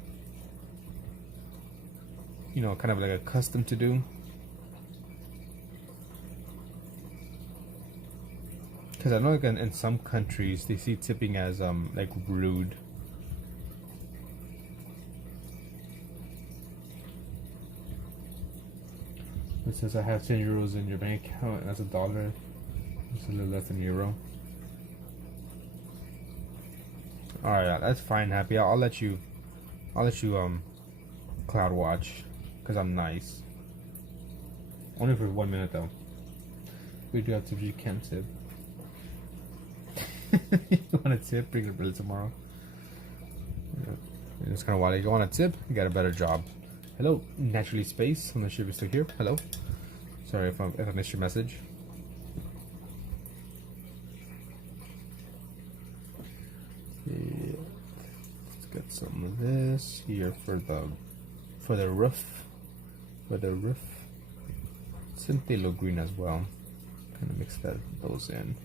kind of like accustomed to do? Because I know like in some countries they see tipping as like rude. It says I have 10 euros in your bank account, and that's $1. It's a little less than euro. Alright, that's fine, Happy. I'll let you cloud watch. Because I'm nice. Only for 1 minute though. We do have tips you can't tip. You want a tip? Bring it tomorrow. Yeah. It's kind of wild. You want a tip? You got a better job. Hello, Naturally Space. I'm not sure if you're still here. Hello. Sorry if I missed your message. Yeah. Let's get some of this here for the roof. For the roof. Some phthalo green as well. Kind of mix those in.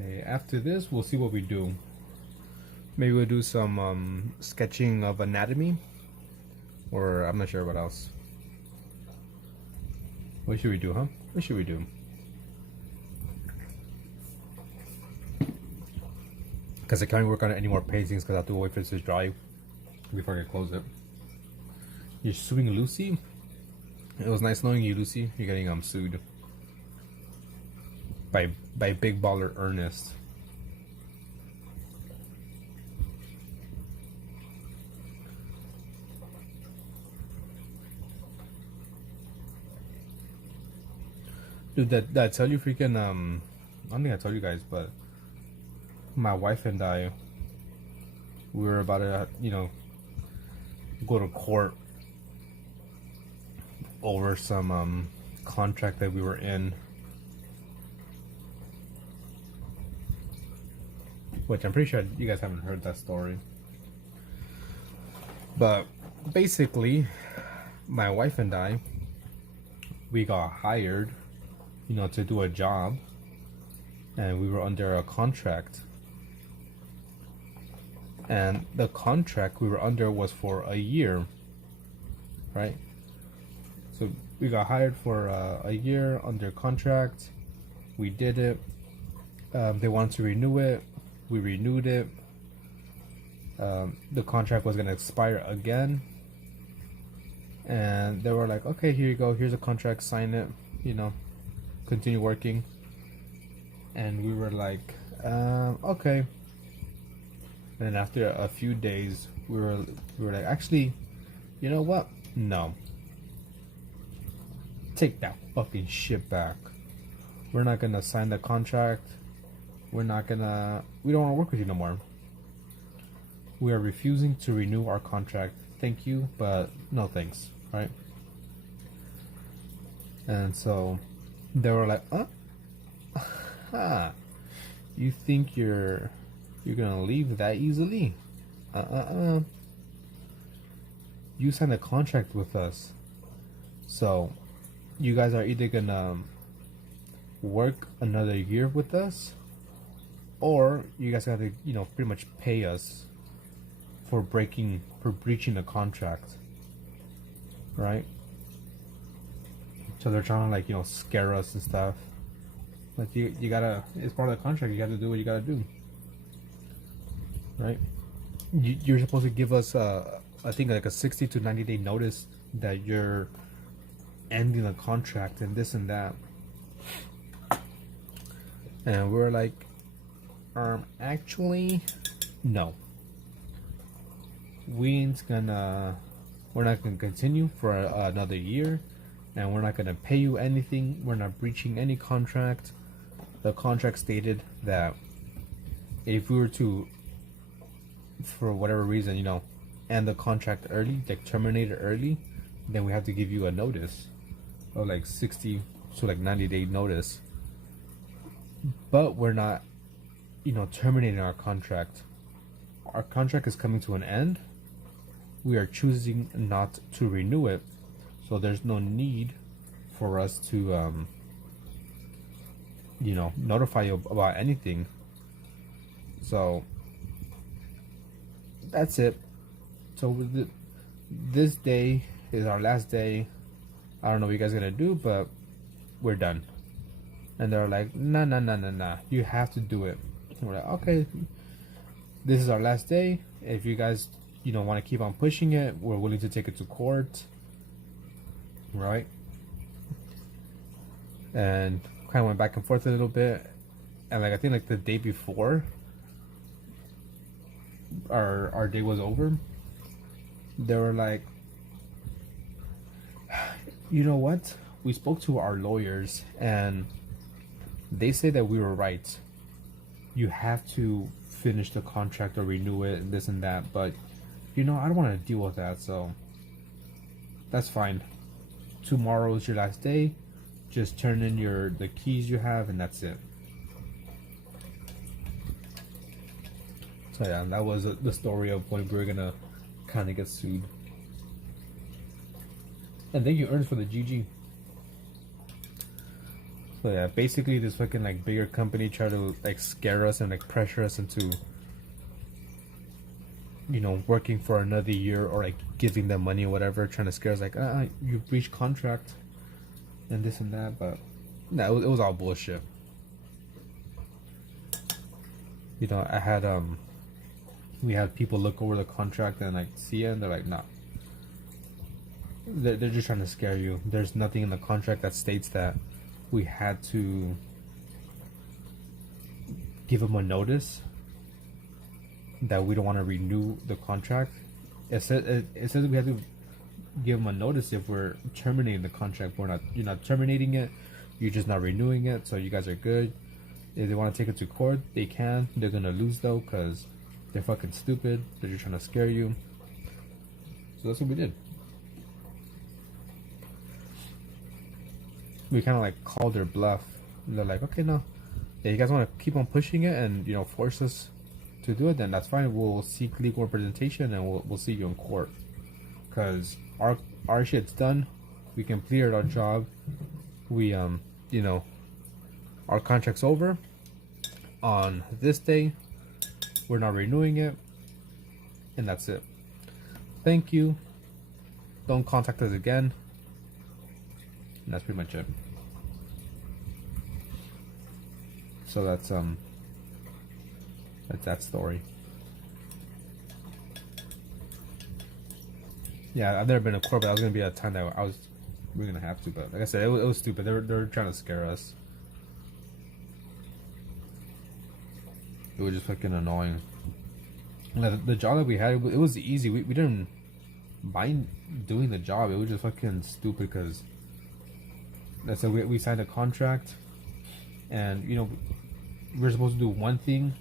Okay, after this, we'll see what we do. Maybe we'll do some sketching of anatomy, or I'm not sure what else. What should we do, huh? What should we do? Because I can't work on any more paintings because I have to wait for this to dry before I can close it. You're suing Lucy? It was nice knowing you, Lucy. You're getting sued by Big Baller Ernest. Dude, did I tell you freaking I don't think I told you guys, but my wife and I, we were about to go to court over some contract that we were in, which I'm pretty sure you guys haven't heard that story. But basically, my wife and I, we got hired, to do a job, and we were under a contract. And the contract we were under was for a year, right? So we got hired for a year under contract. We did it. They wanted to renew it. We renewed it. The contract was going to expire again. And they were like, okay, here you go. Here's a contract. Sign it. Continue working. And we were like, okay. And after a few days, we were like, actually, you know what? No. Take that fucking shit back. We're not gonna sign the contract. We don't want to work with you no more. We are refusing to renew our contract. Thank you, but no thanks, right? And so they were like, you think you're gonna leave that easily? You signed a contract with us, so you guys are either gonna work another year with us, or you guys gotta pretty much pay us for breaching the contract, right? So they're trying to scare us and stuff. Like you gotta, it's part of the contract. You gotta do what you gotta do. Right? You're supposed to give us, I think, like a 60 to 90 day notice that you're ending the contract and this and that. And we're like, actually, no. We're not gonna continue for another year, and we're not gonna pay you anything. We're not breaching any contract. The contract stated that if we were to, for whatever reason, end the contract early, like terminate it early, then we have to give you a notice of like 60 to 90 day notice. But we're not, terminating our contract. Our contract is coming to an end. We are choosing not to renew it, so there's no need for us to, notify you about anything. So that's it. So this day is our last day. I don't know what you guys are gonna do, but we're done. And they're like, nah, you have to do it. And we're like, okay, this is our last day. If you guys want to keep on pushing it, we're willing to take it to court, right? And kind of went back and forth a little bit, and I think the day before our day was over, they were like, you know what, we spoke to our lawyers and they say that we were right. You have to finish the contract or renew it and this and that, but I don't want to deal with that, so that's fine. Tomorrow is your last day. Just turn in the keys you have, and that's it. So yeah, that was the story of when we were gonna kind of get sued. And thank you, Ernst, for the GG. So yeah, basically this fucking like bigger company try to like scare us and like pressure us into, you know, working for another year or like giving them money or whatever, trying to scare us like, you breached contract and this and that. But no, it was all bullshit. You know, we had people look over the contract and like see it and they're like, nah. They're just trying to scare you. There's nothing in the contract that states that we had to give them a notice that we don't want to renew the contract. It says we have to give them a notice if we're terminating the contract. You're not terminating it. You're just not renewing it. So you guys are good. If they want to take it to court, they can. They're gonna lose though because they're fucking stupid. They're just trying to scare you. So that's what we did. We kind of like called their bluff. And they're like, okay, no, yeah, you guys want to keep on pushing it and, you know, force us to do it, then that's fine. We'll seek legal representation and we'll see you in court. Because our shit's done. We completed our job. We you know, our contract's over on this day. We're not renewing it, and that's it. Thank you. Don't contact us again. And that's pretty much it. So that's that story. Yeah, I've never been to court, but that was gonna be a time that we were gonna have to. But like I said, it was stupid. They were trying to scare us. It was just fucking annoying. Like, the job that we had, it was easy. We didn't mind doing the job. It was just fucking stupid because that's so we signed a contract, and you know we were supposed to do one thing,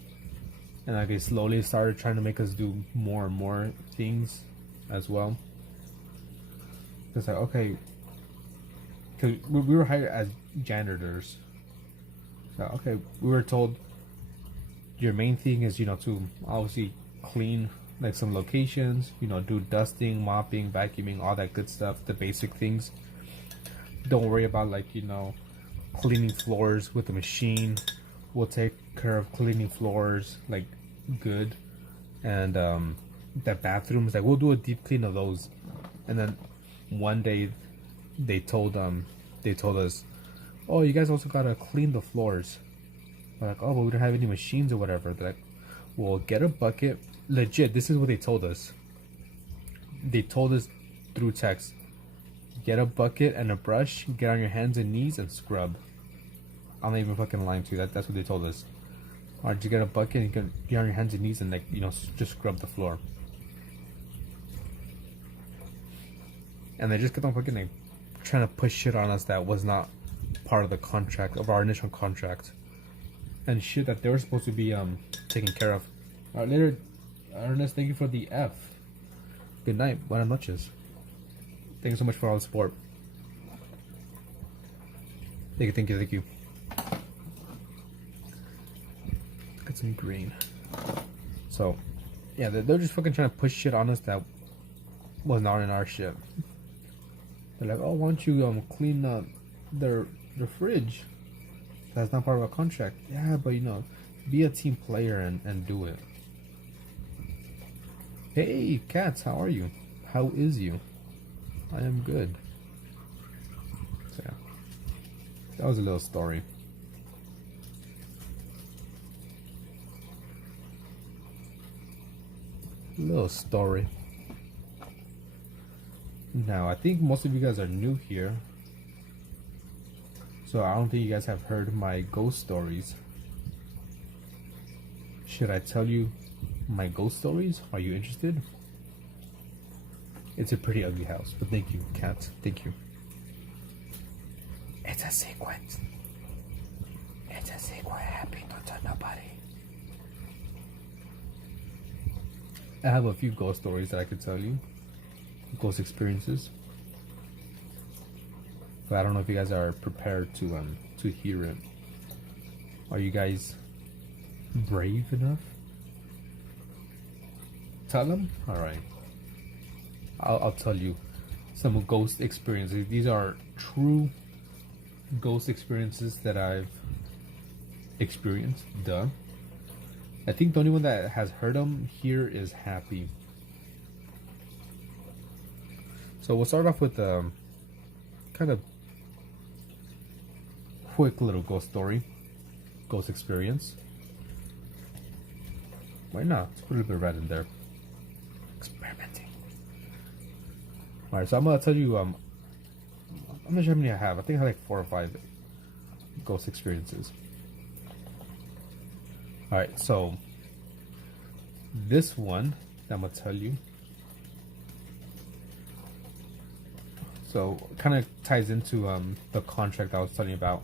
and like they slowly started trying to make us do more and more things as well. It's like, okay, because we were hired as janitors. So okay, we were told your main thing is, you know, to obviously clean like some locations, you know, do dusting, mopping, vacuuming, all that good stuff, the basic things. Don't worry about like, you know, cleaning floors with the machine. We'll take care of cleaning floors like good, and the bathrooms, like we'll do a deep clean of those. And then one day they told us, oh, you guys also gotta clean the floors. We're like, oh, but we don't have any machines or whatever. They're like, well, get a bucket. Legit, this is what they told us. They told us through text, get a bucket and a brush, get on your hands and knees and scrub. I'm not even fucking lying to you. That's what they told us. Alright, you get a bucket and you can get on your hands and knees and, like, you know, just scrub the floor. And they just kept on fucking like trying to push shit on us that was not part of the contract, of our initial contract, and shit that they were supposed to be taken care of. Alright, later, Ernest, thank you for the F. Good night. Buenas noches. Thank you so much for all the support. Thank you. Got some green. So, yeah, they're just fucking trying to push shit on us that was not in our shit. They're like, oh, why don't you clean their fridge? That's not part of a contract. Yeah, but you know, be a team player and do it. Hey, Cats, how are you? How is you? I am good. So yeah, that was a little story. Now, I think most of you guys are new here, so I don't think you guys have heard my ghost stories. Should I tell you my ghost stories? Are you interested? It's a pretty ugly house, but thank you, Cat. Thank you. It's a secret. It's a secret. Happy to tell nobody. I have a few ghost stories that I could tell you. Ghost experiences. But I don't know if you guys are prepared to hear it. Are you guys brave enough? Tell them? Alright. I'll tell you some ghost experiences. These are true ghost experiences that I've experienced. Duh. I think the only one that has heard them here is Happy. So we'll start off with a kind of quick little ghost story, ghost experience. Why not? Let's put a little bit of red in there. Experimenting. Alright, so I'm gonna tell you, I'm not sure how many I have. I think I have like 4 or 5 ghost experiences. Alright, so this one that I'm gonna tell you, so kind of ties into the contract I was telling you about.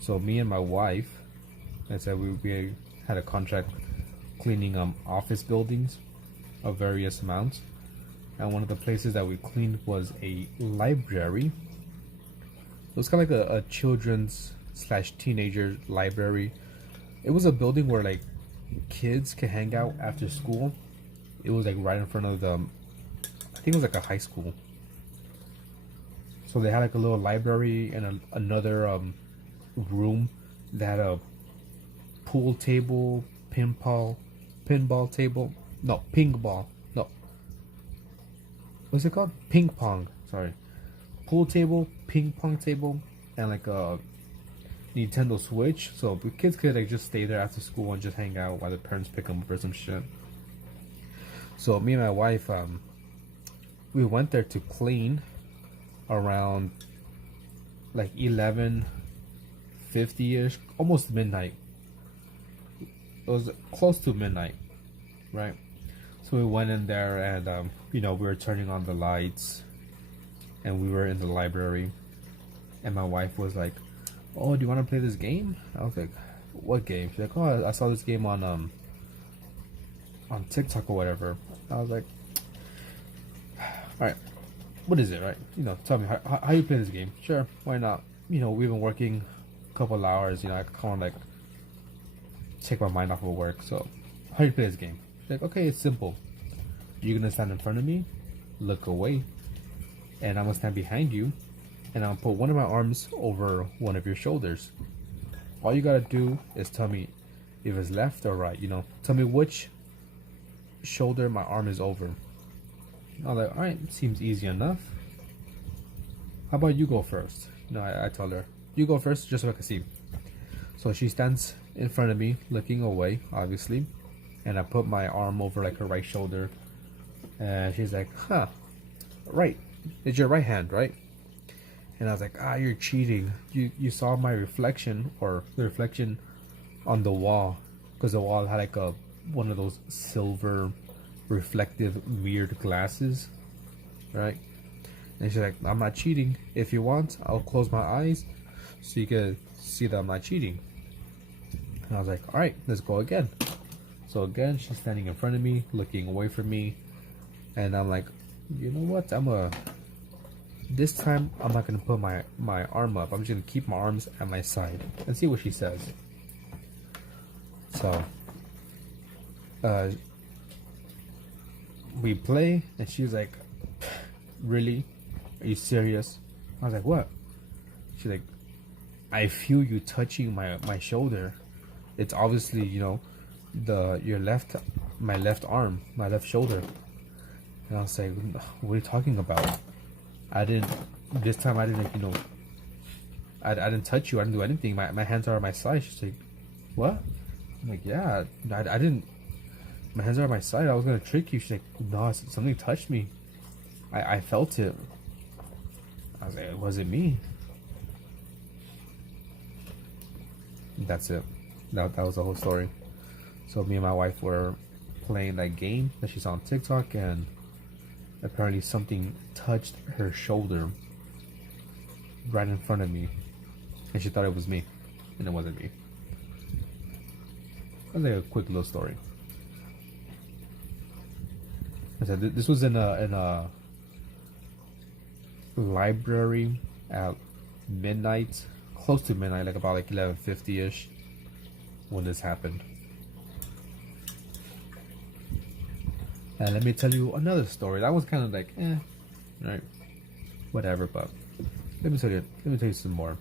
So me and my wife, I said we had a contract cleaning office buildings of various amounts, and one of the places that we cleaned was a library. It was kind of like a children's / teenager library. It was a building where like kids could hang out after school. It was like right in front of the, I think it was like a high school. So they had like a little library and another room that had a pool table, pinball table. No, ping ball. No. What's it called? Ping pong. Sorry. Pool table, ping pong table, and like a Nintendo Switch. So the kids could like just stay there after school and just hang out while the parents pick them up or some shit. So me and my wife, we went there to clean around like 11:50ish, almost midnight. It was close to midnight, right? So we went in there and we were turning on the lights, and we were in the library, and my wife was like, "Oh, do you want to play this game?" I was like, "What game?" She's like, "Oh, I saw this game on TikTok or whatever." I was like, "All right, what is it, right? Tell me how you play this game." "Sure, why not? We've been working a couple hours. I kind of like take my mind off of work. So, how do you play this game?" She's like, "Okay, it's simple. You're gonna stand in front of me, look away, and I'm gonna stand behind you, and I'll put one of my arms over one of your shoulders. All you gotta do is tell me if it's left or right. Tell me which shoulder my arm is over." I was like, "All right, seems easy enough. How about you go first?" I told her, "You go first, just so I can see." So she stands in front of me, looking away, obviously, and I put my arm over like her right shoulder, and she's like, "Huh, right? It's your right hand, right?" And I was like, "You're cheating. You saw my reflection, or the reflection on the wall, because the wall had like one of those silver reflective mirrored glasses, right?" And she's like, "I'm not cheating. If you want, I'll close my eyes so you can see that I'm not cheating." And I was like, "All right, let's go again." So again, she's standing in front of me, looking away from me, and I'm like, "You know what? This time I'm not gonna put my arm up. I'm just gonna keep my arms at my side and see what she says." So we play, and she's like, "Really? Are you serious?" I was like, "What?" She's like, "I feel you touching my shoulder. It's obviously, my left arm, my left shoulder." And I was like, "What are you talking about? This time I didn't, I didn't touch you. I didn't do anything. My hands are at my side." She's like, "What?" I'm like, "Yeah, I didn't. My hands are at my side. I was gonna trick you." She's like, "No, something touched me. I felt it." I was like, "It wasn't me." That's it. That was the whole story. So me and my wife were playing that game that she saw on TikTok, and apparently something touched her shoulder right in front of me, and she thought it was me, and it wasn't me. That was like a quick little story. I said this was in a library at midnight, close to midnight, like about like 11:50ish, when this happened. And let me tell you another story. That was kind of like, right, whatever. But let me tell you some more.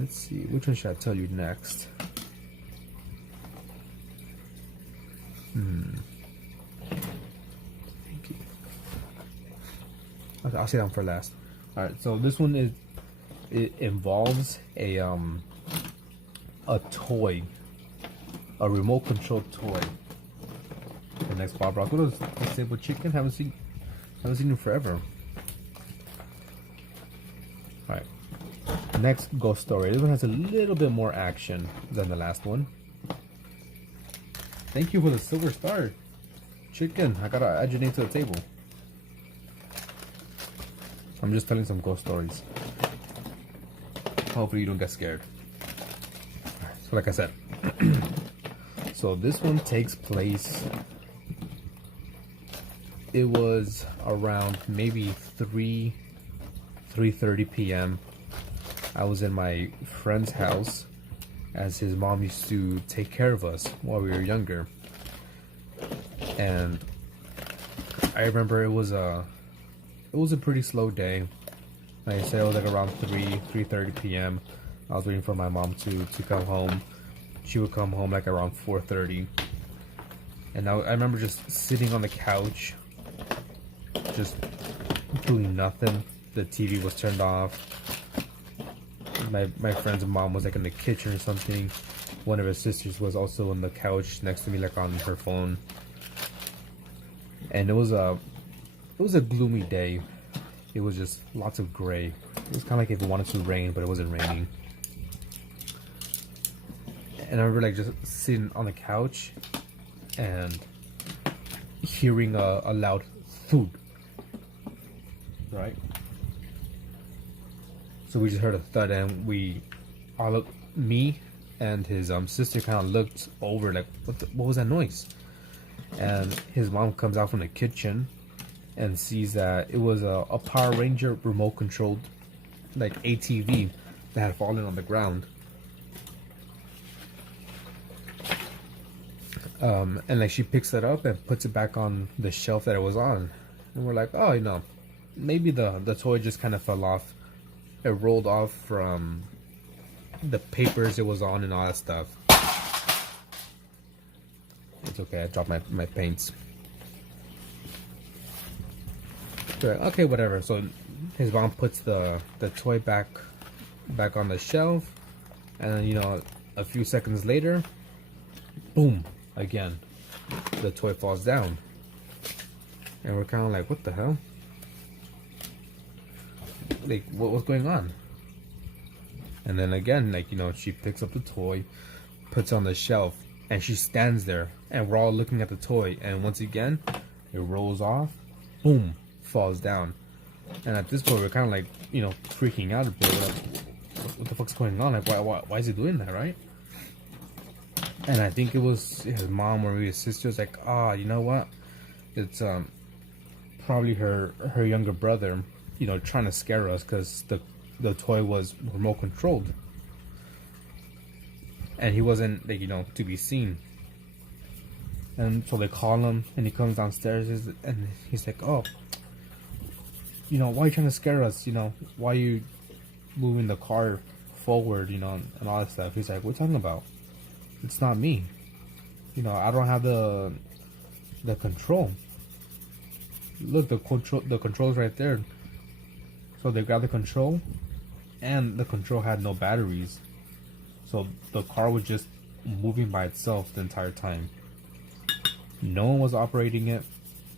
let's see, which one should I tell you next? Thank you. I'll say that for last. All right, so this one it involves a toy, a remote controlled toy. The next Bob Rock. What is Disabled Chicken? Haven't seen him forever. All right. Next ghost story. This one has a little bit more action than the last one. Thank you for the silver star, Chicken. I gotta add your name to the table. I'm just telling some ghost stories. Hopefully you don't get scared. So like I said, so this one takes place. It was around maybe 3:30 p.m. I was in my friend's house, as his mom used to take care of us while we were younger. And I remember it was a pretty slow day. Like I said, it was like around 3:30 p.m. I was waiting for my mom to come home. She would come home like around 4:30. And I remember just sitting on the couch, just doing nothing. The TV was turned off. My friend's mom was like in the kitchen or something. One of her sisters was also on the couch next to me, like on her phone. And it was a gloomy day. It was just lots of gray. It was kind of like if it wanted to rain, but it wasn't raining. And I remember like just sitting on the couch and hearing a loud thud. Right? So we just heard a thud, and we all looked, me and his sister kind of looked over like, what was that noise? And his mom comes out from the kitchen and sees that it was a Power Ranger remote controlled like ATV that had fallen on the ground. And like she picks it up and puts it back on the shelf that it was on. And we're like, oh, maybe the toy just kind of fell off. It rolled off from the papers it was on and all that stuff. It's okay, I dropped my paints. Okay, whatever. So his mom puts the toy back on the shelf, and a few seconds later, boom, again, the toy falls down. And we're kind of like, what the hell? Like, what was going on? And then again, like, she picks up the toy, puts it on the shelf, and she stands there, and we're all looking at the toy, and once again, it rolls off, boom, falls down. And at this point, we're kind of like, freaking out a bit. We're like, what the fuck's going on? Like, why is he doing that, right? And I think it was his mom or maybe his sister was like, you know what? It's probably her younger brother, trying to scare us because the toy was remote controlled. And he wasn't, like, to be seen. And so they call him, and he comes downstairs, and he's like, oh, why are you trying to scare us? Why are you moving the car forward, and all that stuff? He's like, what are you talking about? It's not me. I don't have the control. Look, the control's right there. So they grabbed the control, and the control had no batteries. So the car was just moving by itself the entire time. No one was operating it.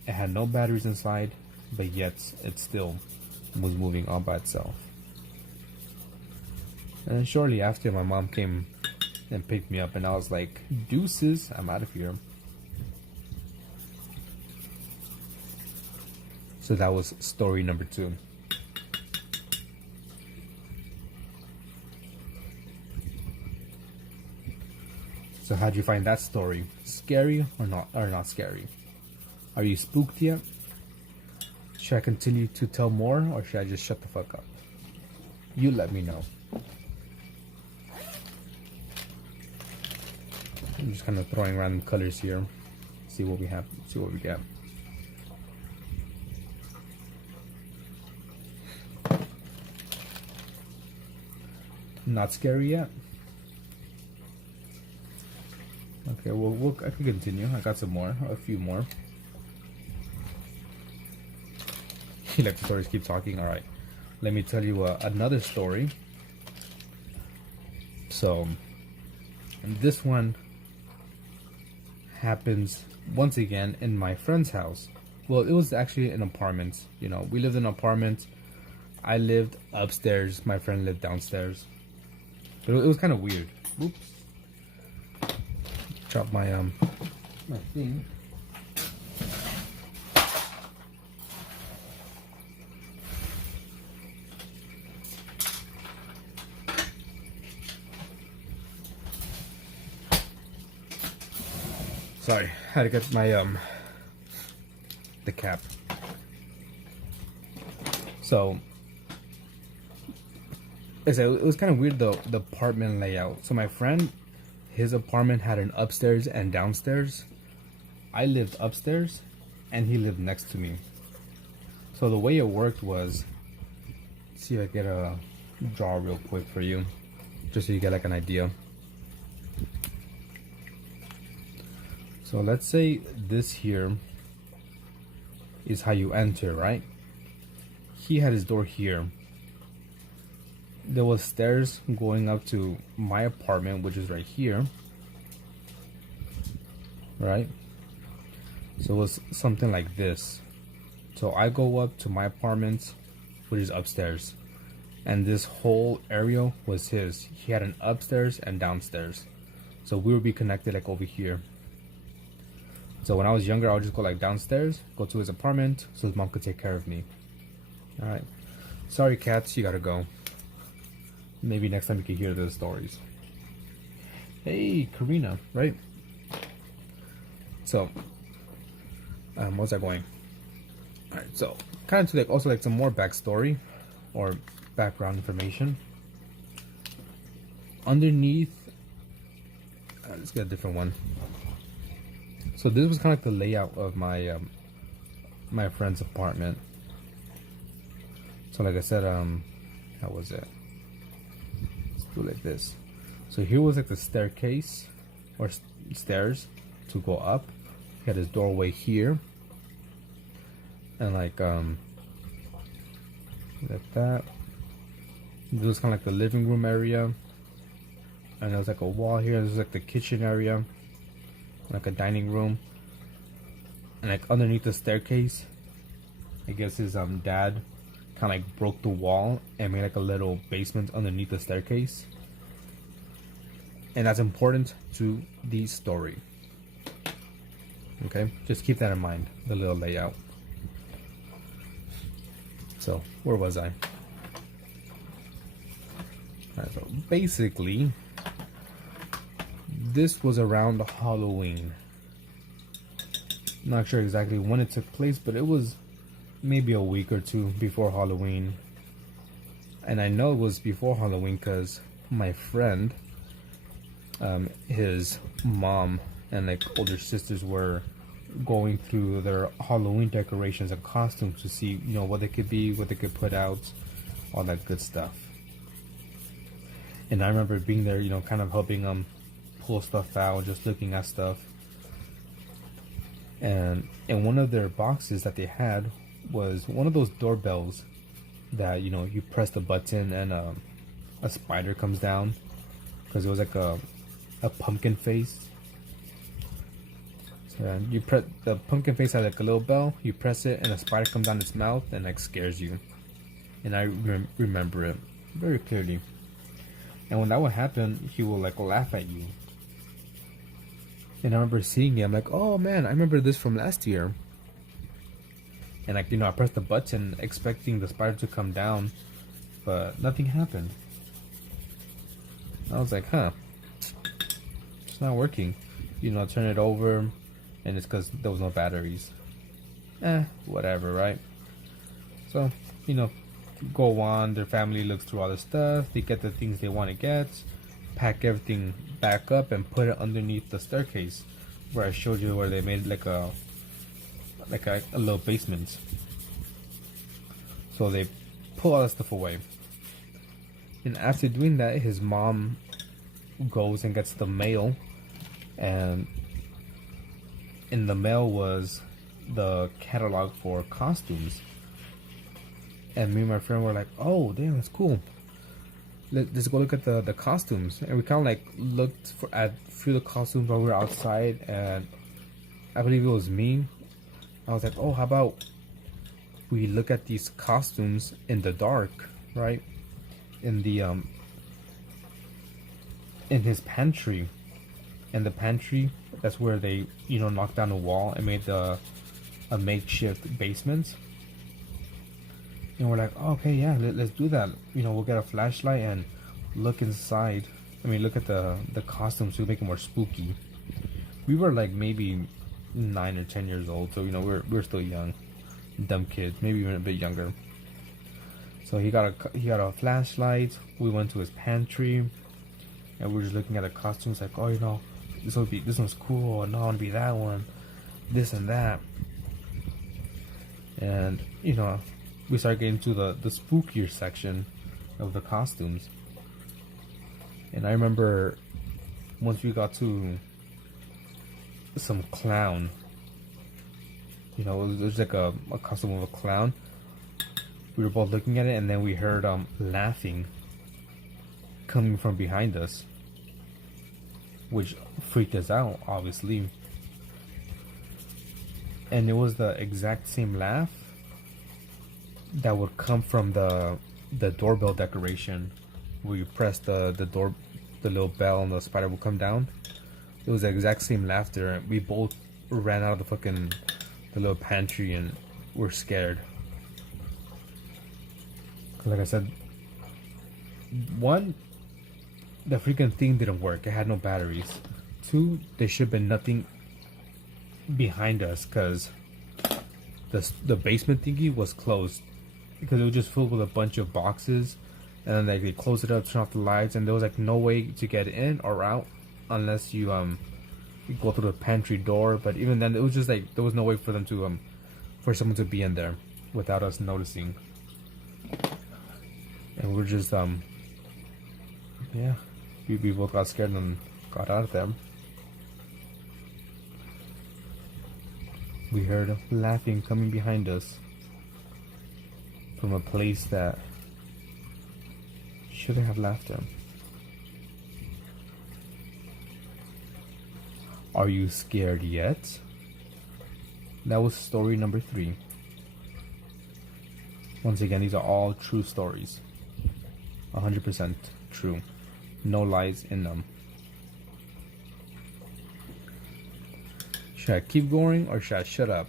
It had no batteries inside, but yet it still was moving all by itself. And then shortly after, my mom came and picked me up, and I was like, deuces, I'm out of here. So that was story number 2. So how'd you find that story? Scary or not scary? Are you spooked yet? Should I continue to tell more, or should I just shut the fuck up? You let me know. I'm just kind of throwing random colors here. See what we have. See what we get. Not scary yet? Okay, well, I can continue. I got some more, a few more. You like the stories, keep talking? Alright. Let me tell you another story. So, this one happens once again in my friend's house. Well, it was actually an apartment. You know, we lived in an apartment. I lived upstairs. My friend lived downstairs. But it was kind of weird. Oops. Drop my my thing. Sorry, had to get my the cap. So it was kind of weird, the apartment layout. So my friend, his apartment had an upstairs and downstairs. I lived upstairs and he lived next to me. So the way it worked was, let's see if I get a draw real quick for you, just so you get like an idea. So let's say this here is how you enter, right? He had his door here. There was stairs going up to my apartment, which is right here, right? So it was something like this. So I go up to my apartment, which is upstairs, and this whole area was his. He had an upstairs and downstairs, so we would be connected like over here. So when I was younger, I would just go like downstairs, go to his apartment, so his mom could take care of me. All right. Sorry, cats, you gotta go. Maybe next time you can hear those stories. Hey, Karina, right? So, what's that going? All right. So, kind of to like also like some more backstory or background information. Underneath, let's get a different one. So this was kind of like the layout of my my friend's apartment. So like I said, how was it? Let's do it like this. So here was like the staircase or stairs to go up. He had his doorway here, and like that. This was kind of like the living room area, and there was like a wall here. This was like the kitchen area, like a dining room, and like underneath the staircase, I guess his dad kind of like broke the wall and made like a little basement underneath the staircase, and that's important to the story. Okay, just keep that in mind, the little layout. So where was I? Alright, so basically this was around Halloween. Not sure exactly when it took place, but it was maybe a week or two before Halloween. And I know it was before Halloween because my friend, his mom and like older sisters were going through their Halloween decorations and costumes to see, you know, what they could be, what they could put out, all that good stuff. And I remember being there, you know, kind of helping them pull stuff out, just looking at stuff. And in one of their boxes that they had was one of those doorbells that, you know, you press the button and a spider comes down, because it was like a pumpkin face. So you press the pumpkin face, had like a little bell, you press it and a spider comes down its mouth and like scares you. And I remember it very clearly. And when that would happen, he will like laugh at you. And I remember seeing it, I'm like, oh man, I remember this from last year. And like, you know, I pressed the button expecting the spider to come down, but nothing happened. I was like, huh, it's not working. You know, turn it over, and it's because there was no batteries. Whatever, right? So, you know, go on, their family looks through all the stuff, they get the things they want to get, pack everything back up and put it underneath the staircase where I showed you, where they made like a little basement. So they pull all that stuff away. And after doing that, his mom goes and gets the mail, and in the mail was the catalog for costumes. And me and my friend were like, "Oh, damn, that's cool. Let's go look at the costumes." And we kind of like looked at a few of the costumes while we were outside, and I believe it was me. I was like, "Oh, how about we look at these costumes in the dark, right? In the in his pantry." And the pantry, that's where they, knocked down a wall and made a makeshift basement. And we're like, oh, okay, yeah, let's do that. We'll get a flashlight and look inside. Look at the costumes to make it more spooky. We were like maybe 9 or 10 years old, so we're still young, dumb kids, maybe even a bit younger. So he got a flashlight. We went to his pantry, and we were just looking at the costumes, like, oh, this one's cool, and no, I want to be that one, this and that. And we started getting to the spookier section of the costumes. And I remember once we got to some clown, it was like a costume of a clown. We were both looking at it, and then we heard laughing coming from behind us, which freaked us out, obviously. And it was the exact same laugh that would come from the doorbell decoration, where you press the little bell and the spider will come down. It was the exact same laughter. We both ran out of the little pantry and were scared. Like I said, one, the freaking thing didn't work. It had no batteries. Two, there should have been nothing behind us, because the basement thingy was closed, because it was just filled with a bunch of boxes, and then they closed it up, turn off the lights, and there was like no way to get in or out unless you go through the pantry door. But even then, it was just like there was no way for them to for someone to be in there without us noticing. And we're just yeah, we both got scared and got out of there. We heard laughing coming behind us from a place that shouldn't have laughter. Are you scared yet? That was story number 3. Once again, these are all true stories. 100% true. No lies in them. Should I keep going or should I shut up?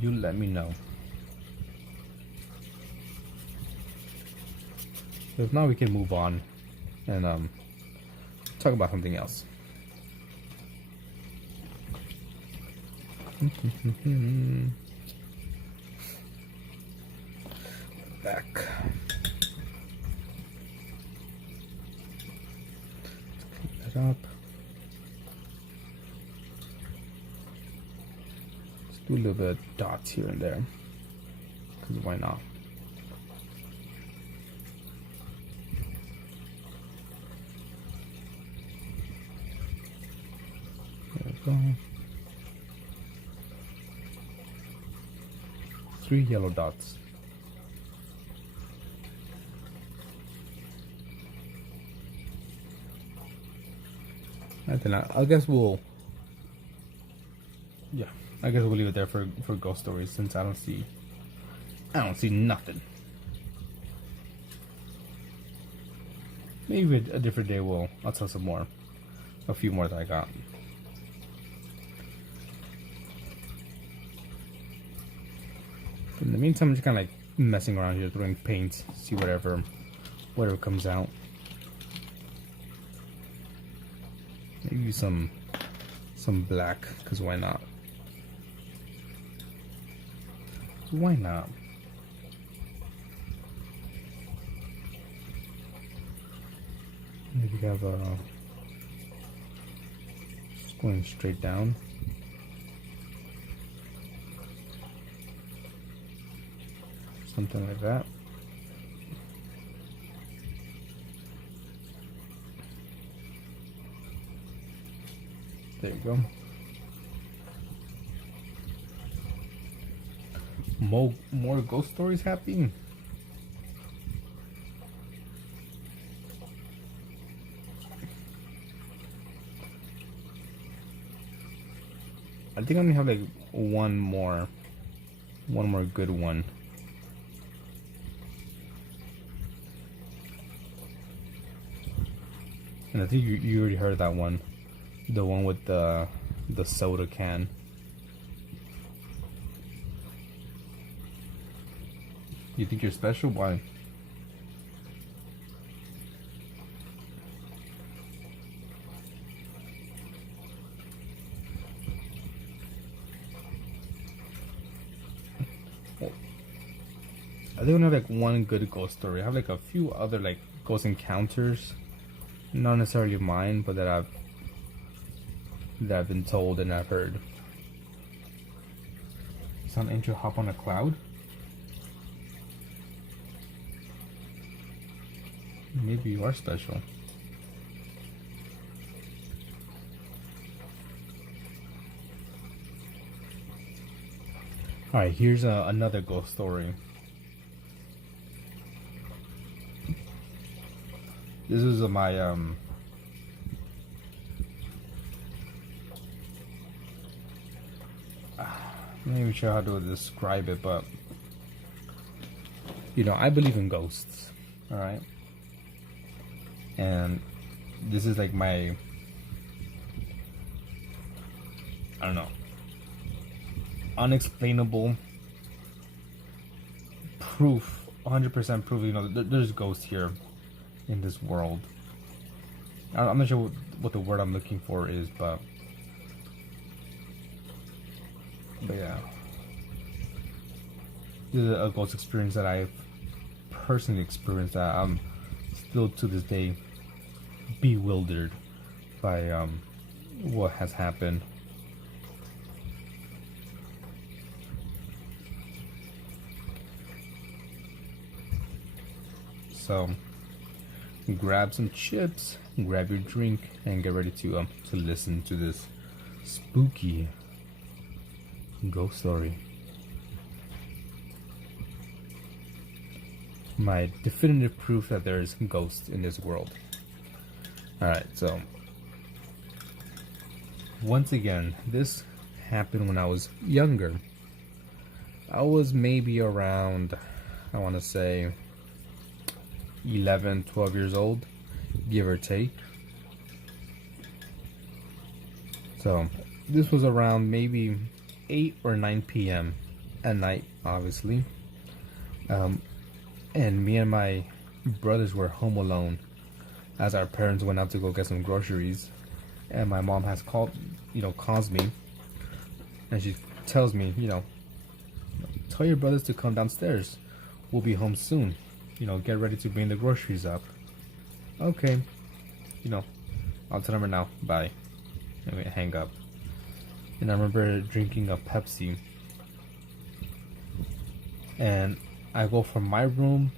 You let me know. If not, we can move on and talk about something else. Back. Let's clean that up. Let's do a little bit of dots here and there, because why not? There we go. 3 yellow dots. I guess we'll leave it there for ghost stories, since I don't see nothing. Maybe a different day I'll tell some more, a few more that I got. In the meantime, I'm just kind of like messing around here, throwing paint, see whatever comes out. Maybe some black, because why not? Why not? Maybe have just going straight down. Something like that. There you go. More ghost stories happening. I think I only have like one more good one. And I think you already heard that one, the one with the soda can. You think you're special? Why? I think I have like one good ghost story. I have like a few other like ghost encounters, not necessarily mine, but that I've been told and I've heard. Some angel hop on a cloud. Maybe you are special. Alright, here's another ghost story. This is my I'm not even sure how to describe it, but you know, I believe in ghosts, all right? And this is like my, I don't know, unexplainable proof, 100% proof, you know, there's ghosts here in this world. I'm not sure what the word I'm looking for is, but yeah, this is a ghost experience that I've personally experienced that I'm still to this day bewildered by what has happened. So grab some chips, grab your drink, and get ready to listen to this spooky ghost story. My definitive proof that there is ghosts in this world. Alright, so once again, this happened when I was younger. I was maybe around, I want to say 11, 12 years old, give or take. So this was around maybe 8 or 9 p.m. at night, obviously. And me and my brothers were home alone as our parents went out to go get some groceries. And my mom has calls me, and she tells me, tell your brothers to come downstairs. We'll be home soon. Get ready to bring the groceries up. Okay. I'll tell them right now. Bye. And we hang up. And I remember drinking a Pepsi. And I go from my room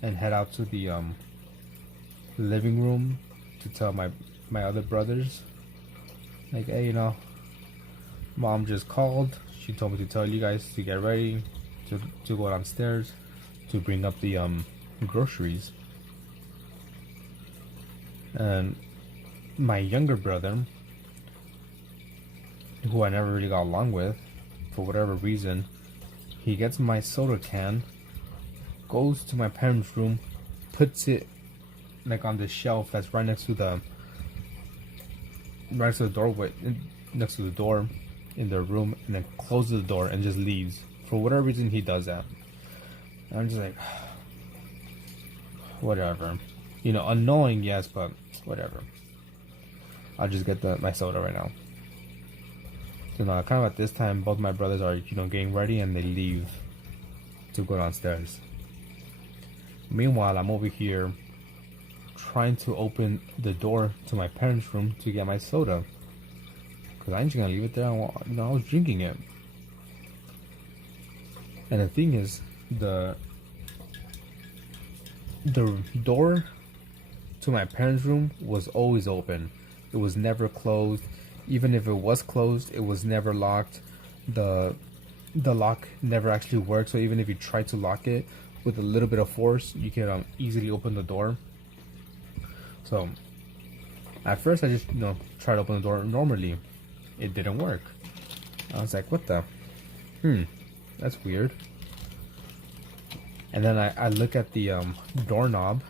and head out to the living room to tell my other brothers, like, hey, Mom just called. She told me to tell you guys to get ready to go downstairs to bring up the groceries. And my younger brother, who I never really got along with for whatever reason, he gets my soda can, goes to my parents' room, puts it like on the shelf that's right next to the doorway, next to the door in their room, and then closes the door and just leaves. For whatever reason, he does that. And I'm just like, whatever. Annoying, yes, but whatever. I'll just get my soda right now. So now, kind of at this time, both my brothers are, getting ready, and they leave to go downstairs. Meanwhile, I'm over here trying to open the door to my parents' room to get my soda, because I ain't just gonna leave it there. I was drinking it. And the thing is, the door to my parents' room was always open. It was never closed. Even if it was closed, it was never locked. The the lock never actually worked. So even if you try to lock it with a little bit of force, you can easily open the door. So at first, I just tried to open the door normally. It didn't work. I was like, what the? That's weird. And then I look at the doorknob,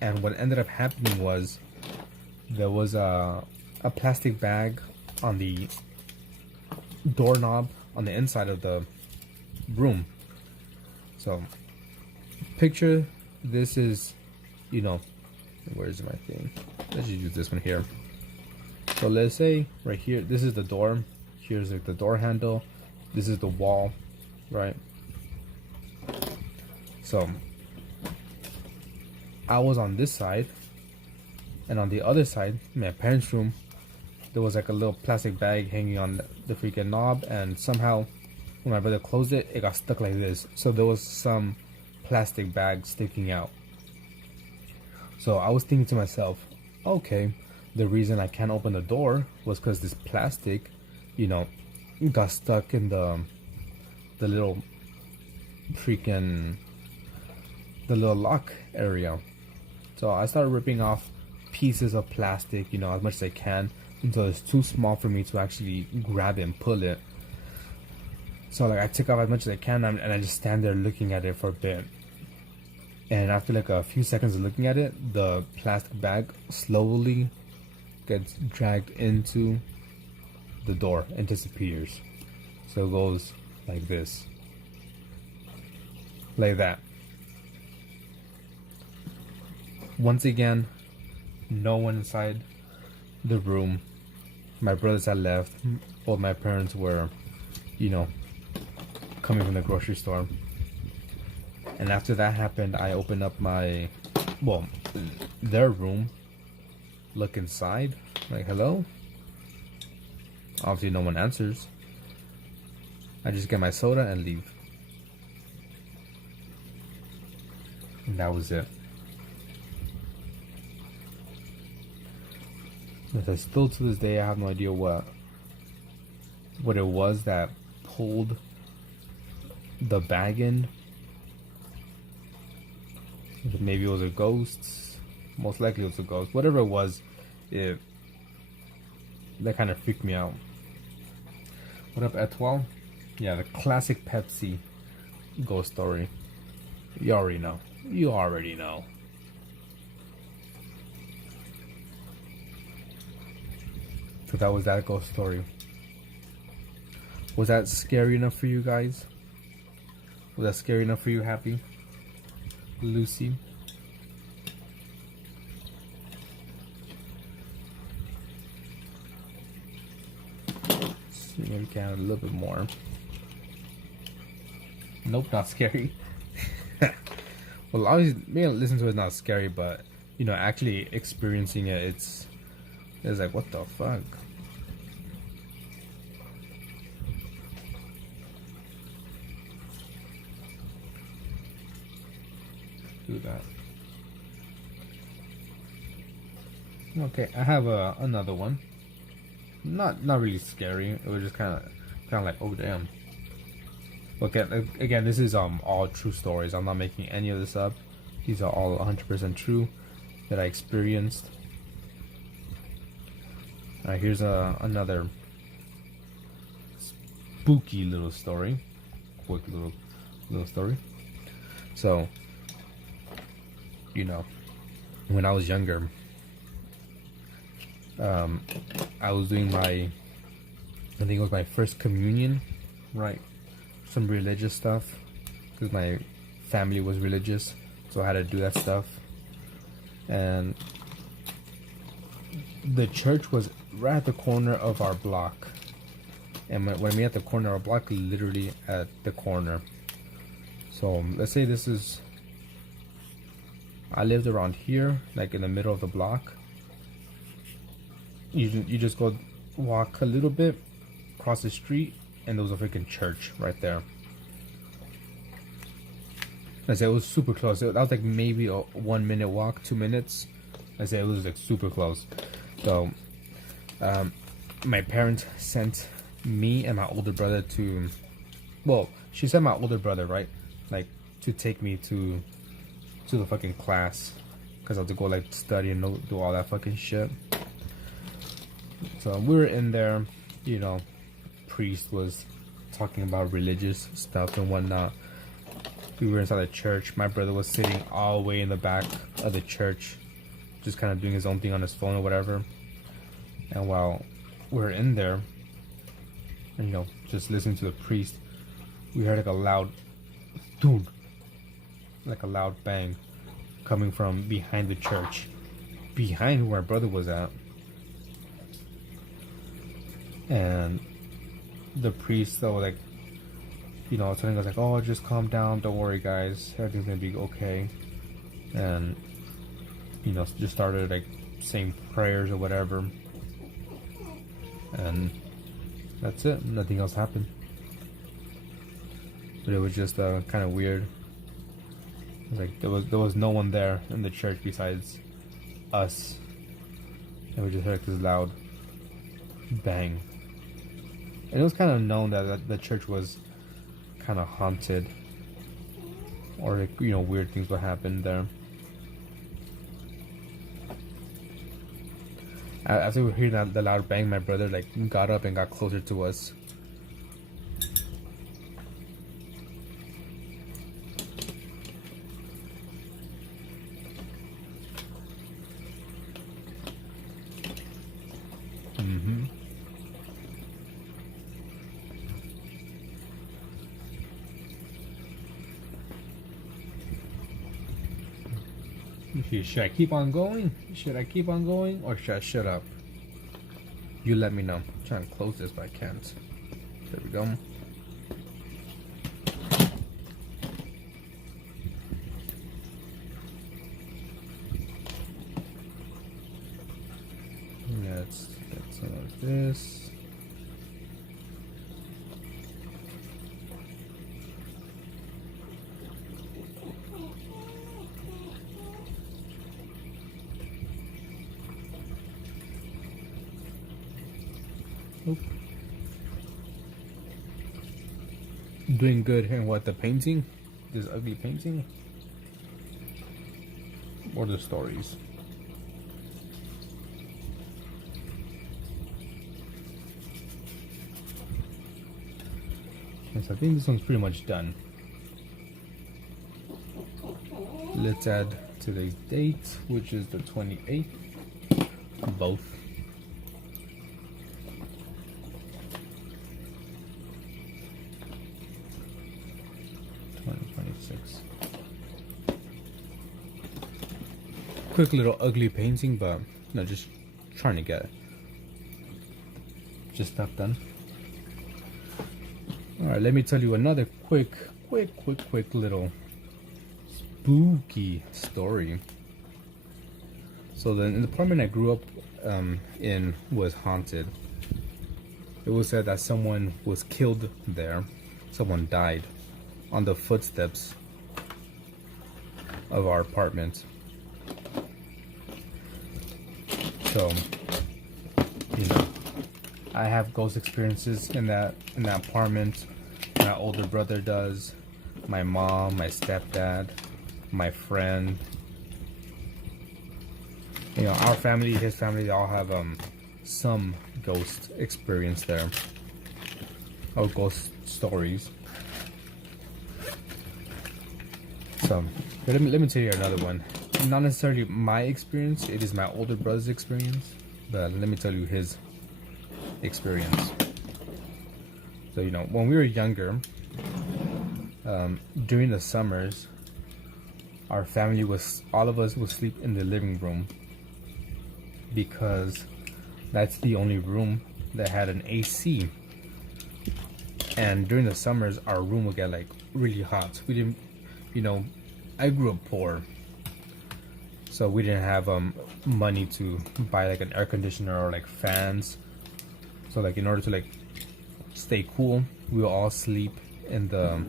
and what ended up happening was there was a plastic bag on the doorknob on the inside of the room. So picture this is, where's my thing? Let's just use this one here. So let's say right here, this is the door. Here's like the door handle. This is the wall, right? So I was on this side, and on the other side, my parents' room, there was like a little plastic bag hanging on the freaking knob, and somehow when my brother closed it, it got stuck like this. So there was some plastic bag sticking out. So I was thinking to myself, okay, the reason I can't open the door was because this plastic, got stuck in the little freaking the little lock area. So I started ripping off pieces of plastic, as much as I can, until it's too small for me to actually grab it and pull it. So like I took off as much as I can, and I just stand there looking at it for a bit. And after like a few seconds of looking at it, the plastic bag slowly gets dragged into the door and disappears. So it goes like this. Like that. Once again, no one inside the room. My brothers had left. Both my parents were, coming from the grocery store. And after that happened, I opened up their room, look inside, like, hello? Obviously no one answers. I just get my soda and leave. And that was it. But still to this day, I have no idea what it was that pulled the bag in. Maybe it was a ghost. Most likely it was a ghost. Whatever it was, that kind of freaked me out. What up, Etoile? Yeah, the classic Pepsi ghost story. You already know. You already know. So that was that ghost story. Was that scary enough for you guys? Was that scary enough for you, Happy? Lucy? See, maybe we can add a little bit more. Nope, not scary. Well, obviously, being listening to it is not scary, but actually experiencing it, it's like, what the fuck? Do that. Okay, I have another one. Not really scary. It was just kind of like, oh damn. Okay, again, this is all true stories. I'm not making any of this up. These are all 100% true that I experienced. Alright, here's another spooky little story. Quick little story. So, when I was younger, I was doing I think it was my first communion, right? Some religious stuff, because my family was religious, so I had to do that stuff. And the church was right at the corner of our block. And when I mean at the corner of our block, literally at the corner. So let's say I lived around here, like in the middle of the block. You just go walk a little bit, cross the street, and there was a freaking church right there. I said it was super close. That was like maybe a 1 minute walk, 2 minutes. I said it was like super close. So my parents sent me and my older brother to, well, she sent my older brother, right, like to take me to the fucking class, because I had to go like study and do all that fucking shit. So we were in there, you know, priest was talking about religious stuff and whatnot. We were inside the church. My brother was sitting all the way in the back of the church, just kind of doing his own thing on his phone or whatever. And while we were in there, and, you know, just listening to the priest, we heard like a loud dude, like a loud bang coming from behind the church, behind where my brother was at. And the priest, though, like, you know, telling us like, oh, just calm down, don't worry guys, everything's gonna be okay. And, you know, just started like saying prayers or whatever, and that's it. Nothing else happened. But it was just kind of weird. Like there was no one there in the church besides us, and we just heard this loud bang. And it was kind of known that the church was kind of haunted, or like, you know, weird things would happen there. After we heard the loud bang, my brother like got up and got closer to us. Should I keep on going? Should I keep on going? Or should I shut up? You let me know. I'm trying to close this, but I can't. There we go. Let's get some of this. Doing good here. What, the painting? This ugly painting? Or the stories? Yes, I think this one's pretty much done. Let's add today's date, which is the 28th. Both. 2026. Quick little ugly painting, but no, just trying to get just stuff done. Alright, let me tell you another quick little spooky story. So the apartment I grew up in was haunted. It was said that someone was killed there. Someone died on the footsteps of our apartment. So, you know, I have ghost experiences in that apartment. My older brother does. My mom, my stepdad, my friend. You know, our family, his family, they all have some ghost experience there, or ghost stories. So, let me tell you another one. Not necessarily my experience; it is my older brother's experience. But let me tell you his experience. So, you know, when we were younger, during the summers, our family all of us would sleep in the living room, because that's the only room that had an AC. And during the summers, our room would get like really hot. We didn't, you know, I grew up poor, so we didn't have money to buy like an air conditioner or like fans. So like in order to like stay cool, we would all sleep in the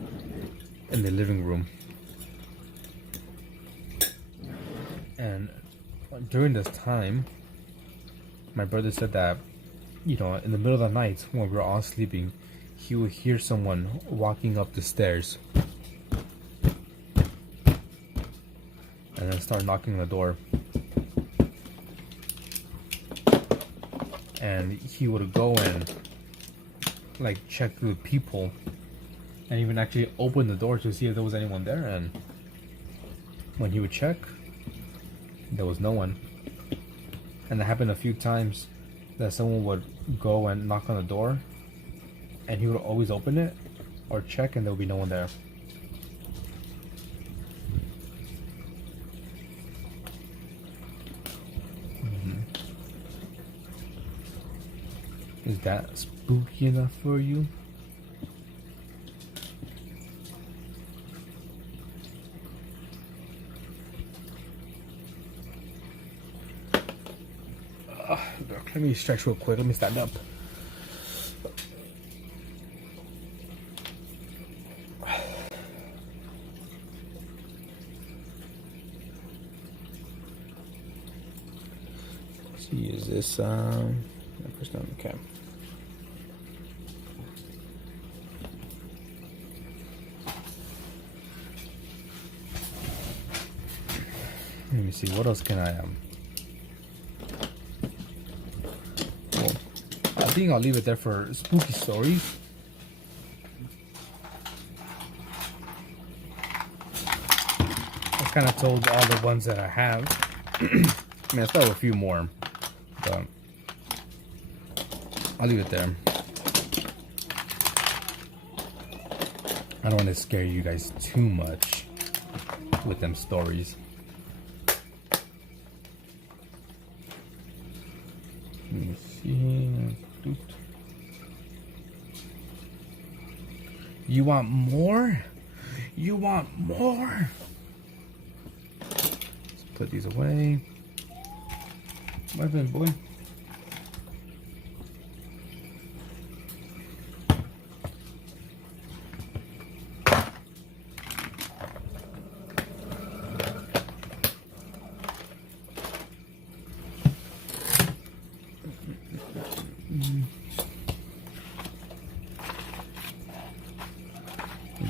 living room. And during this time, my brother said that in the middle of the night when we were all sleeping, he would hear someone walking up the stairs and then start knocking on the door. And he would go and like check the people and even actually open the door to see if there was anyone there. And when he would check, there was no one. And it happened a few times that someone would go and knock on the door and he would always open it or check and there would be no one there. Is that spooky enough for you? Let me stretch real quick. Let me stand up. Let's see, is this okay. Let me see, what else can I well, I think I'll leave it there for spooky stories. I kind of told all the ones that I have. I mean, I still have a few more, but I'll leave it there. I don't want to scare you guys too much with them stories. Let me see. You want more? You want more? Let's put these away. My bad, boy.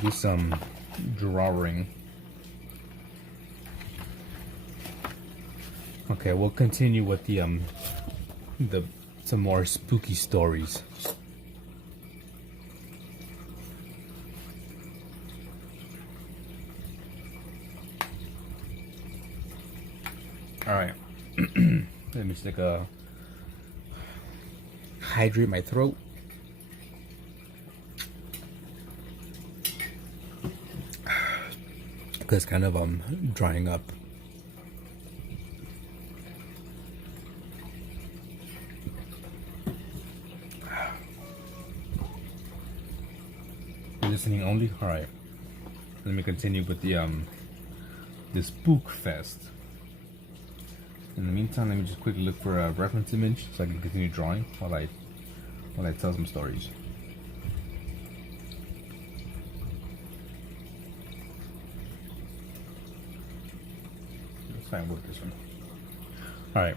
Do some drawing. Okay, we'll continue with the some more spooky stories. All right. Let me just hydrate my throat. Because kind of drying up. Listening only. All right. Let me continue with the Spook Fest. In the meantime, let me just quickly look for a reference image so I can continue drawing while I tell some stories. Fine with this one. All right.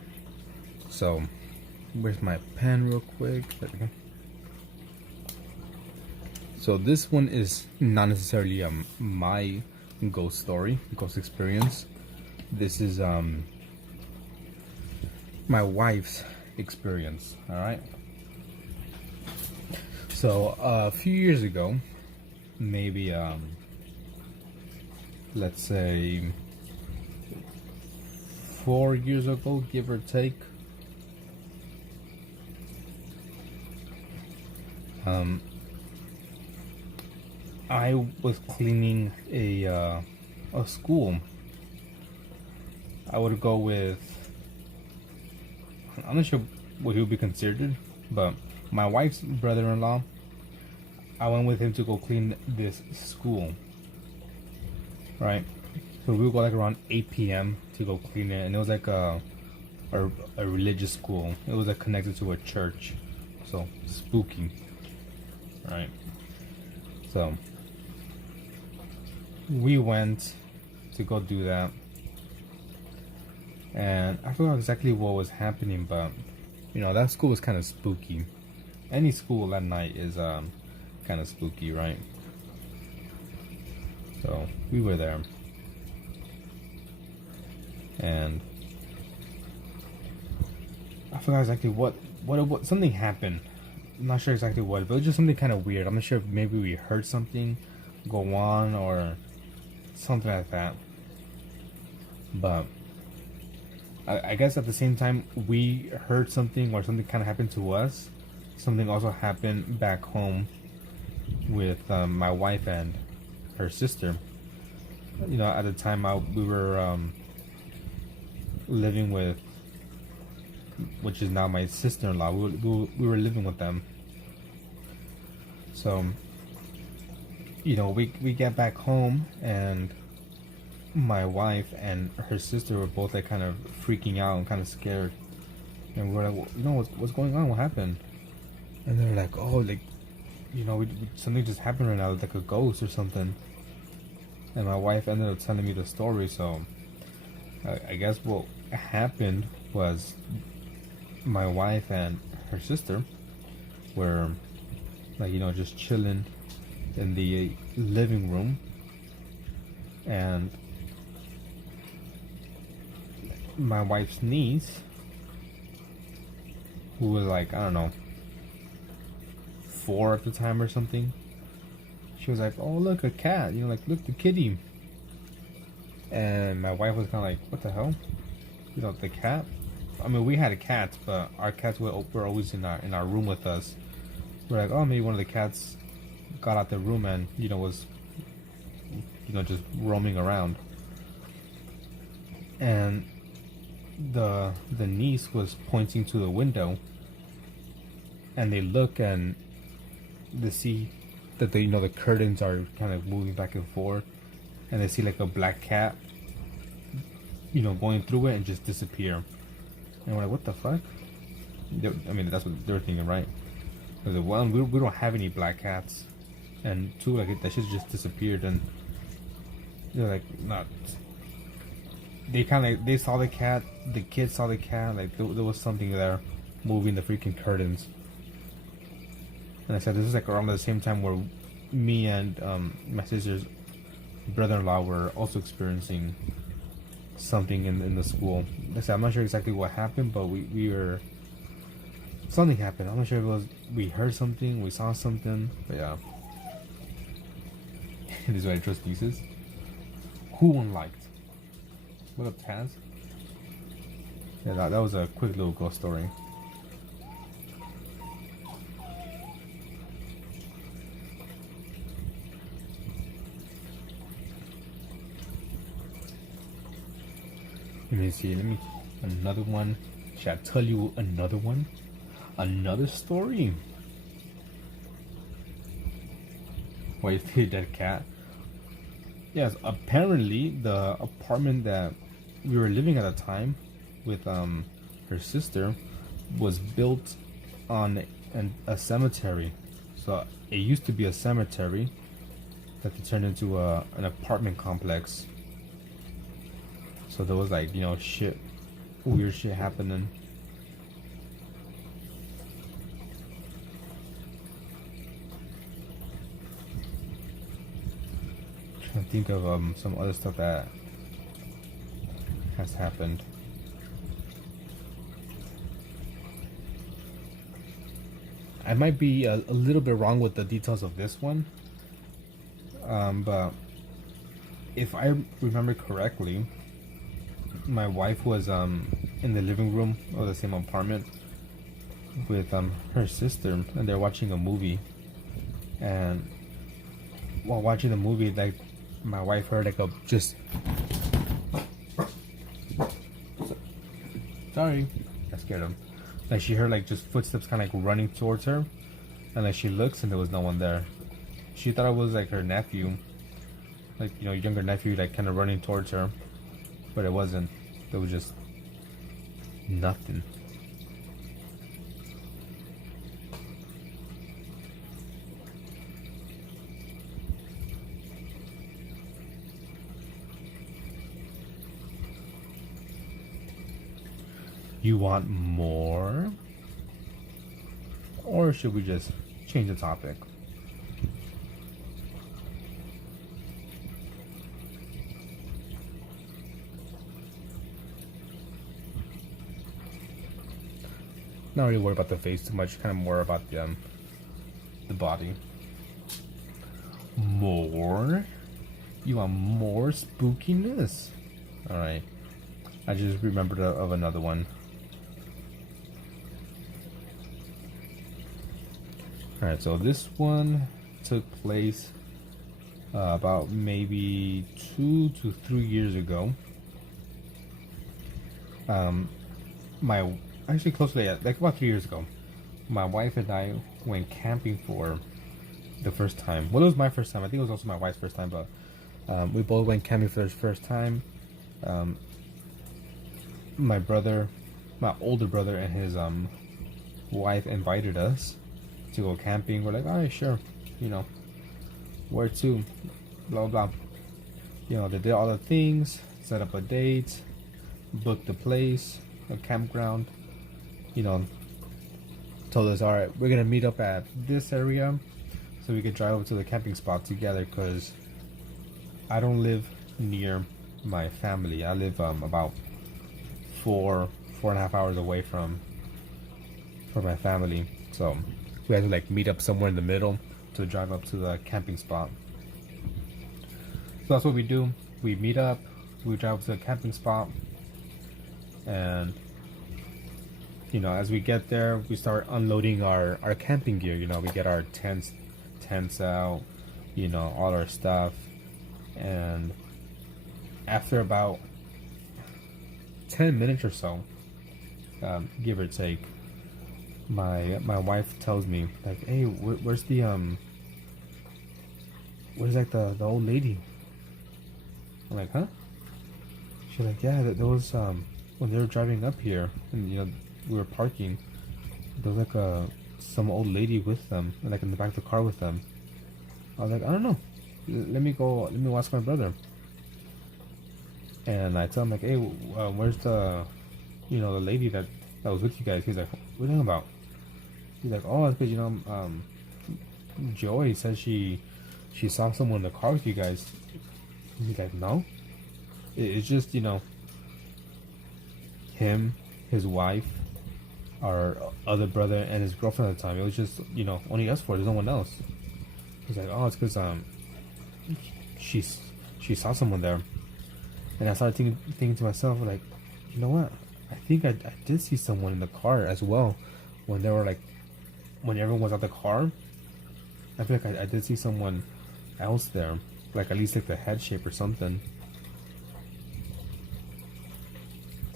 So, where's my pen, real quick? There we go. So this one is not necessarily my ghost story, ghost experience. This is my wife's experience. All right. So a few years ago, maybe let's say 4 years ago, give or take. I was cleaning a school. I would go with, I'm not sure what he would be considered, but my wife's brother-in-law. I went with him to go clean this school. Right. So we would go like around 8 p.m. to go clean it, and it was like a religious school. It was like connected to a church, so spooky, right? So we went to go do that, and I forgot exactly what was happening, but That school was kind of spooky. Any school at night is kind of spooky, right? So we were there, and I forgot exactly what something happened. I'm not sure exactly what, but it was just something kind of weird. I'm not sure if maybe we heard something go on or something like that. But I guess at the same time we heard something or something kind of happened to us. Something also happened back home with my wife and her sister. At the time we were living with, which is now my sister-in-law. We were living with them. So, we get back home, and my wife and her sister were both like kind of freaking out and kind of scared. And we're like, what's going on? What happened? And they're like, oh, like, something just happened right now, like a ghost or something. And my wife ended up telling me the story. So I guess what happened was my wife and her sister were like, just chilling in the living room, and my wife's niece, who was like, I don't know, 4 at the time or something, she was like, oh, look, a cat, like, look, the kitty. And my wife was kind of like, what the hell? The cat? I mean, we had a cat, but our cats were always in our room with us. We're like, oh, maybe one of the cats got out the room and, was, just roaming around. And the niece was pointing to the window, and they look and they see that the curtains are kind of moving back and forth, and they see like a black cat, going through it and just disappear. And we're like, what the fuck? I mean, that's what they were thinking, right? Because, well, we don't have any black cats, and two, like, that shit just disappeared. And they're like, not. They saw the cat. The kids saw the cat. Like, there was something there, moving the freaking curtains. And I said, this is like around the same time where me and my sister's brother-in-law were also experiencing something in the school. Like I said, I'm not sure exactly what happened, but we were, something happened. I'm not sure if it was we heard something, we saw something, but yeah. This is why I trust nieces. Who unliked? What up, Taz? Yeah, that was a quick little ghost story. Let me see. Another one. Should I tell you another one? Another story? Wait, is that cat? Yes, apparently the apartment that we were living at the time with her sister was built on a cemetery. So it used to be a cemetery that they turned into an apartment complex. So there was like, weird shit happening. Trying to think of some other stuff that has happened. I might be a little bit wrong with the details of this one, but if I remember correctly, my wife was in the living room of the same apartment with her sister, and they're watching a movie. And while watching the movie, like, my wife heard like a just sorry, I scared him. Like, she heard like just footsteps kind of like running towards her, and like she looks and there was no one there. She thought it was like her nephew, like, younger nephew, like kind of running towards her. But it wasn't. There was just nothing. You want more? or should we just change the topic? Not really worried about the face too much, kind of more about the body. More? You want more spookiness? Alright. I just remembered of another one. Alright, so this one took place about maybe 2 to 3 years ago. Actually closely, like about 3 years ago, my wife and I went camping for the first time. Well, it was my first time. I think it was also my wife's first time, but we both went camping for the first time. My brother, my older brother, and his wife invited us to go camping. We're like, all right, sure, where to, blah blah. They did all the things, set up a date, booked the place, a campground. Told us, all right, we're gonna meet up at this area so we could drive over to the camping spot together, because I don't live near my family. I live about 4.5 hours away from my family, so we had to like meet up somewhere in the middle to drive up to the camping spot. So that's what we do. We meet up, we drive up to the camping spot, and as we get there, we start unloading our camping gear. We get our tents out, all our stuff. And after about 10 minutes or so, give or take, my wife tells me, like, hey, where's like the old lady? I'm like, huh? She's like, yeah, there was when they were driving up here, and we were parking, there was like some old lady with them, like in the back of the car with them. I was like, I don't know, let me ask my brother. And I tell him, like, hey, where's the the lady that was with you guys? He's like, what are you talking about? He's like, oh, it's because Joey says she saw someone in the car with you guys. He's like, no, it's just him, his wife, our other brother, and his girlfriend at the time. It was just only us four. There's no one else. He's like, oh, it's because she saw someone there. And I started thinking to myself, like, you know what? I think I did see someone in the car as well when they were like, when everyone was at the car. I feel like I did see someone else there, like at least like the head shape or something.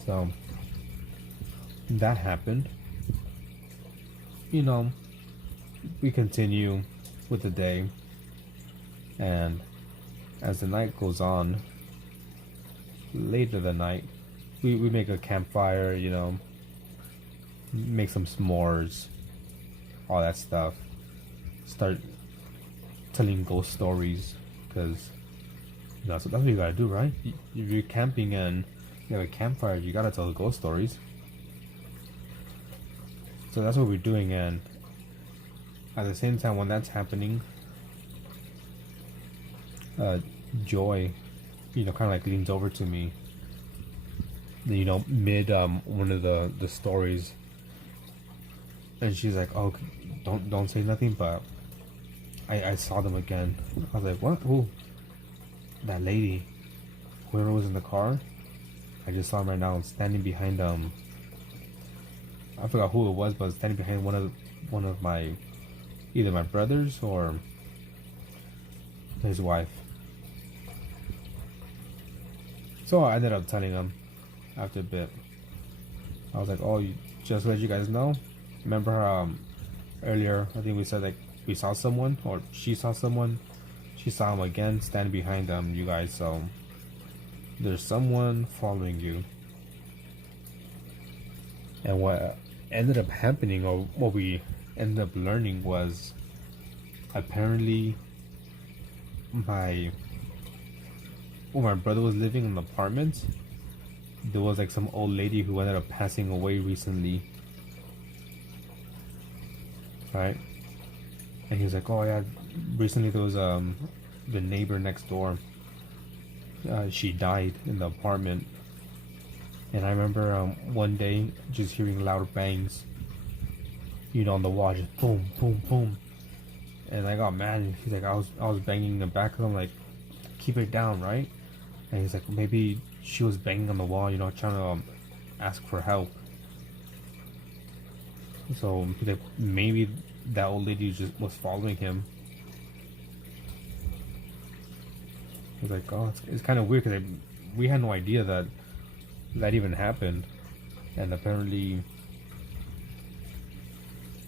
So that happened. We continue with the day, and as the night goes on, later the night, we make a campfire, make some s'mores, all that stuff. Start telling ghost stories, because that's what you gotta do, right? If you're camping and you have a campfire, you gotta tell ghost stories. So that's what we're doing, and at the same time when that's happening, Joy, kind of like leans over to me, mid one of the stories, and she's like, "Oh, don't say nothing, but I saw them again." I was like, "What? Who?" That lady, whoever was in the car. I just saw him right now, standing behind I forgot who it was, but standing behind one of my, either my brothers or his wife. So I ended up telling him after a bit. I was like, oh, just to let you guys know, remember earlier, I think we said like we saw someone, or she saw someone. She saw him again standing behind you guys, so there's someone following you. And what ended up happening, or what we ended up learning, was apparently when my brother was living in an apartment, there was like some old lady who ended up passing away recently. right? And he was like, "Oh yeah, recently there was the neighbor next door. She died in the apartment, and I remember one day just hearing loud bangs, on the wall, just boom, boom, boom." And like, "Oh man," he's like, "I was banging in the back of him, like, keep it down, right?" And he's like, "Maybe she was banging on the wall, trying to ask for help." So like, maybe that old lady just was following him. He's like, "Oh, it's kind of weird because we had no idea that even happened, and apparently,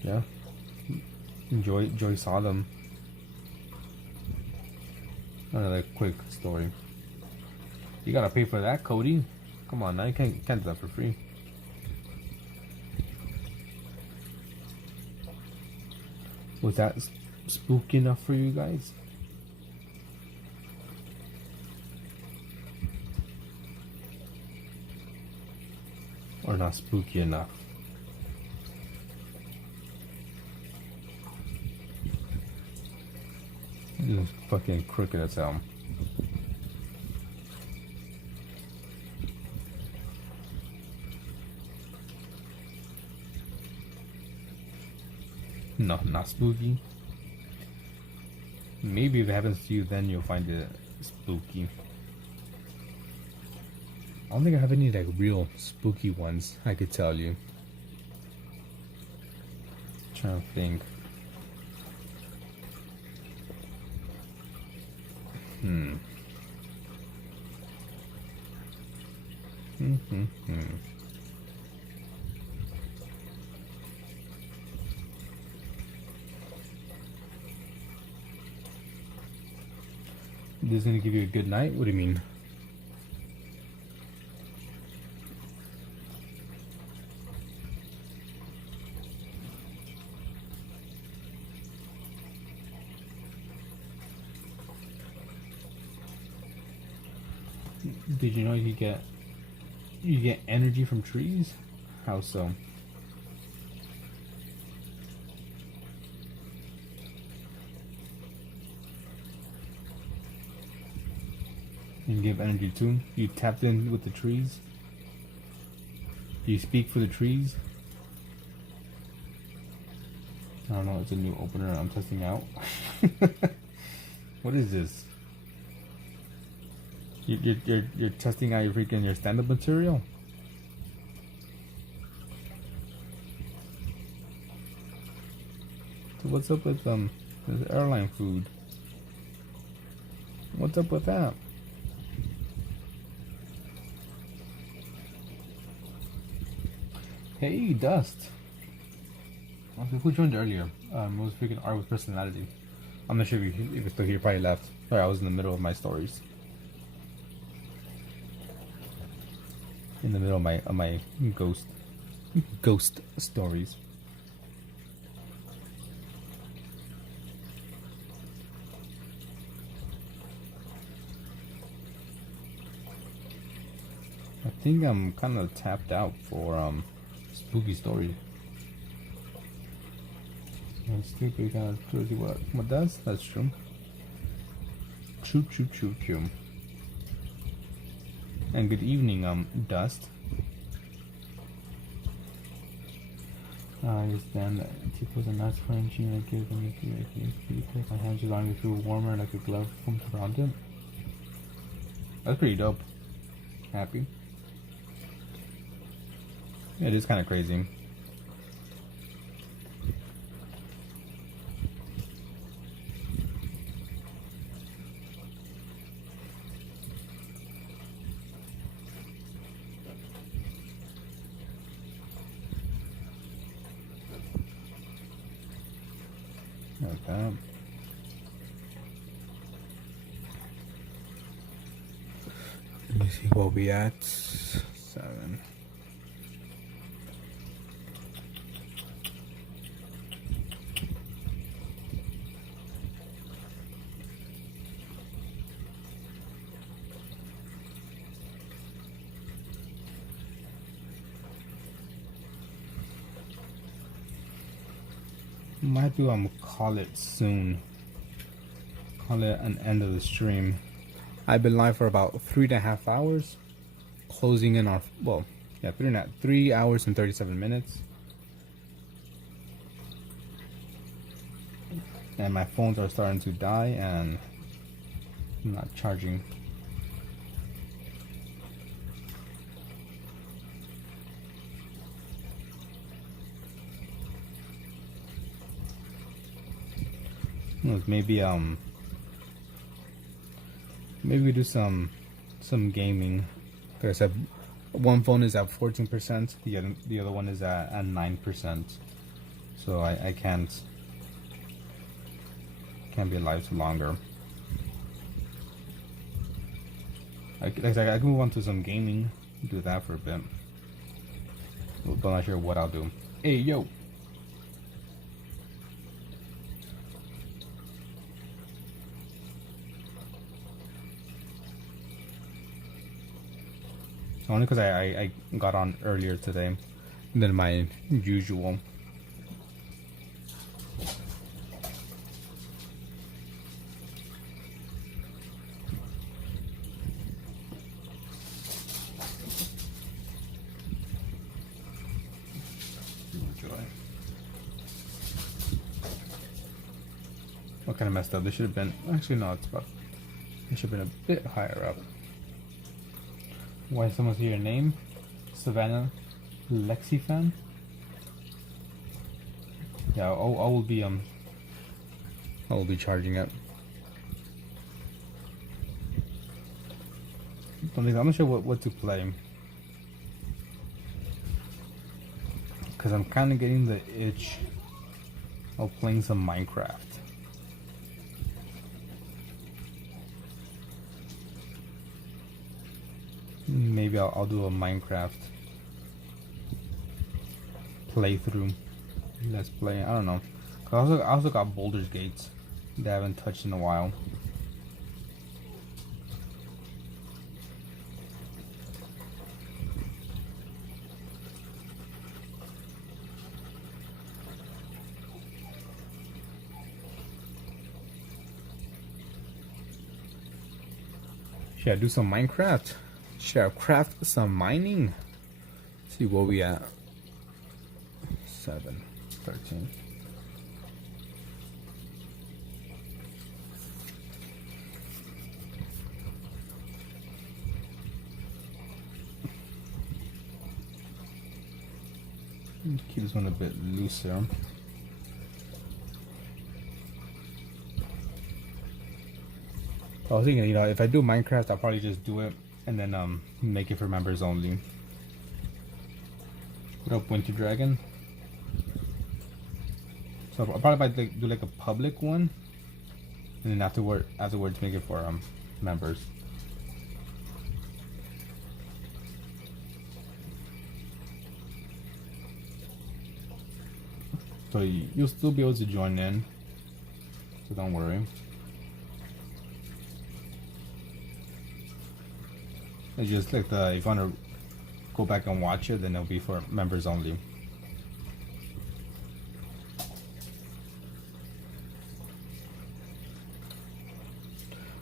yeah, Joy saw them." Another quick story. You gotta pay for that, Cody. Come on, now you can't do that for free. Was that spooky enough for you guys? Or not spooky enough? It's fucking crooked as hell. No, not spooky. Maybe if it happens to you, then you'll find it spooky. I don't think I have any like real spooky ones I could tell you. Trying to think. Hmm. This is gonna give you a good night? What do you mean? Did you know you get energy from trees? How so? You give energy too? You tapped in with the trees? Do you speak for the trees? I don't know, it's a new opener I'm testing out. What is this? You're testing out your stand-up material? So what's up with this airline food? What's up with that? Hey, Dust. Who joined earlier? It was freaking Art with Personality. I'm not sure if you're still here. Probably left. Sorry, I was in the middle of my stories. In the middle of my ghost stories. I think I'm kind of tapped out for spooky story. That's stupid. Kind of crazy. What does? That's true. True. And good evening, Dust. I understand that Tico's a nice friend. She may give them pretty quick. My hands are going to feel warmer like a glove formed around it. That's pretty dope. Happy. Yeah, it is kind of crazy. Okay. Let me see what we at. 7. Might have to call it soon. Call it an end of the stream. I've been live for about 3.5 hours, closing in on, well, yeah, 3 hours and 37 minutes. And my phones are starting to die and I'm not charging. Maybe maybe we do some gaming. Like I said, one phone is at 14%, the other one is at 9%. So I can't be alive too longer. I can move on to some gaming, do that for a bit. But I'm not sure what I'll do. Hey yo. Only because I got on earlier today than my usual. What kind of messed up? This should have been, actually no, it should have been a bit higher up. Why someone see your name? Savannah Lexi fan? Yeah, I will be charging it. I'm not sure what to play. Cause I'm kinda getting the itch of playing some Minecraft. Maybe I'll do a Minecraft playthrough. Let's play. I don't know. I also got Boulder's Gates that I haven't touched in a while. Should I do some Minecraft? Should I craft some mining? Let's see what we at. 7, 13. Keep this one a bit looser. I was thinking, if I do Minecraft, I'll probably just do it and then make it for members only. What up, Winter Dragon? So I'll probably do like a public one, and then afterwards make it for members. So you'll still be able to join in, so don't worry. It's just like if you want to go back and watch it, then it'll be for members only.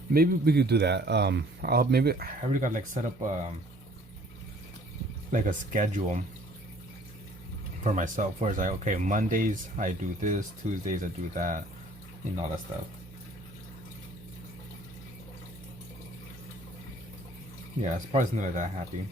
Maybe we could do that. I already got like set up like a schedule for myself. Where it's like, okay, Mondays I do this, Tuesdays I do that, and all that stuff. Yeah, it's probably something like that. Happy.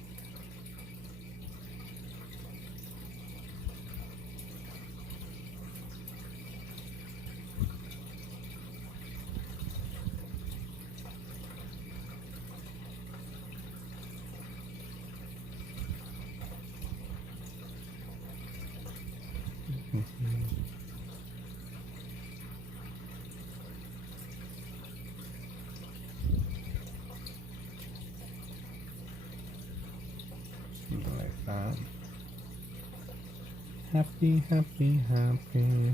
Something like that. Happy, happy, happy.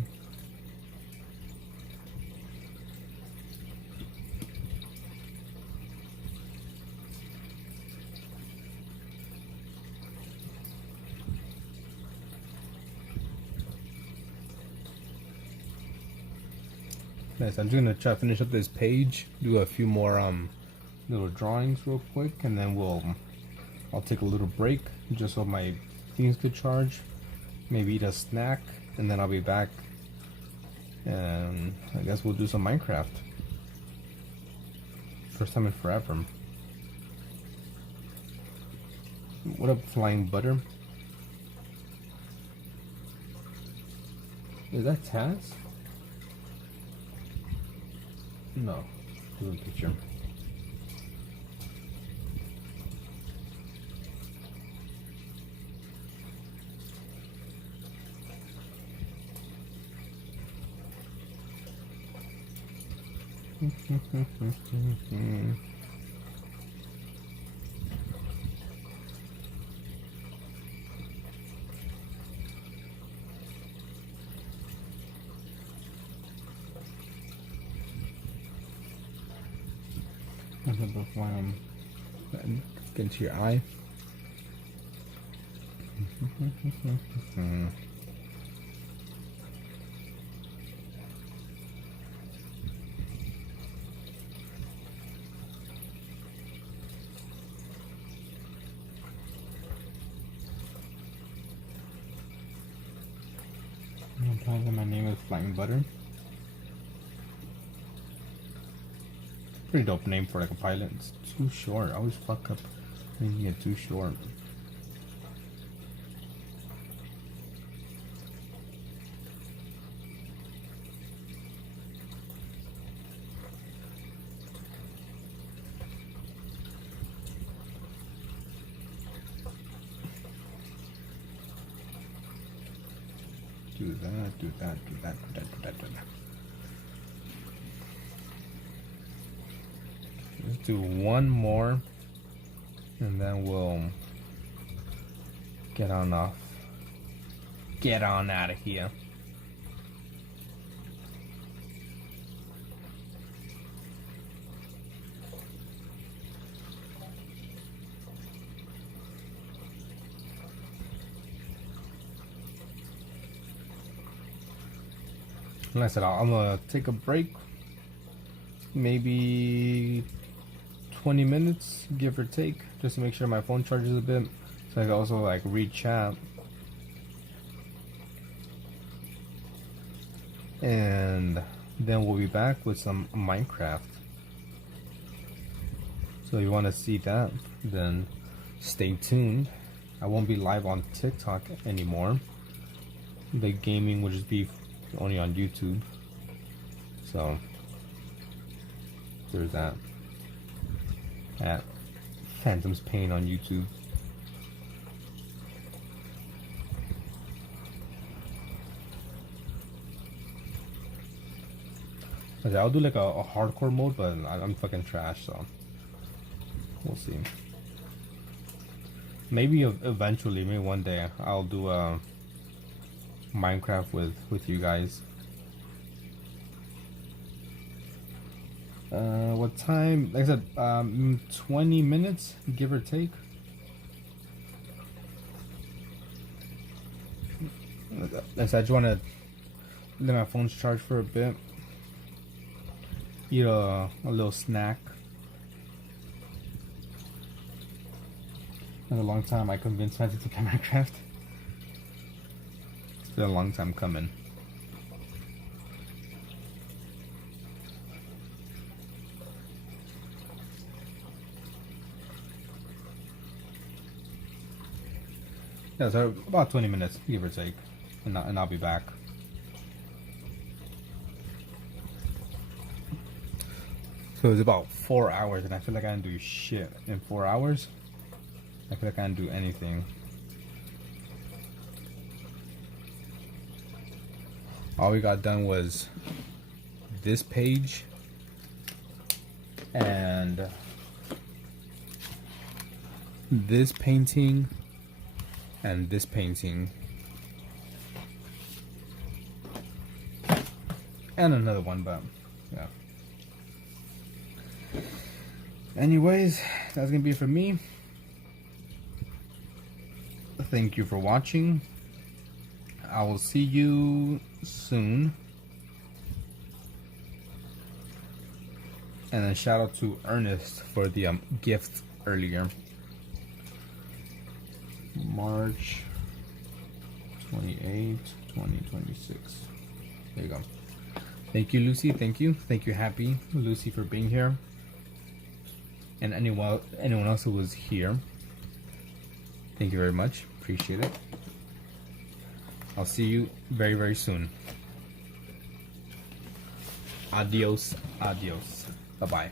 Nice. I'm just gonna try to finish up this page, do a few more little drawings real quick, and then I'll take a little break just so my things could charge. Maybe eat a snack, and then I'll be back. And I guess we'll do some Minecraft. First time in forever. What up, Flying Butter? Is that Taz? No, different picture. Before get into your eye. My name is Flying Butter. Pretty dope name for like a pilot. It's too short. I always fuck up making it too short. Do that, do that, do that, do that, do that, do that. Let's do one more, and then we'll get on off. Get on out of here. Like I said, I'm gonna take a break, maybe 20 minutes, give or take, just to make sure my phone charges a bit, so I can also like read chat. And then we'll be back with some Minecraft. So if you want to see that, then stay tuned. I won't be live on TikTok anymore. The gaming will just be only on YouTube. So there's that. At Phantom's Pain on YouTube. I'll do like a hardcore mode, but I'm fucking trash, so we'll see. Maybe eventually, maybe one day, I'll do a Minecraft with you guys. What time? Like I said, 20 minutes, give or take. Like I said, I just want to let my phone charge for a bit. Eat a little snack. It's been a long time I convinced Matthew to play Minecraft. It's been a long time coming. Yeah, so about 20 minutes, give or take, and I'll be back. So it's about 4 hours, and I feel like I didn't do shit in 4 hours. I feel like I didn't do anything. All we got done was this page and this painting and this painting and another one, but yeah. Anyways, that's gonna be it for me. Thank you for watching. I will see you soon. And then shout out to Ernest for the gift earlier. March 28, 2026. There you go. Thank you, Lucy. Thank you. Thank you, Happy Lucy, for being here. And anyone else who was here. Thank you very much. Appreciate it. I'll see you very, very soon. Adios. Adios. Bye-bye.